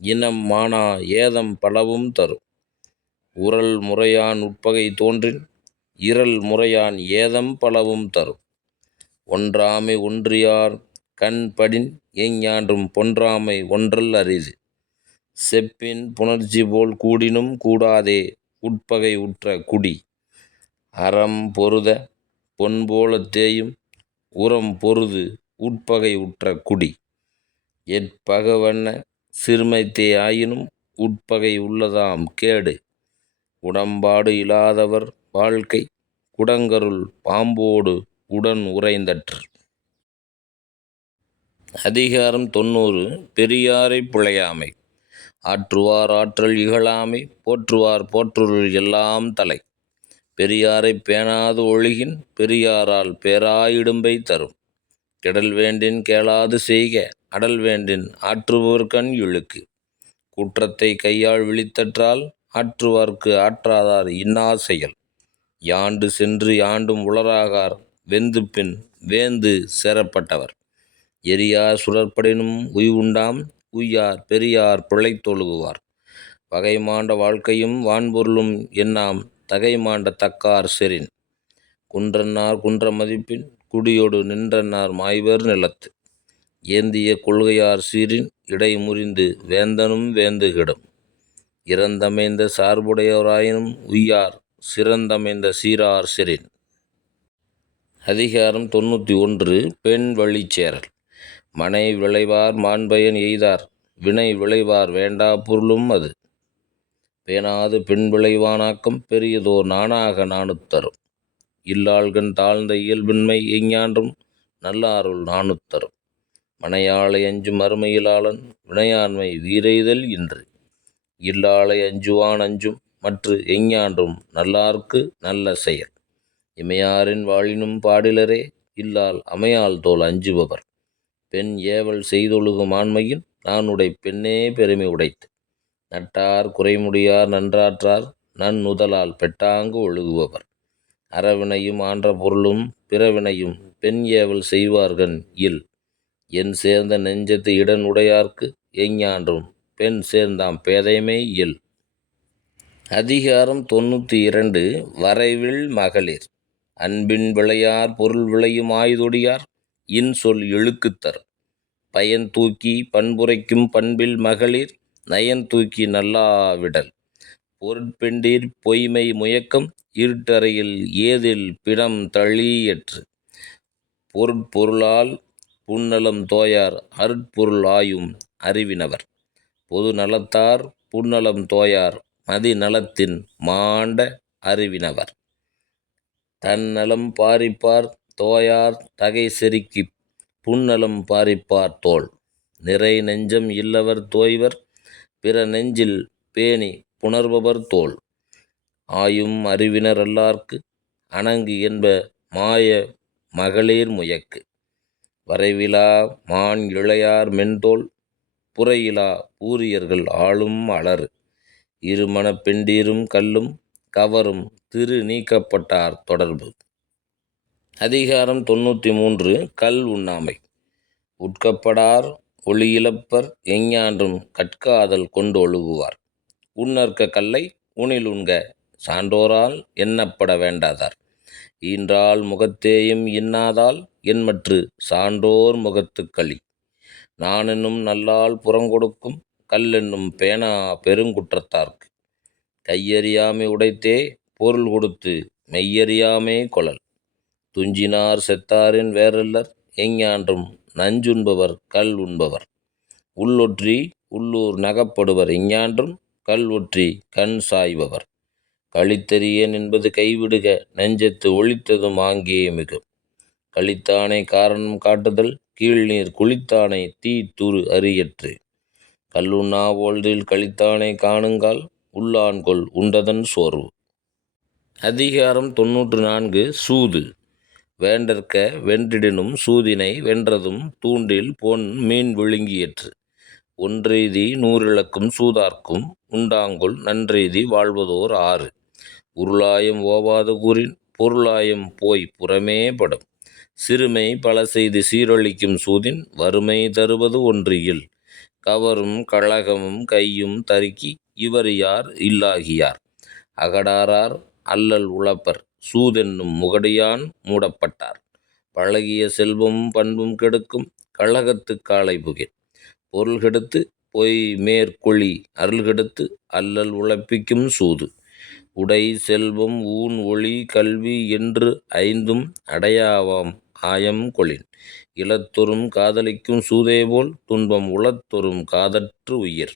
இனம் மானா ஏதம் பலவும் தரும். உரல் முறையான் உட்பகை தோன்றின் இரல் முறையான் ஏதம் பலவும் தரும். ஒன்றாமை ஒன்றியார் கண் படின் எஞ்ஞான்றும் பொன்றாமை ஒன்றல் அரிது. செப்பின் புணர்ச்சி போல் கூடினும் கூடாதே உட்பகை உற்ற குடி. அறம் பொருத பொன்போல தேயும் உரம் பொருது உட்பகை உற்ற குடி. எட்பகவன்ன சிறுமைத்தே ஆயினும் உட்பகை உள்ளதாம் கேடு. உடம்பாடு இலாதவர் வாழ்க்கை குடங்கருள் பாம்போடு உடன் உறைந்தற்று. அதிகாரம் 90 பெரியாரை பிழையாமை. ஆற்றுவார் ஆற்றல் இகழாமை போற்றுவார் போற்றுருள் எல்லாம் தலை. பெரியாரை பேணாது ஒழுகின் பெரியாரால் பேராயிடும்பை தரும். கெடல் வேண்டின் கேளாது செய்க அடல் வேண்டின் ஆற்றுபவர்கண் இழுக்கு. குற்றத்தை கையால் விழித்தற்றால் ஆற்றுவார்க்கு ஆற்றாதார் இன்னா செயல். யாண்டு சென்று யாண்டும் உளராகார் வெந்து பின் வேந்து சேரப்பட்டவர். எரியார் சுடற்படினும் உய்வுண்டாம் உய்யார் பெரியார் பிழைத்தொழுகுவார். வகைமாண்ட வாழ்க்கையும் வான்பொருளும் எண்ணாம் தகைமாண்ட தக்கார் செறின். குன்றன்னார் குன்ற மதிப்பின் குடியொடு நின்றன்னார் மாய்வர் நிலத்து. ஏந்திய கொள்கையார் சீரின் இடை முறிந்து வேந்தனும் வேந்து கெடும். இறந்தமைந்த சார்புடையோராயினும் உய்யார் சிறந்தமைந்த சீரார் செறின். அதிகாரம் 91. பெண் வழிச்சேரல். மனை விளைவார் மாண்பயன் எய்தார் வினை விளைவார் வேண்டா பொருளும் அது. பேணாது பெண் விளைவானாக்கம் பெரியதோர் நாணாக நாணுத்தரும். இல்லாள்கண் தாழ்ந்த இயல்பின்மை எஞ்ஞான்றும் நல்லாருள் நாணுத்தரும். மனையாளை அஞ்சும் அருமையிலாளன் வினையாண்மை வீரெய்தல் இன்று. இல்லாளை அஞ்சுவான் அஞ்சும் மற்று எஞ்ஞான்றும் நல்லார்க்கு நல்ல செயல். இமையாரின் வாழினும் பாடிலரே இல்லால் அமையால் தோல் அஞ்சுபவர். பெண் ஏவல் செய்தொழுகும் ஆண்மையின் நானுடை பெண்ணே பெருமை உடைத்து. நட்டார் குறைமுடியார் நன்றாற்றார் நன்னுதலால் பெட்டாங்கு ஒழுகுபவர். அறவினையும் ஆன்ற பொருளும் பிறவினையும் பெண் ஏவல் செய்வார்கண் இல். என் சேர்ந்த நெஞ்சத்து இடன் உடையார்க்கு எஞ்ஞான்றும் பெண் சேர்ந்தாம் பேதைமை இல். அதிகாரம் 92. வரைவில் மகளிர். அன்பின் விளையார் பொருள் விளையும் ஆய்தொடியார் இன்சொல் இழுக்குத்தர். பயன் தூக்கி பண்புரைக்கும் பண்பில் மகளிர் நயன் தூக்கி நல்லாவிடல். பொருட்பெண்டீர் பொய்மை முயக்கம் இருட்டறையில் ஏதில் பிணம் தளியற்று. பொருட்பொருளால் புன்னலம் தோயார் அருட்பொருள் ஆயும் அறிவினவர். பொது நலத்தார் புன்னலம் தோயார் மதிநலத்தின் மாண்ட அறிவினவர். தன்னலம் பாரிப்பார் தோயார் தகை செருக்கிப் புன்னலம் பாரிப்பார் தோள். நிறை நெஞ்சம் இல்லவர் தோய்வர் பிற நெஞ்சில் பேணி புணர்பவர் தோள். ஆயும் அறிவினர் அல்லார்க்கு அணங்கு என்ப மாய மகளிர் முயக்கு. வரைவிலா மான் இளையார் மென்தோள் புரையிலா பூரியர்கள் ஆளும் அலறு. இருமணப் பெண்டீரும் கல்லும் கவரும் திரு நீக்கப்பட்டார் தொடர்பு. அதிகாரம் 93. கல் உண்ணாமை. உட்கப்படார் ஒளியிழப்பர் எஞ்ஞான்றும் கற்காதல் கொண்டு ஒழுகுவார். உண்ணற்க கல்லை உணிலுண்க சான்றோரால் எண்ணப்பட வேண்டாதார். ஈன்றால் முகத்தேயும் இன்னாதால் என்மற்று சான்றோர் முகத்துக் களி. நானென்னும் நல்லால் புறங்கொடுக்கும் கல்லென்னும் பேணா பெருங்குற்றத்தார்க்கு. கையறியாமை உடைத்தே பொருள் கொடுத்து மெய்யறியாமை கொளல். துஞ்சினார் செத்தாரின் வேறல்லர் எஞ்ஞான்றும் நஞ்சுண்பவர் கல் உண்பவர். உள்ளொற்றி உள்ளூர் நகப்படுவர் எஞ்ஞான்றும் கல் ஒற்றி கண் சாய்பவர். களித்தறியேன் என்பது கைவிடுக நெஞ்சத்து ஒளித்ததும் ஆங்கே மிகும். களித்தானை காரணம் காட்டுதல் கீழ்நீர் குளித்தானை தீ துரு அறியற்று. கல்லுண்ணா போழ்தில் களித்தானை காணுங்கால் உள்ளான்கொல் உண்டதன் சோர்வு. அதிகாரம் 94. சூது. வேண்டற்க வென்றிடினும் சூதினை வென்றதும் தூண்டில் பொன் மீன் விழுங்கியற்று. ஒன்றெய்தி நூறிழக்கும் சூதார்க்கும் உண்டாங்கொல் நன்றெய்தி வாழ்வதோர் ஆறு. உருளாயம் ஓவாது கூறின் பொருளாயம் போய் புறமே படும். சிறுமை பல செய்து சீரழிக்கும் சூதின் வறுமை தருவது ஒன்று இல். கவரும் கழகமும் கையும் தருக்கி இவறியார் இல்லாகியார். அகடாரார் அல்லல் உழப்பர் சூதென்னும் முகடியான் மூடப்பட்டார். பழகிய செல்வமும் பண்பும் கெடுக்கும் கழகத்துக் காலை புகின். பொருள் கெடுத்து பொய் மேற்கொளி அருள் கெடுத்து அல்லல் உழப்பிக்கும் சூது. உடை செல்வம் ஊன் ஒளி கல்வி என்று ஐந்தும் அடையாவாம் ஆயம் கொளின். இளத்தொரும் காதலிக்கும் சூதேபோல் துன்பம் உளத்தொரும் காதற்று உயிர்.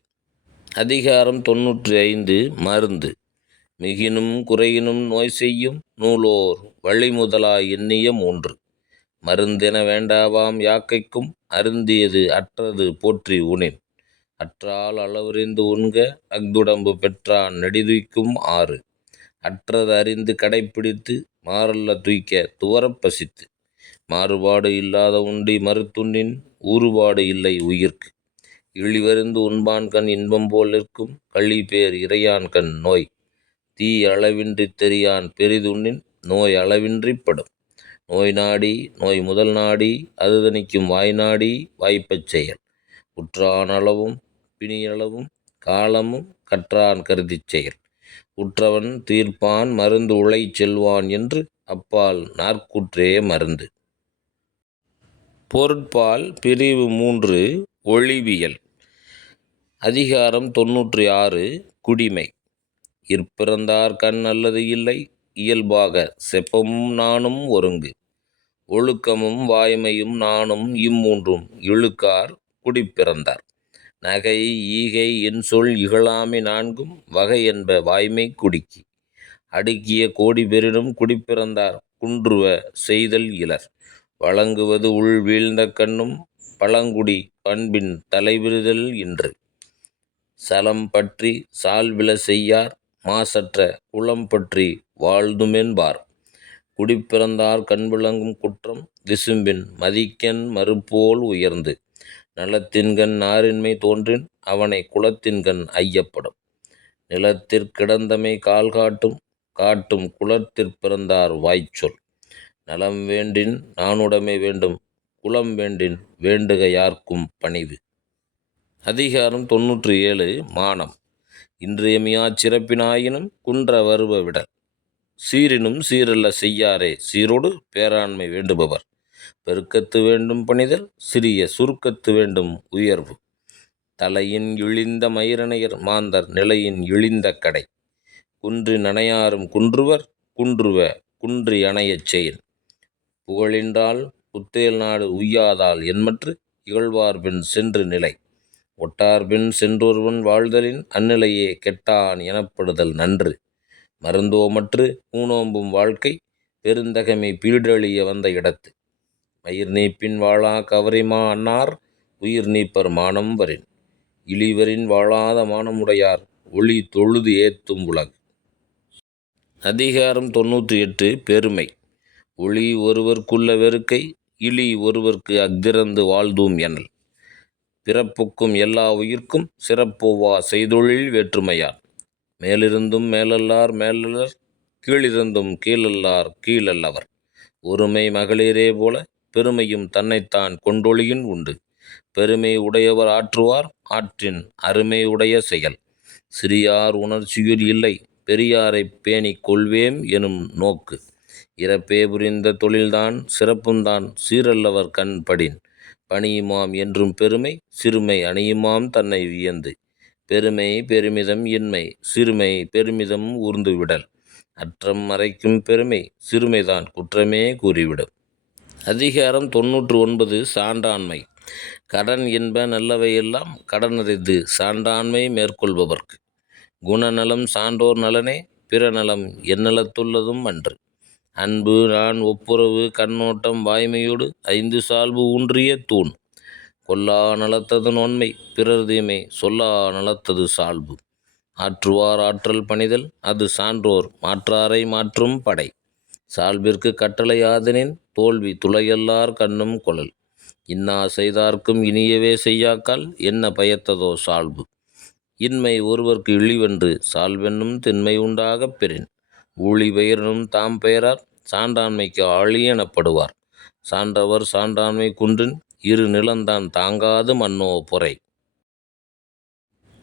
அதிகாரம் 95. மருந்து. மிகினும் குறையினும் நோய் செய்யும் நூலோர் வழிமுதலா எண்ணிய மூன்று. மருந்தென வேண்டாவாம் யாக்கைக்கும் அருந்தியது அற்றது போற்றி உணின். அற்றால் அளவறிந்து உண்க அஃதுடம்பு பெற்றான் நெடிதுய்க்கும் ஆறு. அற்றது அறிந்து கடைப்பிடித்து மாறல்ல துய்க்க துவரப் பசித்து. மாறுபாடு இல்லாத உண்டி மறுத்துண்ணின் ஊறுபாடு இல்லை உயிர்க்கு. இழிவறிந்து உண்பான்கண் இன்பம் போல் நிற்கும் கழிபேர் இறையான்கண் நோய். தீ அளவின்றி தெரியான் பெரிதுண்ணின் நோய் அளவின்றிப் படும். நோய் நாடி நோய் முதல் நாடி அது தணிக்கும் வாய் நாடி வாய்ப்பச் செயல். உற்றான் அளவும் பிணியளவும் காலமும் கற்றான் கருதிச் செயல். உற்றவன் தீர்ப்பான் மருந்து உழைச் செல்வான் என்று அப்பால் நாற்கூற்றே மருந்து. பொருட்பால் பிரிவு 3 ஒழிவியல். அதிகாரம் 96 குடிமை. இற்பிறந்தார் கண் அல்லது இல்லை இயல்பாக செப்பமும் நாணும் ஒருங்கு. ஒழுக்கமும் வாய்மையும் நாணும் இம்மூன்றும் இழுக்கார் குடிப்பிறந்தார். நகை ஈகை இன்சொல் இகழாமை நான்கும் வகை என்ப வாய்மை குடிக்கு. அடுக்கிய கோடி பெறினும் குடிப்பிறந்தார் குன்றுவ செய்தல் இலர். வழங்குவது உள் வீழ்ந்த கண்ணும் பழங்குடி பண்பின் தலைவிரிதல் இன்று. சலம் பற்றி சால்வில செய்யார் மாசற்ற குலம் பற்றி வாழ்துமென்பார். குடிப்பிறந்தார் கண் விளங்கும் குற்றம் விசும்பின் மதிக்கண் மறுபோல் உயர்ந்து. நலத்தின்கண் நாரின்மை தோன்றின் அவனை குலத்தின்கண் ஐயப்படும். நிலத்திற் கிடந்தமை கால் காட்டும் காட்டும் குலத்திற் பிறந்தார் வாய்ச்சொல். நலம் வேண்டின் நாணுடைமை வேண்டும் குலம் வேண்டின் வேண்டுக யார்க்கும் பணிவு. அதிகாரம் 97 மானம். இன்றியமையாச் சிறப்பினாயினும் குன்ற வருவ விடல். சீரினும் சீரல்ல செய்யாரே சீரோடு பேராண்மை வேண்டுபவர். பெருக்கத்து வேண்டும் பணிதல் சிறிய சுருக்கத்து வேண்டும் உயர்வு. தலையின் இழிந்த மயிரணையர் மாந்தர் நிலையின் இழிந்த கடை. குன்றி நனையாரும் குன்றுவர் குன்றுவ குன்றி அணையச் செயல். புகழின்றால் புத்தேல் நாடு உய்யாதால் என்மற்று இகழ்வார்பின் சென்று நிலை. ஒட்டார்பின் சென்றொருவன் வாழ்தலின் அந்நிலையே கெட்டான் எனப்படுதல் நன்று. மருந்தோமற்று ஊனோம்பும் வாழ்க்கை பெருந்தகைமை பீடழிய வந்த இடத்து. மயிர் நீப்பின் வாழா கவரிமா அன்னார் உயிர் நீப்பர் மானம் வரின். இழிவரின் வாழாத மானமுடையார் ஒளி தொழுது ஏத்தும் உலகு. அதிகாரம் 98 பெருமை. ஒளி ஒருவர்க்குள்ள வெறுக்கை இழி ஒருவர்க்கு அஃதிறந்து வாழ்தூம் எனல். பிறப்புக்கும் எல்லா உயிர்க்கும் சிறப்பொவ்வா செய்தொழில் வேற்றுமையால். மேலிருந்தும் மேலல்லார் மேலல்லர் கீழிருந்தும் கீழல்லார் கீழல்லவர். ஒருமை மகளிரே போல பெருமையும் தன்னைத்தான் கொண்டொழியின் உண்டு. பெருமை உடையவர் ஆற்றுவார் ஆற்றின் அருமை உடைய செயல். சிறியார் உணர்ச்சியுள் இல்லை பெரியாரைப் பேணிக் கொள்வேம் எனும் நோக்கு. இறப்பே புரிந்த தொழில்தான் சிறப்புந்தான் சீரல்லவர் கண் படின். பணியுமாம் என்றும் பெருமை சிறுமை அணியுமாம் தன்னை வியந்து. பெருமை பெருமிதம் இன்மை சிறுமை பெருமிதம் ஊர்ந்து விடல். அற்றம் மறைக்கும் பெருமை சிறுமைதான் குற்றமே கூறிவிடும். அதிகாரம் 99 சான்றாண்மை. கடன் என்ப நல்லவையெல்லாம் கடனறிந்து சான்றாண்மை மேற்கொள்பவர்க்கு. குணநலம் சான்றோர் நலனே பிறநலம் எந்நலத்துள்ளதும் அன்று. அன்பு நான் ஒப்புரவு கண்ணோட்டம் வாய்மையோடு 5 சால்பு ஊன்றிய தூண். கொல்லா நலத்தது நோன்மை பிறர் தீமை சொல்லா நலத்தது சால்பு. ஆற்றுவார் ஆற்றல் பணிதல் அது சான்றோர் மாற்றாரை மாற்றும் படை. சால்பிற்கு கட்டளை ஆதனின் தோல்வி துளையல்லார் கண்ணும் கொளல். இன்னா செய்தார்க்கும் இனியவே செய்யாக்கால் என்ன பயத்ததோ சால்பு. இன்மை ஒருவர்க்கு இழிவென்று சால்வென்னும் திண்மை உண்டாகப் பெறின். ஊழி பெயரினும் தாம் பெயரார் சான்றாண்மைக்கு ஆழி எனப்படுவார். சான்றவர் சான்றாண்மை குன்றின் இரு நிலந்தான் தாங்காது மன்னோ பொறை.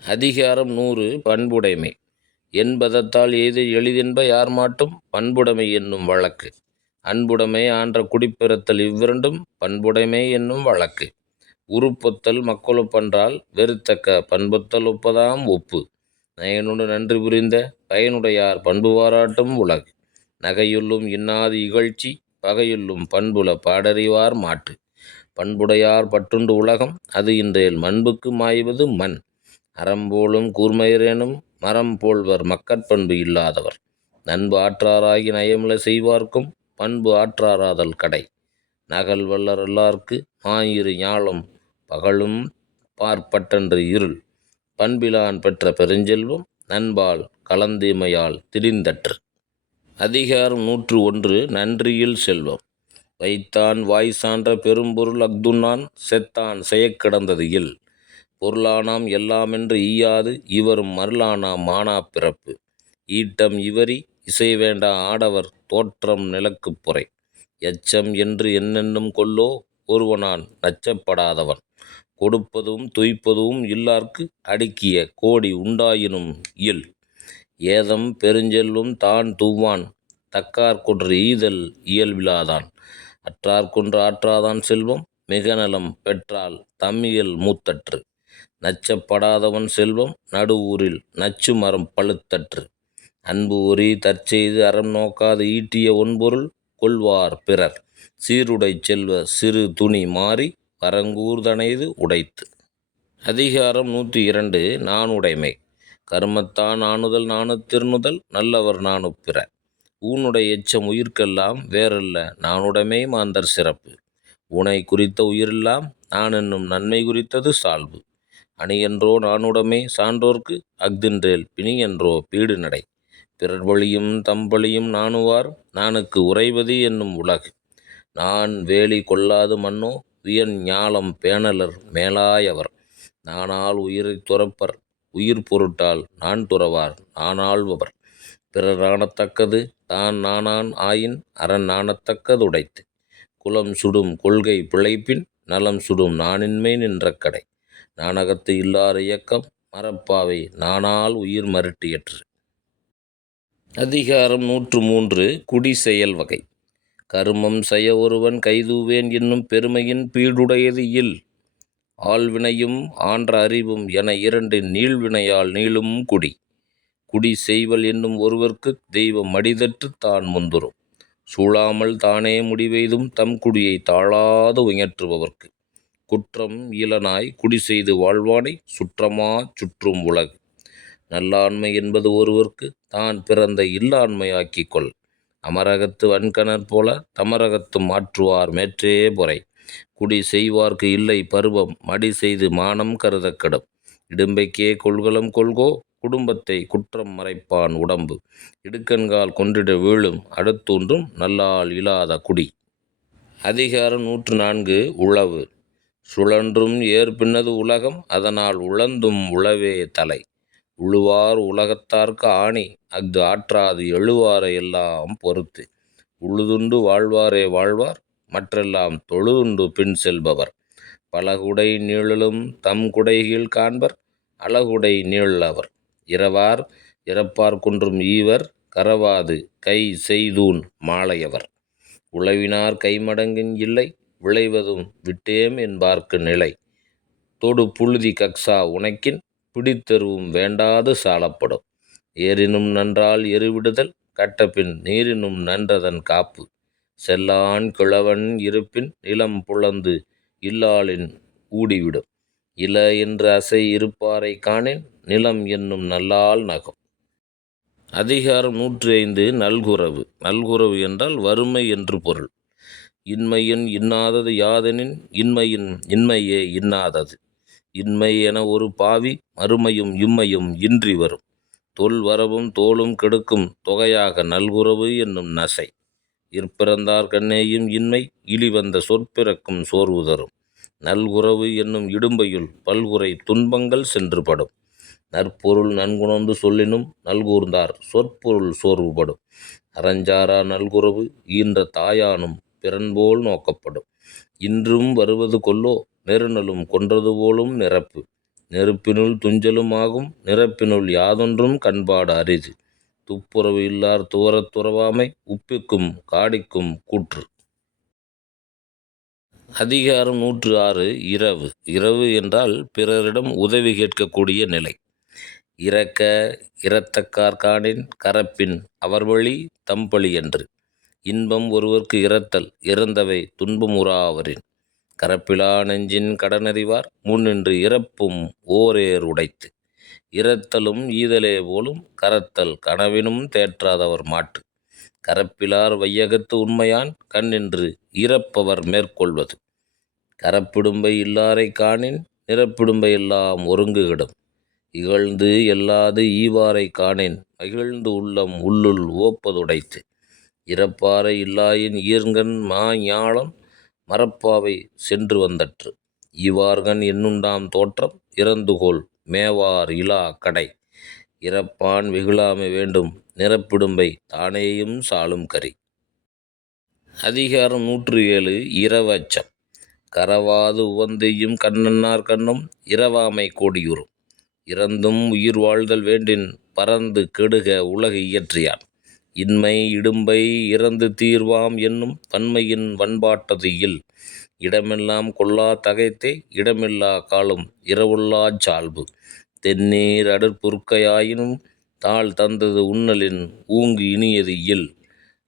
அதிகாரம் 100 பண்புடைமை. என்பதத்தால் எய்து எளிதென்ப யார் மாட்டும் பண்புடைமை என்னும் வழக்கு. அன்புடைமை ஆன்ற குடிப்பிறத்தல் இவ்விரண்டும் பண்புடைமை என்னும் வழக்கு. உருப்பொத்தல் மக்கொழுப்பன்றால் வெறுத்தக்க பண்பொத்தல் ஒப்பதாம் ஒப்பு. நயனொடு நன்றி புரிந்த பயனுடையார் பண்பு பாராட்டும் உலகு. நகையுள்ளும் இன்னாது இகழ்ச்சி பகையுள்ளும் பண்புல பாடறிவார் மாட்டு. பண்புடையார் பட்டுண்டு உலகம் அது இன்றேல் மண்புக்கு மாய்வது மண். அறம்போலும் கூர்மையரேனும் மரம் போல்வர் மக்கட்பண்பு இல்லாதவர். நண்பு ஆற்றாராகி நயமில செய்வார்க்கும் பண்பு ஆற்றாராதல் கடை. நகல் வல்லர் எல்லார்க்கு மாயிரு ஞாலம் பகலும் பார்ப்பட்டன்று இருள். பண்பிலான் பெற்ற பெருஞ்செல்வம் நண்பால் கலந்தீமையால் திரிந்தற்று. அதிகாரம் 101 நன்றியில் செல்வம். வைத்தான் வாய் சான்ற பெரும்பொருள் அஃதுண்ணான் செத்தான் செயக்கிடந்தது இல். பொருளானாம் எல்லாமென்று ஈயாது இவரும் மருளானாம் மானா பிறப்பு. ஈட்டம் இவரி இசைவேண்டா ஆடவர் தோற்றம் நிலக்குப் பொறை. எச்சம் என்று என்னென்னும் கொல்லோ ஒருவனான் நச்சப்படாதவன். கொடுப்பதும் துய்ப்பதும் இல்லார்க்கு அடுக்கிய கோடி உண்டாயினும் இல். ஏதம் பெருஞ்செல்வம் தான் தூவான் தக்கார்க்கொன்று ஈதல் இயல்பிலாதான். அற்றார்க்கொன்று ஆற்றாதான் செல்வம் மிகநலம் பெற்றால் தம்மியல் மூத்தற்று. நச்சப்படாதவன் செல்வம் நடுவூரில் நச்சு மரம் பழுத்தற்று. அன்பு ஒரி தற்செய்து அறம் நோக்காது ஈட்டிய ஒன்பொருள் கொள்வார் பிறர். சீருடைச் செல்வ சிறு துணி மாறி வரங்கூர்தனைது உடைத்து. அதிகாரம் 102 நாணுடைமை. கருமத்தான் நாணுதல் நாணுத்திறனுதல் நல்லவர் நாணுப்பிற. ஊனுடை எச்சம் உயிர்க்கெல்லாம் வேறல்ல நாணுடைமை மாந்தர் சிறப்பு. ஊனை குறித்த உயிரெல்லாம் நானென்னும் நன்மை குறித்தது சால்பு. அணியன்றோ நாணுடைமை சான்றோர்க்கு அஃதின்றேல் பிணியன்றோ பீடு நடை. பிறர் வழியும் தம் வழியும் நாணுவார் நாணுக்கு உறைவது என்னும் உலகு. நான் வேலி கொள்ளாது மன்னோ வியன் ஞாலம் பேணலர் மேலாயவர். நானால் உயிரைத் துறப்பர் உயிர் பொருட்டால் நான் துறவார் நாணாள்பவர். பிறர் நாணத்தக்கது தான் நாணான் ஆயின் அரண் நாணத்தக்கது உடைத்து. குலம் சுடும் கொள்கை பிழைப்பின் நலம் சுடும் நாணின்மை நின்ற கடை. நாணகத்து இல்லார் இயக்கம் மரப்பாவை நாணால் உயிர் மருட்டியற்று. அதிகாரம் 103 குடி செயல் வகை. கருமம் செய்ய ஒருவன் கைதூவேன் என்னும் பெருமையின் பீடுடையது இல். ஆள்வினையும் ஆன்ற அறிவும் என இரண்டின் நீள்வினையால் நீளும் குடி. குடி செய்வல் என்னும் ஒருவர்க்குத் தெய்வம் மடிதற்றுத் தான் முந்துரும். சூழாமல் தானே முடிவெய்தும் தம் குடியை தாழாது உயற்றுபவர்க்கு. குற்றம் இலனாய் குடிசெய்து வாழ்வானை சுற்றமாச் சுற்றும் உலகு. நல்லாண்மை என்பது ஒருவர்க்கு தான் பிறந்த இல்லாண்மை ஆக்கிக் கொள். அமரகத்து வன்கணற் போல தமரகத்தும் மாற்றுவார் மேற்றே பொறை. குடி செய்வார்க்கு இல்லை பருவம் மடி செய்து மானம் கருதக் கெடும். இடும்பைக்கே கொள்கலம் கொள்கோ குடும்பத்தை குற்றம் மறைப்பான் உடம்பு. இடுக்கண்கால் கொன்றிட வீழும் அடுத்தொன்றும் நல்லால் இலாத குடி. அதிகாரம் 104 உழவு. சுழன்றும் ஏற்பின்னது உலகம் அதனால் உழந்தும் உழவே தலை. உழுவார் உலகத்தார்க்கு ஆணி அஃது ஆற்றாது எழுவாரை எல்லாம் பொறுத்து. உழுதுண்டு வாழ்வாரே வாழ்வார் மற்றெல்லாம் தொழுதுண்டு பின் செல்பவர். பலகுடை நீழலும் தம் குடைகீழ் காண்பர் அழகுடை நீழவர். இரவார் இறப்பார் குன்றும் ஈவர் கரவாது கை செய்தூன் மாலையவர். உழவினார் கைமடங்கின் இல்லை விளைவதும் விட்டேம் என்பார்க்கு நிலை. தொடு புழுதி கக்சா உனக்கின் பிடித்தெருவும் வேண்டாது சாலப்படும். ஏரினும் நன்றால் எருவிடுதல் கட்டபின் நீரினும் நன்றதன் காப்பு. செல்லான் கிழவன் இருப்பின் நிலம் புலந்து இல்லாளின் ஊடிவிடும். இல என்று அசை இருப்பாரை காணின் நிலம் என்னும் நல்லால் நகும். அதிகாரம் 105 நல்குரவு. நல்குரவு என்றால் வறுமை என்று பொருள். இன்மையின் இன்னாதது யாதெனின் இன்மையின் இன்மையே இன்னாதது. இன்மை என ஒரு பாவி மறுமையும் இம்மையும் இன்றி வரும். தொல் வரவும் தோளும் கெடுக்கும் தொகையாக நல்குரவு என்னும் நசை. இற்பிறந்தார் கண்ணேயும் இன்மை இழிவந்த சொற்பிறக்கும் சோர்வு தரும். நல்குரவு என்னும் இடும்பையுள் பல்குறை துன்பங்கள் சென்றுபடும். நற்பொருள் நன்குணர்ந்து சொல்லினும் நல்கூர்ந்தார் சொற்பொருள் சோர்வுபடும். அறஞ்சாரா நல்குரவு ஈன்ற தாயானும் பிறன்போல் நோக்கப்படும். இன்றும் வருவது கொல்லோ நெருநலும் கொன்றது போலும் நிரப்பு. நெருப்பினுள் துஞ்சலும் ஆகும் நிரப்பினுள் யாதொன்றும் கண்பாடு அரிது. துப்புரவு இல்லார் துவரத் துறவாமை உப்பிக்கும் காடிக்கும் கூற்று. அதிகாரம் 106 இரவு. இரவு என்றால் பிறரிடம் உதவி கேட்கக்கூடிய நிலை. இரக்க இரத்தக்கார் காணின் கரப்பின் அவர் வழி தம்பழி என்று. இன்பம் ஒருவர்க்கு இரத்தல் இறந்தவை துன்பமுறாவரின். கரப்பிலா நெஞ்சின் கடனறிவார் முன்னின்று இறப்பும் ஓரேர் உடைத்து. இரத்தலும் ஈதலே போலும் கரத்தல் கனவினும் தேற்றாதவர் மாட்டு. கரப்பிலார் வையகத்து உண்மையான் கண்ணின்று இறப்பவர் மேற்கொள்வது. கரப்பிடும்பை இல்லாரை காணின் நிறப்பிடும்பை எல்லாம் ஒருங்குகிடும். இகழ்ந்து எல்லாது ஈவாரை காணின் மகிழ்ந்து உள்ளம் உள்ளுள் உவப்பதுடைத்து. இறப்பாரை இல்லாயின் ஈர்ங்கண் மா ஞாலம் மரப்பாவை சென்று வந்தற்று. ஈவார்கண் என்னுண்டாம் தோற்றம் இறந்துகோள் மேவார் இலா கடை. இறப்பான் வெகுளாமை வேண்டும் நிறப்பிடும்பை தானேயும் சாலும் கரி. அதிகாரம் 107 இரவச்சம். கரவாது உவந்தெய்யும் கண்ணன்னார் கண்ணும் இரவாமை கோடியுறும். இறந்தும் உயிர் வாழ்தல் வேண்டின் பறந்து கெடுக உலகு இயற்றியான். இன்மை இடும்பை இறந்து தீர்வாம் என்னும் வன்மையின் வன்பாட்டது இல். இடமெல்லாம் கொல்லா தகைத்தே இடமில்லா காலும் இரவுள்ளாச் சால்பு. தென்னீர் அடற்பொருட்கையாயினும் தாழ் தந்தது உண்ணலின் ஊங்கு இனியது இல்.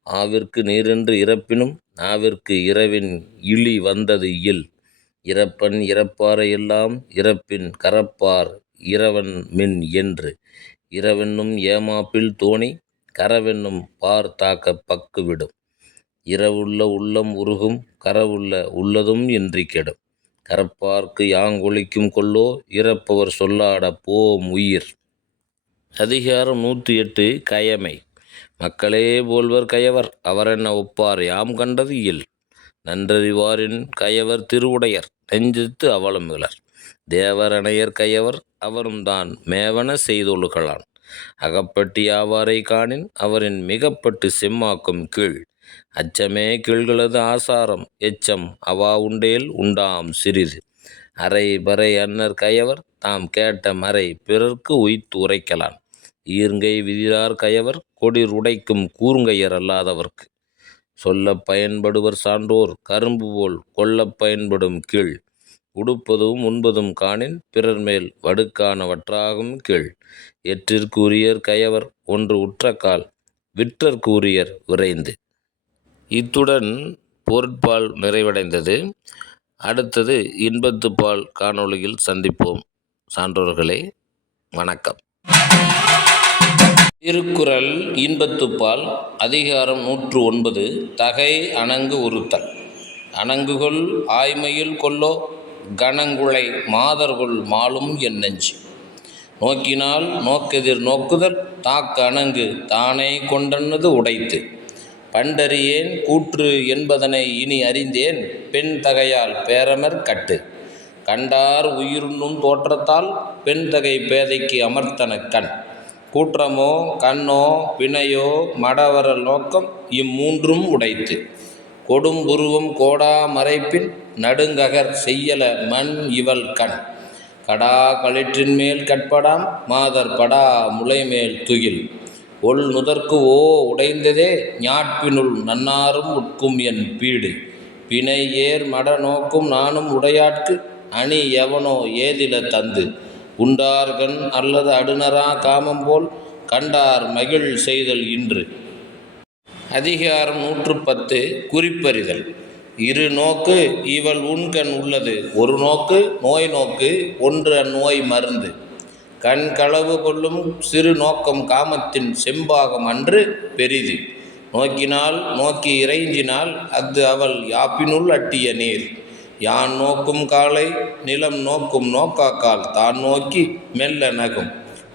ஆவிற்கு நீரென்று இறப்பினும் நாவிற்கு இரவின் இழி வந்தது இல். இறப்பன் இறப்பாரை எல்லாம் இறப்பின் கரப்பார் இரவன் மின் என்று. இரவென்னும் ஏமாப்பில் தோணி கரவென்னும் பார் தாக்க பக்கு விடும். இரவுள்ள உள்ளம் உருகும் கரவுள்ள உள்ளதும் இன்றி கெடும். கரப்பார்க்கு யாங்கொழிக்கும் கொல்லோ இறப்பவர் சொல்லாட போம் உயிர். அதிகாரம் 108 கயமை. மக்களே போல்வர் கயவர் அவரென்ன ஒப்பார் யாம் கண்டது இல். நன்றறிவாரின் கயவர் திருவுடையர் நெஞ்சத்து அவலம் இலர். தேவர் அணையர் கயவர் அவரும் தான் மேவன செய்தொழுகலான். அகப்பட்டு யாவாரை காணின் அவரின் மிகப்பட்டு செம்மாக்கும் கீழ். அச்சமே கீழ்களது ஆசாரம் எச்சம் அவா உண்டேல் உண்டாம் சிறிது. அரை பறை அன்னர் கயவர் தாம் கேட்ட மறை பிறர்க்கு உய்த்து உரைக்கலான். ஈர்ங்கை விதிரார் கயவர் கொடிர் உடைக்கும் கூர்ங்கையர் அல்லாதவர்க்கு. சொல்லப் பயன்படுவர் சான்றோர் கரும்பு போல் கொல்லப் பயன்படும் கீழ். உடுப்பதும் உண்பதும் காணின் பிறர்மேல் வடுக்கானவற்றாகும் கீழ். எற்றிற்கு உரியர் கயவர் ஒன்று உற்றக்கால் விற்றற்கு உரியர் விரைந்து. இத்துடன் பொருட்பால் நிறைவடைந்தது. அடுத்தது இன்பத்துப்பால் காணொளியில் சந்திப்போம். சான்றோர்களே வணக்கம். திருக்குறள் இன்பத்துப்பால் அதிகாரம் 109 தகை அணங்கு உறுத்தல். அணங்குகொள் ஆய்மையில் கொல்லோ கணங்குழை மாதர்கொள் மாலும் என் நெஞ்சு. நோக்கினால் நோக்கெதிர் நோக்குதல் தாக்கு அணங்கு தானே கொண்டனது உடைத்து. பண்டறியேன் கூற்று என்பதனை இனி அறிந்தேன் பெண் தகையால் பேரமர் கட்டு. கண்டார் உயிருண்ணும் தோற்றத்தால் பெண் தகை பேதைக்கு அமர்த்தன கண். கூற்றமோ கண்ணோ பிணையோ மடவரல் நோக்கம் இம்மூன்றும் உடைத்து. கொடும்புருவம் கோடா மறைப்பின் நடுங்ககர் செய்யல மண் இவள் கண். கடா களிற்றின் மேல் கட்படாம் மாதர் படா முளைமேல் துகில். ஒள் நுதற்கு ஓ உடைந்ததே ஞாட்பினுள் நன்னாரும் உட்கும் என் பீடு. பிணை ஏர் மட நோக்கும் நானும் உடையாட்கு அணி எவனோ ஏதில தந்து. உண்டார்கண் அல்லது அடுநரா காமம் போல் கண்டார் மகிழ் செய்தல் இன்று. அதிகாரம் 110 குறிப்பறிதல். இரு நோக்கு இவள் உண்கண் உள்ளது ஒரு நோக்கு நோய் நோக்கு ஒன்று அந்நோய் மருந்து. கண் களவு கொள்ளும் சிறு நோக்கம் காமத்தின் செம்பாகம் அன்று பெரிது. நோக்கினால் நோக்கி இறைஞ்சினால் அஃது அவள் யாப்பினுள் அட்டிய நீர். யான் நோக்கும் காலை நிலம் நோக்கும் நோக்காக்கால் தான் நோக்கி மெல்ல நகும்.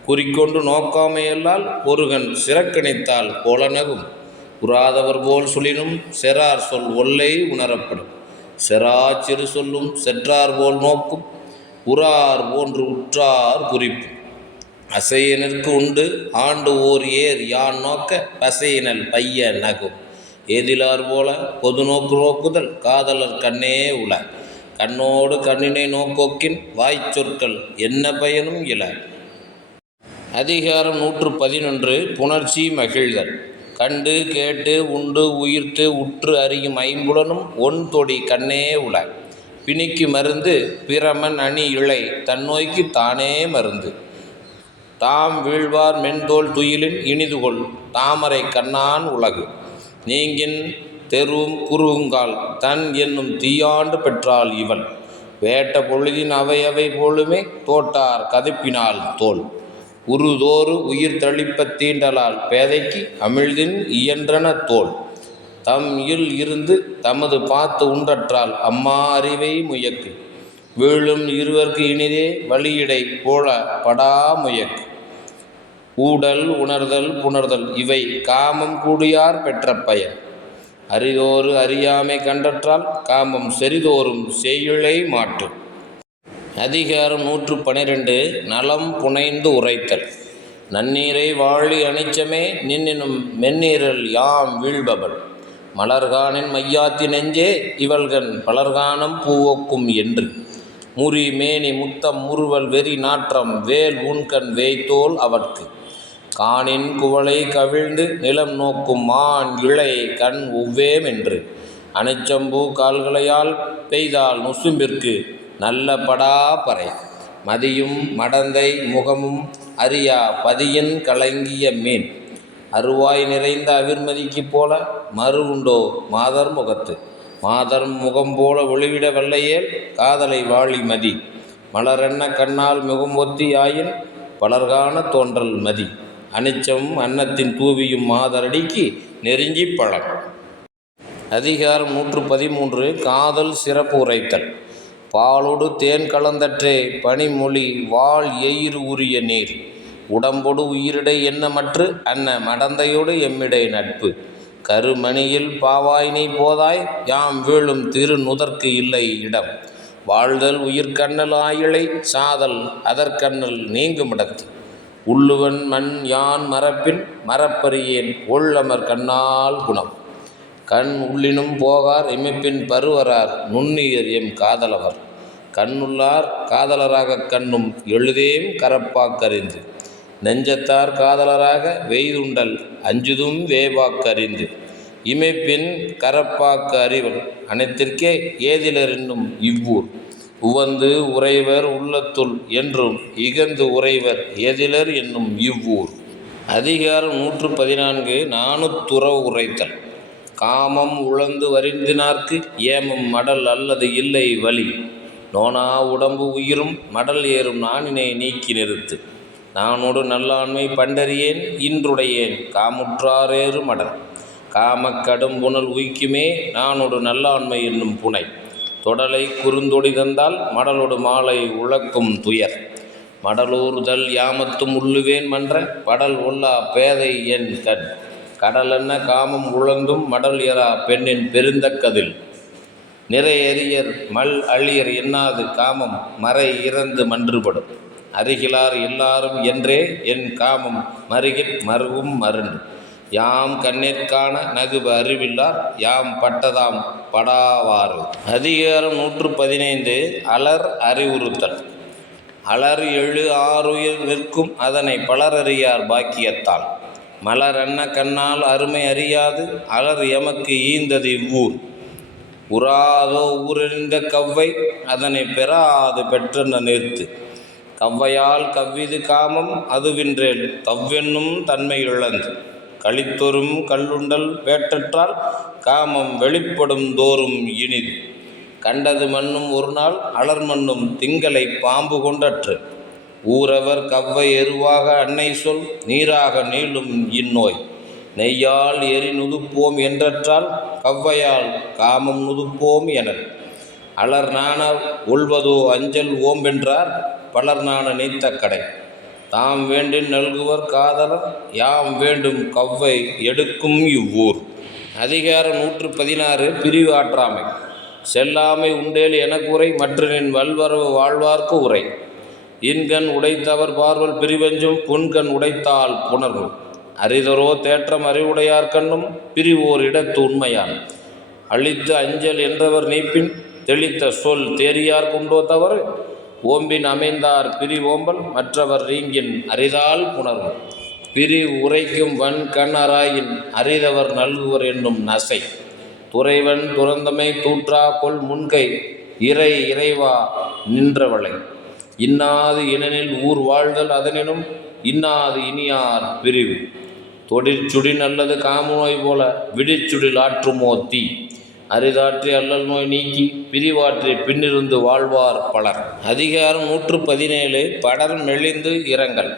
குறிக்கொண்டு நோக்காமையல்லால் ஒருகன் சிறக்கணித்தால் போல நகும். உறாதவர் போல் சொல்லினும் செறார் சொல் ஒல்லை உணரப்படும். செறா சிறு சொல்லும் செற்றார் போல் நோக்கும் உறார் போன்று உற்றார் குறிப்பு. அசையினருக்கு உண்டு ஆண்டு ஓர் ஏர் யான் நோக்க பசையினல் பைய நகும். ஏதிலார் போல பொது நோக்கு நோக்குதல் காதலர் கண்ணே உள. கண்ணோடு கண்ணினை நோக்கோக்கின் வாய்ச்சொற்கள் என்ன பயனும் இல. அதிகாரம் 111 புணர்ச்சி மகிழ்தல். கண்டு கேட்டு உண்டு உயிர்த்து உற்று அறியும் ஐம்புலனும் ஒன் தொடி கண்ணே உள. பிணிக்கு மருந்து பிறமன் அணி இழை தன்னோய்க்கு தானே மருந்து. தாம் வீழ்வார் மென்தோல் துயிலின் இனிதுகொள் தாமரை கண்ணான் உலகு. நீங்கின் தெருவும் குறுங்கால் தன் என்னும் தீயாண்டு பெற்றாள் இவள். வேட்ட பொழுதின் அவை போலுமே தோட்டார் கதுப்பினால் தோல். உருதோறு உயிர் தளிப்பத் தீண்டலால் பேதைக்கு அமிழ்தின் இயன்றன தோல். தம் இல் இருந்து தமது பார்த்து உண்டற்றால் அம்மா அறிவை முயக்கு. வீழும் இருவர்க்கு இனிதே வழியிடை போல படா முயக்கு. ஊடல் உணர்தல் புணர்தல் இவை காமம் கூடியார் பெற்ற பயன். அரிதோறு அறியாமை கண்டற்றால் காமம் செறிதோறும் செய்யுளை மாட்டு. அதிகாரம் 112 நலம் புனைந்து உரைத்தல். நன்னீரை வாழி அனிச்சமே நின்னினும் மென்னீரல் யாம் வீழ்பவள் மலர்கானின் மையாத்தி நெஞ்சே இவள்கண் பலர்கானம் பூவொக்கும் என்று முறி மேனி முத்தம் முறுவல் வெறி நாற்றம் வேல் உண்கண் வேய்த்தோல் அவற்கு காணின் குவளை கவிழ்ந்து நிலம் நோக்கும் மான் இழை கண் ஒவ்வேம் என்று அனிச்சம்பூ கால்களையால் பெய்தால் நுசும்பிற்கு நல்ல படாப்பறை மதியும் மடந்தை முகமும் அறியா பதியின் கலங்கிய மீன் அருவாய் நிறைந்த அவிர்மதிக்கு போல மறு உண்டோ மாதர் முகத்து மாதர் முகம் போல ஒளிவிட வெள்ளையேல் காதலை வாழி மதி மலரென்ன கண்ணால் முகம் ஒத்தி ஆயின் பலர்கான தோன்றல் மதி அனிச்சம் அன்னத்தின் தூவியும் மாதரடிக்கு நெருங்கி பழம். அதிகாரம் 113 காதல் சிறப்பு உரைத்தல். பாலொடு தேன் கலந்தற்றே பனிமொழி வாள் எயிறு உரிய நீர் உடம்பொடு உயிரிடை எண்ணமற்று அன்ன மடந்தையோடு எம்மிடை நட்பு கருமணியில் பாவாய் நீ போதாய் யாம் வீழும் திரு நுதற்கு இல்லை இடம் வாழ்தல் உயிர்கண்ணல் ஆயிழை சாதல் அதற்கண்ணல் நீங்குமிடத்து உள்ளுவன் மண் யான் மரப்பின் மரப்பறியேன் ஒள்ளமர் கண்ணால் குணம் கண் உள்ளினும் போகார் இமைப்பின் பருவரார் நுண்ணியர் எம் காதலவர் கண்ணுள்ளார் காதலராக கண்ணும் எழுதேம் கரப்பாக்கறிந்து நெஞ்சத்தார் காதலராக வெய்துண்டல் அஞ்சுதும் வேவாக்கறிந்து இமைப்பின் கரப்பாக்கு அறிவல் அனைத்திற்கே ஏதிலர் என்னும் இவ்வூர் உவந்து உறைவர் உள்ளத்துள் என்றும் இகந்து உறைவர் ஏதிலர் என்னும் இவ்வூர். அதிகாரம் 114 நாணுத்துறவு உரைத்தல். காமம் உழந்து வரிந்தினார்க்கு ஏமம் மடல் அல்லது இல்லை வலி நோனா உடம்பு உயிரும் மடல் ஏறும் நானினை நீக்கி நிறுத்து நானோடு நல்லாண்மை பண்டறியேன் இன்றுடையேன் காமுற்றாரேறு மடல் காமக் கடும்புணல் உய்க்குமே நானோடு நல்லாண்மை என்னும் புனை தொடலை குறுந்தொடி தந்தால் மடலோடு மாலை உழக்கும் துயர் மடலூர்தல் யாமத்தும் உள்ளுவேன் மன்ற படல் ஒல்லா பேதை என் கண் கடலென்ன காமம் உழந்தும் மடல் எறா பெண்ணின் பெருந்தக்கதில் நிறை எறியர் மல் அழியர் எண்ணாது காமம் மறை இறந்து மன்றுபடும் அருகிலார் எல்லாரும் என்றே என் காமம் மருகில் மருவும் மருண்டு யாம் கண்ணிற்கான நகுப அறிவில்லார் யாம் பட்டதாம் படாவாறு. அதிகாரம் 115 அலர் அறிவுறுத்தல். அலர் எழு ஆறுயிர் நிற்கும் அதனை பலரறியார் பாக்கியத்தால் மலரன்ன கண்ணால் அருமை அறியாது அலர் எமக்கு ஈந்தது இவ்வூர் உறாதோ ஊரெறிந்த கவ்வை அதனை பெறாது பெற்றன நிறுத்து கவ்வையால் கவ்விது காமம் அதுவின்றேல் தவ்வென்னும் தன்மை இழந்து களித்தொரும் கல்லுண்டல் வேட்டற்றால் காமம் வெளிப்படும் தோறும் இனிது கண்டது மண்ணும் ஒரு நாள் அலர் மண்ணும் திங்களை பாம்பு கொண்டற்று ஊரவர் கவ்வை எருவாக அன்னை சொல் நீராக நீளும் இந்நோய் நெய்யால் எரி நுதுப்போம் என்றற்றால் கவ்வையால் காமம் நுதுப்போம் என அலர் நாண ஒல்வதோ அஞ்சல் ஓம்பென்றார் பலர் நாண நீத்த கடை தாம் வேண்டின் நல்குவர் காதலர் யாம் வேண்டும் கவ்வை எடுக்கும் இவ்வூர். அதிகாரம் 116 பிரிவு ஆற்றாமை. செல்லாமை உண்டேல் எனக்கு உரை மற்றனின் வல்வரவு வாழ்வார்க்கு உரை இன்கண் உடைத்தவர் பார்வல் பிரிவெஞ்சும் புன்கண் உடைத்தால் புணர்வு அரிதரோ தேற்றம் அறிவுடையார் கண்ணும் பிரிவோர் இடத்து உண்மையான் அழித்து அஞ்சல் என்றவர் நீப்பின் தெளித்த சொல் தேரியார் குண்டோ தவறு ஓம்பின் அமைந்தார் பிரிவோம்பல் மற்றவர் ரீங்கின் அரிதால் புணர்வு பிரிவு உரைக்கும் வன் கண் அராயின் அரிதவர் நல்குவர் என்னும் நசை துறைவன் துறந்தமை தூற்றா கொள் முன்கை இறை இறைவா நின்றவளை இன்னாது இனனில் ஊர் வாழ்தல் அதனினும் இன்னாது இனியார் பிரிவு தொடிற்சுடி நல்லது காமநோய் போல விடிச்சுடில் ஆற்றுமோ தீ அரிதாற்றி அல்லல் நோய் நீக்கி பிரிவாற்றி பின்னிருந்து வாழ்வார் பலர். அதிகாரம் 117 படர் மெலிந்து இரங்கல்.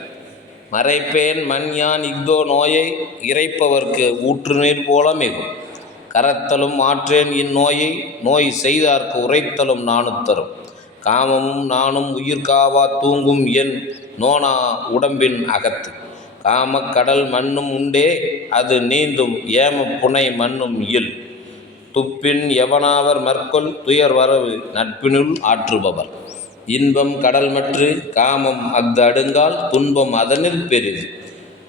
மறைப்பேன் மண் யான் இஃதோ நோயை இறைப்பவர்க்கு ஊற்று நீர் போல மிகும் கரத்தலும் ஆற்றேன் இந்நோயை நோய் செய்தார்க்கு உரைத்தலும் நாணுத்தரும் காமமும் நானும் உயிர்காவா தூங்கும் என் நோனா உடம்பின் அகத்து காமக் கடல் மண்ணும் உண்டே அது நீந்தும் ஏம புனை மண்ணும் இல் துப்பின் எவனாவர் மற்கொள் துயர் வரவு நட்பினுள் ஆற்றுபவர் இன்பம் கடல் மற்று காமம் அஃது அடுங்கால் துன்பம் அதனில் பெரிது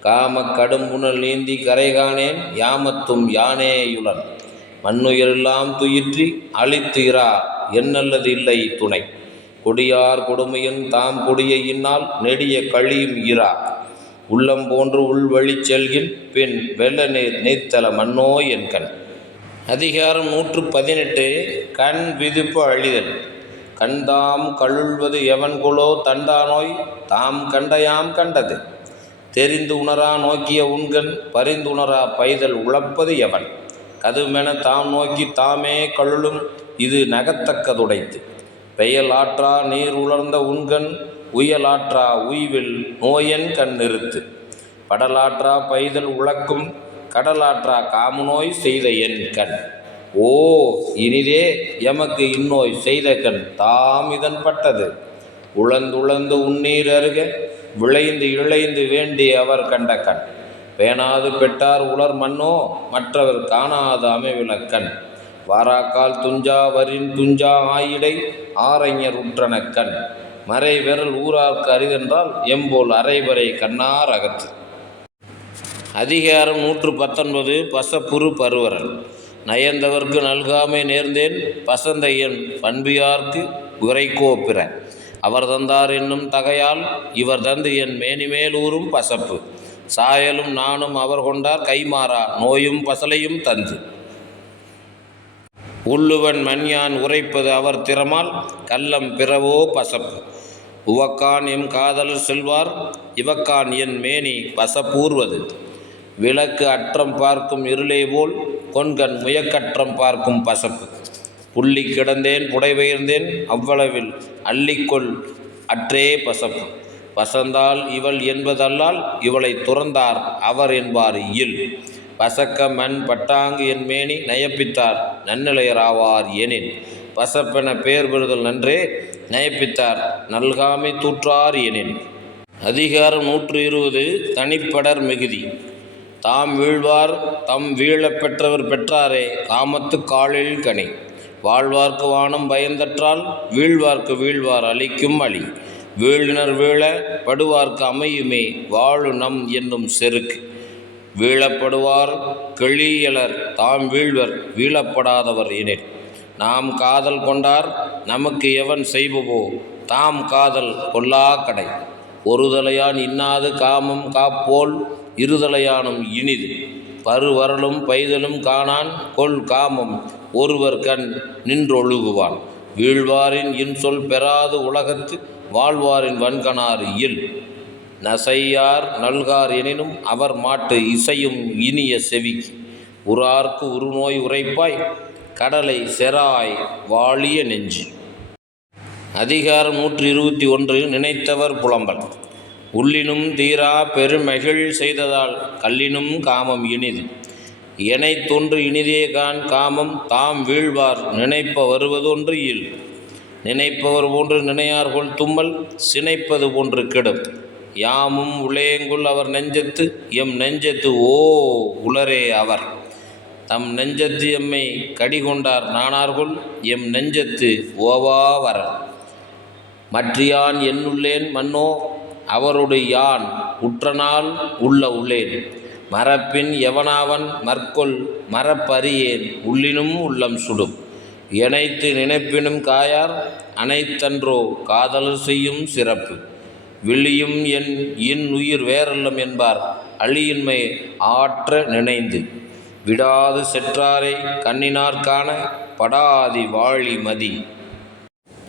காமக் கடும்புணல் நீந்தி கரைகாணேன் யாமத்தும் யானேயுளன் மண்ணுயிரெல்லாம் துயிற்றி அழித்து இரா என்னல்லது இல்லை துணை கொடியார் கொடுமையின் தாம் கொடிய இந்நாள் நெடிய கழியும் இரா உள்ளம் போன்று உள்வழி செல்கின் பின் வெள்ள நீர் நீத்தல மன்னோ என் கண். அதிகாரம் 118. கண் விதிப்பு அழிதல். கண் தாம் கழுள்வது எவன்குலோ தண்டானோய் தாம் கண்டயாம் கண்டது தெரிந்து உணரா நோக்கிய உண்கண் பரிந்துணரா பைதல் உழப்பது எவன் கதுமென தாம் நோக்கி தாமே கழுளும் இது நகத்தக்கதுடைத்து பெயலாற்றா நீர் உலர்ந்த உண்கண் உயலாற்றா உய்வில் நோயன் கண் நிறுத்து படலாற்றா பைதல் உழக்கும் கடலாற்றா காமுநோய் செய்த என் கண். ஓ இனிதே எமக்கு இந்நோய் செய்த கண் தாம் இதன் பட்டது உழந்துழந்து உன்னீர் அருக விளைந்து இழைந்து வேண்டி அவர் கண்ட கண் பேணாது பெற்றார் உலர் மன்னோ மற்றவர் காணாது அமைவில கண் வாராக்கால் துஞ்சா வரின் துஞ்சா ஆயிடை ஆரைஞர் உற்றன கண் மறை விரல் ஊரார்க்கு அரிதென்றால் எம்போல் அரைவரை கண்ணார் அகத்து. அதிகாரம் 119. பசப்புரு பருவரல். நயந்தவர்க்கு நல்காமை நேர்ந்தேன் பசந்தையன் பண்பியார்க்கு உரைக்கோ பிற அவர் தந்தார் என்னும் தகையால் இவர் தந்து என் மேனிமேல் ஊறும் பசப்பு சாயலும் நானும் அவர் கொண்டார் கைமாறா நோயும் பசலையும் தந்து உள்ளுவன் மண்யான் உரைப்பது அவர் திறமால் கள்ளம் பிறவோ பசப்பு உவக்கான் எம் காதலர் செல்வார் இவக்கான் என் மேனி பசப்பூர்வது விளக்கு அற்றம் பார்க்கும் இருளே போல் கொண்கண் முயக்கற்றம் பார்க்கும் பசப்பு புள்ளி கிடந்தேன் புடைவெயர்ந்தேன் அவ்வளவில் அள்ளிக்கொள் அற்றே பசப்பு பசந்தால் இவள் என்பதல்லால் இவளை துறந்தார் அவர் என்பார் இல் பசக்க மண் பட்டாங்கு என் மேனி நயப்பித்தார் நன்னிலையராவார் எனின் பசப்பென பேர் பெறுதல் நன்றே நயப்பித்தார் நல்காமை தூற்றார் எனின். அதிகாரம் 120. தனிப்படர் மிகுதி. தாம் வீழ்வார் தம் வீழப் பெற்றவர் பெற்றாரே காமத்து காலில் கனி வாழ்வார்க்கு வானம் பயந்தற்றால் வீழ்வார்க்கு வீழ்வார் அளிக்கும் அழி வீழினர் வீழ படுவார்க்கு அமையுமே வாழு நம் என்னும் செருக்கு வீழப்படுவார் கெளியலர் தாம் வீழ்வர் வீழப்படாதவர் எனில் நாம் காதல் கொண்டார் நமக்கு எவன் செய்பவோ தாம் காதல் கொல்லா கடை ஒருதலையான் இன்னாது காமம் காப்போல் இருதலையானும் இனிது பருவரலும் பைதலும் காணான் கொல் காமம் ஒருவர் கண் நின்றொழுகுவான் வீழ்வாரின் இன்சொல் பெறாது உலகத்து வாழ்வாரின் வன்கணார் இல் நசையார் நல்கார் எனினும் அவர் மாட்டு இசையும் இனிய செவிக்கு உரார்க்கு உருநோய் உரைப்பாய் கடலை செராய் வாழிய நெஞ்சு. அதிகாரம் 121. நினைத்தவர் புலம்பல். உள்ளினும் தீரா பெருமகிழ் செய்ததால் கல்லினும் காமம் இனிது எனை தொன்று இனிதே கான் காமம் தாம் வீழ்வார் நினைப்ப வருவதொன்று இல் நினைப்பவர் போன்று நினையார்கொள் தும்மல் சினைப்பது போன்று கெடும் யாமும் உளையங்குள் அவர் நெஞ்சத்து எம் நெஞ்சத்து ஓ உளரே அவர் தம் நெஞ்சத்து எம்மை கடிகொண்டார் நானார்கொள் எம் நெஞ்சத்து ஓவா வர மற்றியான் என்னுள்ளேன் மன்னோ அவரோடு யான் உற்றனால் உள்ள உள்ளேன் மரப்பின் எவனாவன் மற்கொள் மரப்பறியேன் உள்ளினும் உள்ளம் சுடும் எனைத்து நினைப்பினும் காயார் அனைத்தன்றோ காதலர் செய்யும் சிறப்பு விழியும் என் இன் உயிர் வேறல்லம் என்பார் அழியின்மை ஆற்ற நினைந்து விடாது செற்றாரை கண்ணினார் காண படாதி வாழி மதி.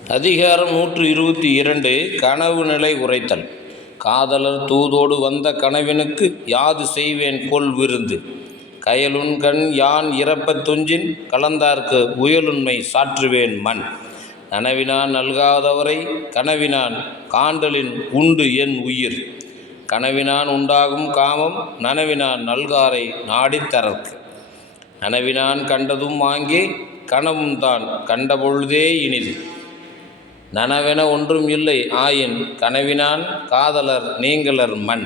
அதிகாரம் 122. கனவு நிலை உரைத்தல். காதலர் தூதோடு வந்த கனவினுக்கு யாது செய்வேன் கொல் விருந்து கயலுன் கண் யான் இறப்பத் துஞ்சின் கலந்தார்க்கு உயலுண்மை சாற்றுவேன் மண் நனவினான் நல்காதவரை கனவினான் காண்டலின் உண்டு என் உயிர் கனவினான் உண்டாகும் காமம் நனவினான் நல்காரை நாடித்தரற்கு நனவினான் கண்டதும் ஆங்கே கனவும் தான் கண்டபொழுதே இனிது நனவென ஒன்றும் இல்லை ஆயின் கனவினான் காதலர் நீங்களர் மண்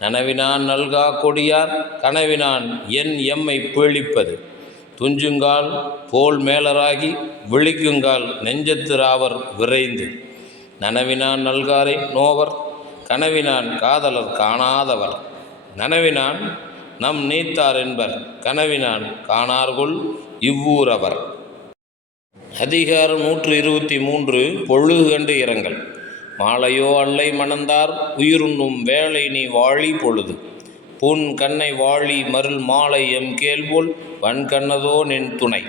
நனவினான் நல்கா கொடியார் கனவினான் என் எம்மை பீழிப்பது துஞ்சுங்கால் போல் மேலராகி விழிக்குங்கால் நெஞ்சத்திராவர் விரைந்து நனவினான் நல்காரை நோவர் கனவினான் காதலர் காணாதவர் நனவினான் நம் நீத்தார் என்பர் கனவினான் காணார்கொள் இவ்வூரவர். அதிகாரம் 123 பொழுது கண்டு இரங்கல். மாலையோ அல்லை மணந்தார் உயிருண்ணும் வேலை நீ வாழி பொழுது பொன் கண்ணை வாழி மருள் மாலை எம் கேள்போல் வன்கண்ணதோ நின் துணை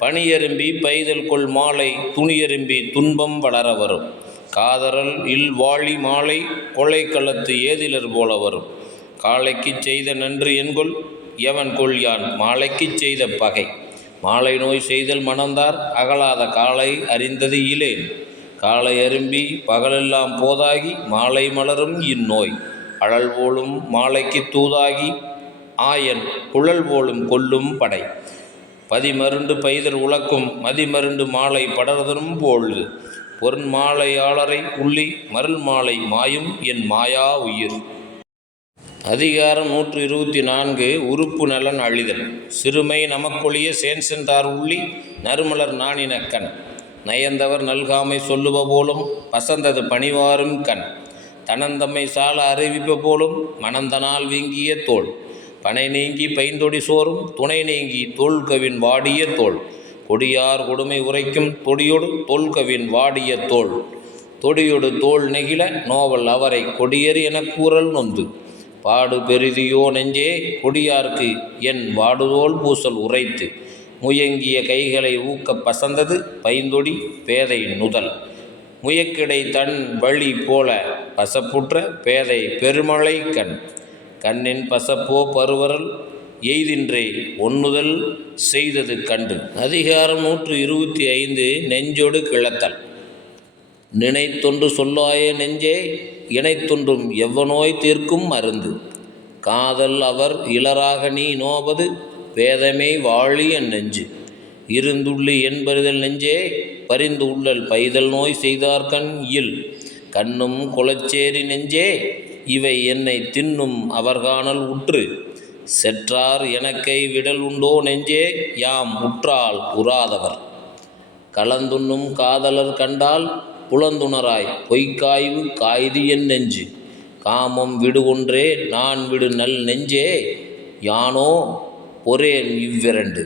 பனியரும்பி பைதல் கொள் மாலை துணியரும்பி துன்பம் வளர வரும் காதரல் இல் வாழி மாலை கொலை களத்து ஏதிலர் போல வரும் காலைக்குச் செய்த நன்று என்கொள் எவன் கொள்யான் மாலைக்குச் செய்த பகை மாலை நோய் செய்தல் மணந்தார் அகலாத காலை அறிந்தது இலேன் காலை அரும்பி பகலெல்லாம் போதாகி மாலை மலரும் இந்நோய் அழல் போலும் மாலைக்கு தூதாகி ஆயன் குழல் போலும் கொல்லும் படை பதிமருண்டு பைதல் உழக்கும் மதிமருண்டு மாலை படர்தரும் பொழுது பொருண் மாலையாளரை உள்ளி மருள் மாலை மாயும் என் மாயா உயிர். அதிகாரம் 124 உறுப்பு நலன் அழிதல். சிறுமை நமக்கொழிய சென்றார் உள்ளி நறுமலர் நாணினக்கண் நயந்தவர் நல்காமை சொல்லுவ போலும் பசந்தது பணிவாரும் கண் தனந்தம்மை சால அறிவிப்ப போலும் மணந்தனால் வீங்கிய தோள் பனை நீங்கி பைந்தொடி சோறும் துணை நீங்கி தோல்கவின் வாடிய தோள் கொடியார் கொடுமை உரைக்கும் தொடியொடு தோல்கவின் வாடிய தோள் தொடியொடு தோல் நெகிழ நோவல் அவரை கொடியர் என கூறல் நொந்து பாடு பெரிதியோ நெஞ்சே கொடியார்க்கு என் வாடுதோல் பூசல் உரைத்து முயங்கிய கைகளை ஊக்க பசந்தது பைந்தொடி பேதை நுதல் முயக்கிடை தன் வழி போல பசப்புற்ற பேதை பெருமழை கண்ணின் பசப்போ பருவரல் எய்தின்றே ஒன்னுதல் செய்தது கண்டு. அதிகாரம் 125 நெஞ்சொடு கிளத்தல். நினைத்தொன்று சொல்லாய நெஞ்சே இணைத்தொன்றும் எவ்வநோய் தீர்க்கும் மருந்து காதல் அவர் இளராக நீ நோவது வேதமே வாழி என் நெஞ்சு இருந்துள்ளி என்பறிதல் நெஞ்சே பரிந்து உள்ளல் பைதல் நோய் செய்தார்கண் இல் கண்ணும் குலச்சேரி நெஞ்சே இவை என்னை தின்னும் அவர்காணல் உற்று செற்றார் எனக்கை விடல் உண்டோ நெஞ்சே யாம் உற்றால் உறாதவர் கலந்துண்ணும் காதலர் கண்டால் புலந்துணராய் பொய்க்காய்வு காய்து என் நெஞ்சு காமம் விடு ஒன்றே நான் விடு நல் நெஞ்சே யானோ பொறேன் இவ்விரண்டு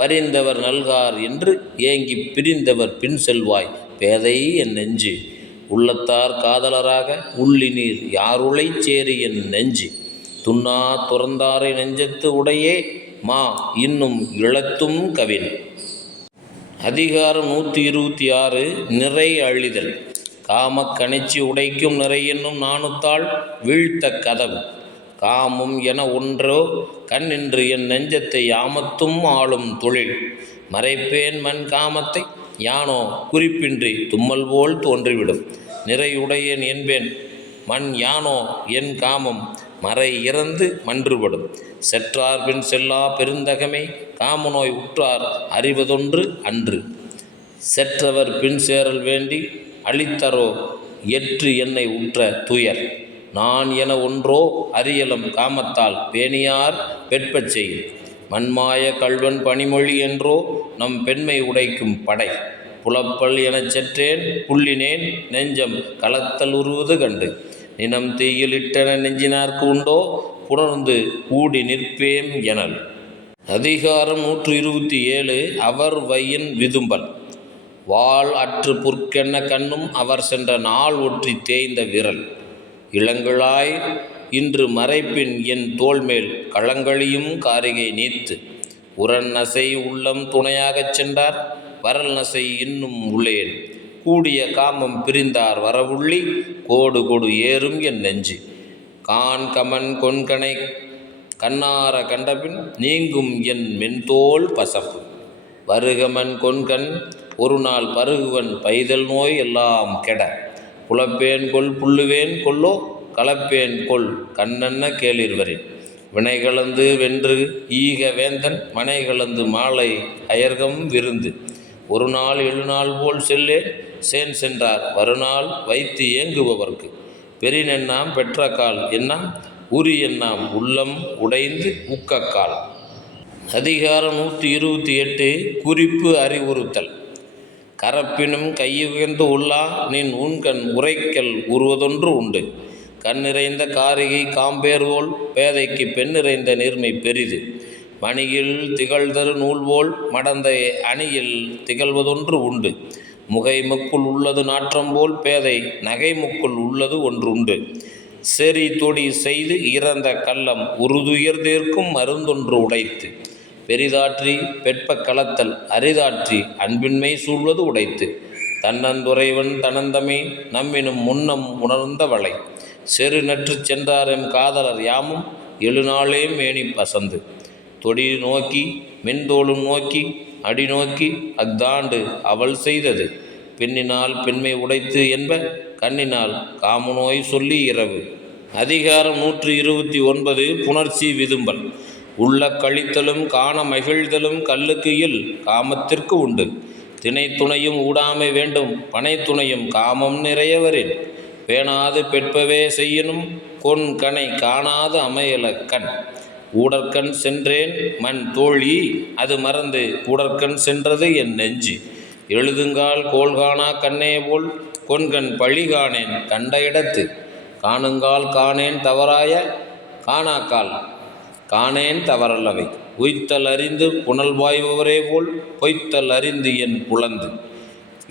பரிந்தவர் நல்கார் என்று ஏங்கி பிரிந்தவர் பின் செல்வாய் பேதை என் நெஞ்சு உள்ளத்தார் காதலராக உள்ளி நீர் யாருளை சேரி என் நெஞ்சு துன்னா துறந்தாரை நெஞ்சத்து உடையே மா இன்னும் இழத்தும் கவின். அதிகாரம் 126 நிறை அழிதல். காமக் கணிச்சி உடைக்கும் நிறை என்னும் நாணுத்தாள் வீழ்த்த கதவு காமம் என ஒன்றோ கண்ணின்று என் நெஞ்சத்தை யாமத்தும் ஆளும் தொழில் மறைப்பேன் மண் காமத்தை யானோ குறிப்பின்றி தும்மல் போல் தோன்றிவிடும் நிறையுடையேன் என்பேன் மண் யானோ என் காமம் மறை இறந்து மன்றுபடும் செற்றார் பின் செல்லா பெருந்தகமே காமநோய் உற்றார் அறிவதொன்று அன்று செற்றவர் பின் சேரல் வேண்டி அளித்தரோ எற்று என்னை உற்ற துயர் நான் என ஒன்றோ அரியலம் காமத்தால் பேணியார் வெட்பச் செய்யும் மண்மாய கள்வன் பனிமொழி என்றோ நம் பெண்மை உடைக்கும் படை புலப்பல் எனச் செற்றேன் புள்ளினேன் நெஞ்சம் களத்தல் உருவது கண்டு நினம் தீயில் இட்டன நெஞ்சினார்க்கு உண்டோ புணர்ந்து கூடி நிற்பேம் எனல். அதிகாரம் 127 அவர் வையின் விதும்பல். வாள் அற்று புற்கென்ன கண்ணும் அவர் சென்ற நாள் ஒற்றி தேய்ந்த விரல் இளங்கிழாய் இன்று மறைப்பின் என் தோள்மேல் களங்களியும் காரிகை நீத்து உரன் நசை உள்ளம் துணையாகச் சென்றார் வரல் நசை இன்னும் உள்ளேன் கூடிய காமம் பிரிந்தார் வரவுள்ளி கோடு கொடு ஏறும் என் நெஞ்சு கான் கமன் கொன்கனை கண்ணார கண்டபின் நீங்கும் என் மென்தோல் பசப்பு வருகமன் கொன்கண் ஒரு நாள் பருகுவன் பைதல் நோய் எல்லாம் கெட புலப்பேன் கொல் புல்லுவேன் கொல்லோ கலப்பேன் கொல் கண்ணன்ன கேளிர்வரின் வினைகளந்து வென்று ஈக வேந்தன் மனைகளந்து மாலை அயர்கம் விருந்து ஒரு நாள் 7 நாள் போல் செல்லே சென்றார் வருநாள் வைத்து ஏங்குபவர்க்கு பெரினென்னாம் பெற்றக்கால் என்னாம் உரி என்னாம் உள்ளம் உடைந்து உக்கக்கால். அதிகாரம் 128 குறிப்பு அறிவுறுத்தல். கரப்பினும் கையுயர்ந்து உள்ளா நின் உண்கண் உரைக்கல் உருவதொன்று உண்டு கண் நிறைந்த காரிகை காம்பேர்வோல் பேதைக்கு பெண் நிறைந்த நீர்மை பெரிது. மணியில் திகழ்தரு நூல்போல் மடந்த அணியில் திகழ்வதொன்று உண்டு. முகைமுக்குள் உள்ளது நாற்றம்போல் பேதை நகைமுக்குள் உள்ளது ஒன்றுண்டு. செறி தொடி செய்து இறந்த கள்ளம் உறுதுயர்தேர்க்கும் மருந்தொன்று உடைத்து. பெரிதாற்றி பெற்ப களத்தல் அரிதாற்றி அன்பின்மை சூழ்வது உடைத்து. தன்னந்துறைவன் தனந்தமே நம்மினும் முன்னம் உணர்ந்தவளை. செரு நற்றுச் சென்றாரெம் காதலர் யாமும் எழுநாளே மேனி பசந்து. தொடி நோக்கி மென்தோளும் நோக்கி அடி நோக்கி அஃதாண்டு அவள் செய்தது. பெண்ணினால் பெண்மை உடைத்து என்ப கண்ணினால் காமநோய் சொல்லி இரவு. அதிகாரம் 129 புணர்ச்சி விதும்பல். உள்ள கழித்தலும் காண மகிழ்தலும் கல்லுக்கு இல் காமத்திற்கு உண்டு. திணை துணையும் ஊடாமை வேண்டும் பனை துணையும் காமம் நிறையவரின். பேணாது பெற்பவே செய்யணும் கொன் கனை காணாது அமையல கண். ஊடற்கண் சென்றேன் மண் தோழி அது மறந்து கூடற்கண் சென்றது என் நெஞ்சு. எழுதுங்கால் கோள்காணா கண்ணே போல் கொன்கண் பழி காணேன் கண்ட இடத்து. காணுங்கால் காணேன் தவறாய காணாக்கால் காணேன் தவறல்லவை. உய்த்தல் அறிந்து புனல் வாய்பவரே போல் பொய்த்தல் அறிந்து என் புலந்து.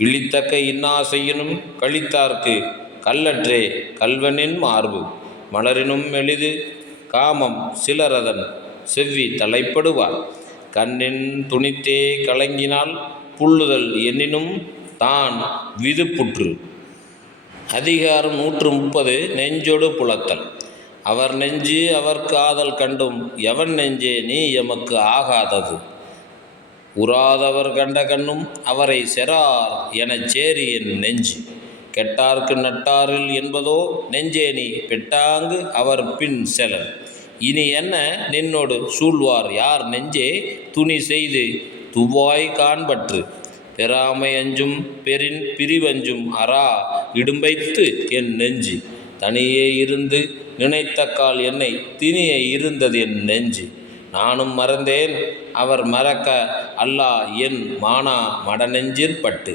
இழித்தக்க இன்னா செய்யினும் கழித்தார்க்கு கல்லற்றே கல்வனின் மார்பு. மலரினும் எளிது காமம் சிலரதன் செவ்வி தலைப்படுவார். கண்ணின் துணித்தே கலங்கினால் புல்லுதல் எண்ணினும் தான் விதுப்புற்று. அதிகாரம் 130 நெஞ்சொடு புலத்தல். அவர் நெஞ்சு அவர்க்கு ஆதல் கண்டும் எவன் நெஞ்சே நீ எமக்கு ஆகாதது. உறாதவர் கண்ட கண்ணும் அவரை செரார் எனச் சேரி என் நெஞ்சு. கெட்டார்க்கு நட்டாரில் என்பதோ நெஞ்சே நீ பெட்டாங்கு அவர் பின் செலல். இனி என்ன நின்னோடு சூழ்வார் யார் நெஞ்சே துணி செய்து துவாய் காண்பற்று. பெறாமை அஞ்சும் பெரின் பிரிவஞ்சும் அரா இடும்பைத்து என் நெஞ்சு. தனியே இருந்து நினைத்தக்கால் என்னை திணிய இருந்தது என் நெஞ்சு. நானும் மறந்தேன் அவர் மறக்க அல்லா என் மானா மடநெஞ்சிற்பட்டு.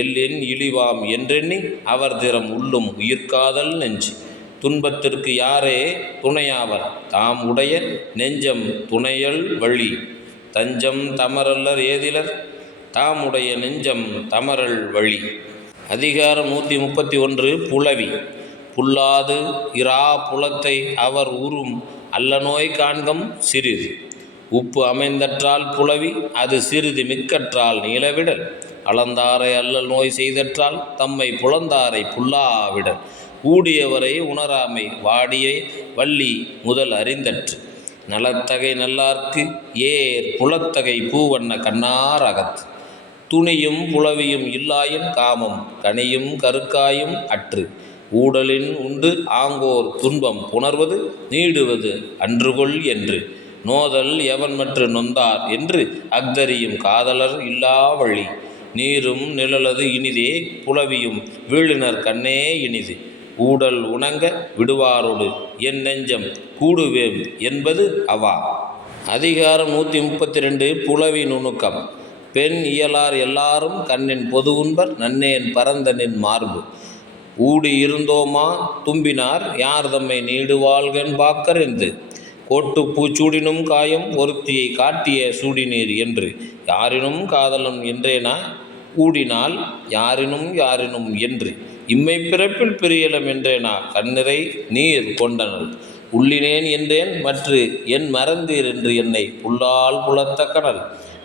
எல்லின் இழிவாம் என்றெண்ணி அவர் திறம் உள்ளும் உயிர்காதல் நெஞ்சு. துன்பத்திற்கு யாரே துணையாவர் தாம் உடைய நெஞ்சம் துணையல் வழி. தஞ்சம் தமரல்லர் ஏதிலர் தாமுடைய நெஞ்சம் தமரல் வழி. அதிகாரம் 131 புலவி. புல்லாது இரா புலத்தை அவர் உறும் அல்லநோய் காண்கம் சிறிது. உப்பு அமைந்தற்றால் புலவி அது சிறிது மிக்கற்றால் நீளவிடல். அளந்தாரை அல்லல் நோய் செய்தற்றால் தம்மை புலந்தாரை புல்லாவிடல். ஊடியவரை உணராமை வாடிய வள்ளி முதல் அறிந்தற்று. நலத்தகை நல்லார்க்கு ஏர் புலத்தகை பூவண்ண கண்ணார் அகத்து. துணியும் புலவியும் இல்லாயின் காமம் கனியும் கருக்காயும் அற்று. ஊடலின் உண்டு ஆங்கோர் துன்பம் புணர்வது நீடுவது அன்றுகொள் என்று. நோதல் எவன் மற்று நொந்தார் என்று அஃதறியும் காதலர் இல்லா வழி. நீரும் நிழலது இனிதே புலவியும் வீழினர் கண்ணே இனிது. ஊடல் உணங்க விடுவாரோடு என் நெஞ்சம் கூடுவேம் என்பது அவா. அதிகாரம் 132 புலவி நுணுக்கம். பெண் இயலார் எல்லாரும் கண்ணின் பொது உண்பர் நன்னேன் பரந்தனின் மார்பு. ஊடி இருந்தோமா தும்பினார் யார் தம்மை நீடுவாள்கண் பாக்கறிந்து. கோட்டு பூச்சூடினும் காயம் ஒருத்தியை காட்டிய சூடினீர் என்று. யாரினும் காதலன் என்றேனா ஊடினால் யாரினும் என்று. இம்மை பிறப்பில் பிரியலம் என்றேனா கண்ணிறை நீர் கொண்டனள். உள்ளினேன் என்றேன் மற்று என் மறந்தீர் என்று என்னை புல்லால் புலத்த கடல்.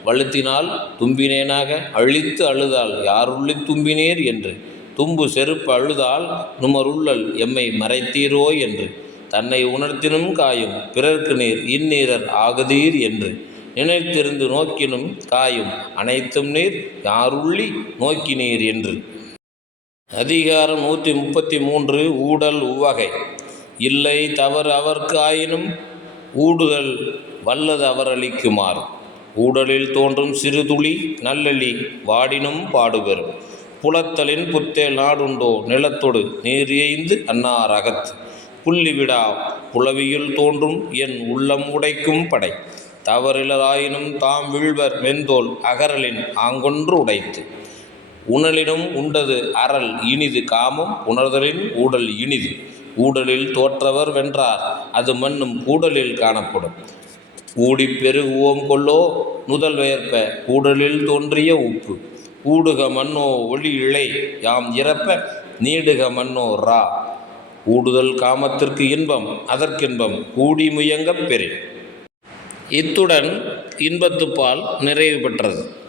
வழுத்தினால் தும்பினேனாக அழித்து அழுதால் யாருள்ளி தும்பினீர் என்று. தும்பு செருப்பு அழுதால் நுமருள்ளல் எம்மை மறைத்தீரோ என்று. தன்னை உணர்த்தினும் காயும் பிறர்க்கு நீர் இந்நீரர் ஆகுதீர் என்று. நினைத்திருந்து நோக்கினும் காயும் அனைத்தும் நீர் யாருள்ளி நோக்கினீர் என்று. அதிகாரம் 133 ஊடல் உவகை. இல்லை தவறு அவர்க்கு ஆயினும் ஊடுதல் வல்லது அவரளிக்குமாறு. ஊடலில் தோன்றும் சிறு துளி நல்லளி வாடினும் பாடுபெறும். புலத்தலின் புத்தேல் நாடுண்டோ நிலத்தொடு நீர் ஏய்ந்து அன்னார் அகத்து. புள்ளிவிடா புலவியில் தோன்றும் என் உள்ளம் உடைக்கும் படை. தவறிலராயினும் தாம் வீழ்வர் வெண்தோல் அகரலின் ஆங்கொன்று உடைத்து. உணலினும் உண்டது அறல் இனிது காமம் உணர்தலின் ஊடல் இனிது. ஊடலில் தோற்றவர் வென்றார் அது மன்னும் கூடலில் காணப்படும். ஊடி பெருகுவோம் கொல்லோ நுதல் வேற்ப கூடலில் தோன்றிய உப்பு. ஊடுக மன்னோ ஒளி இழை யாம் இறப்ப நீடுக மன்னோ ரா. ஊடுதல் காமத்திற்கு இன்பம் அதற்கின்பம் கூடி முயங்கப் பெறின். இத்துடன் இன்பத்துப்பால் நிறைவு பெற்றது.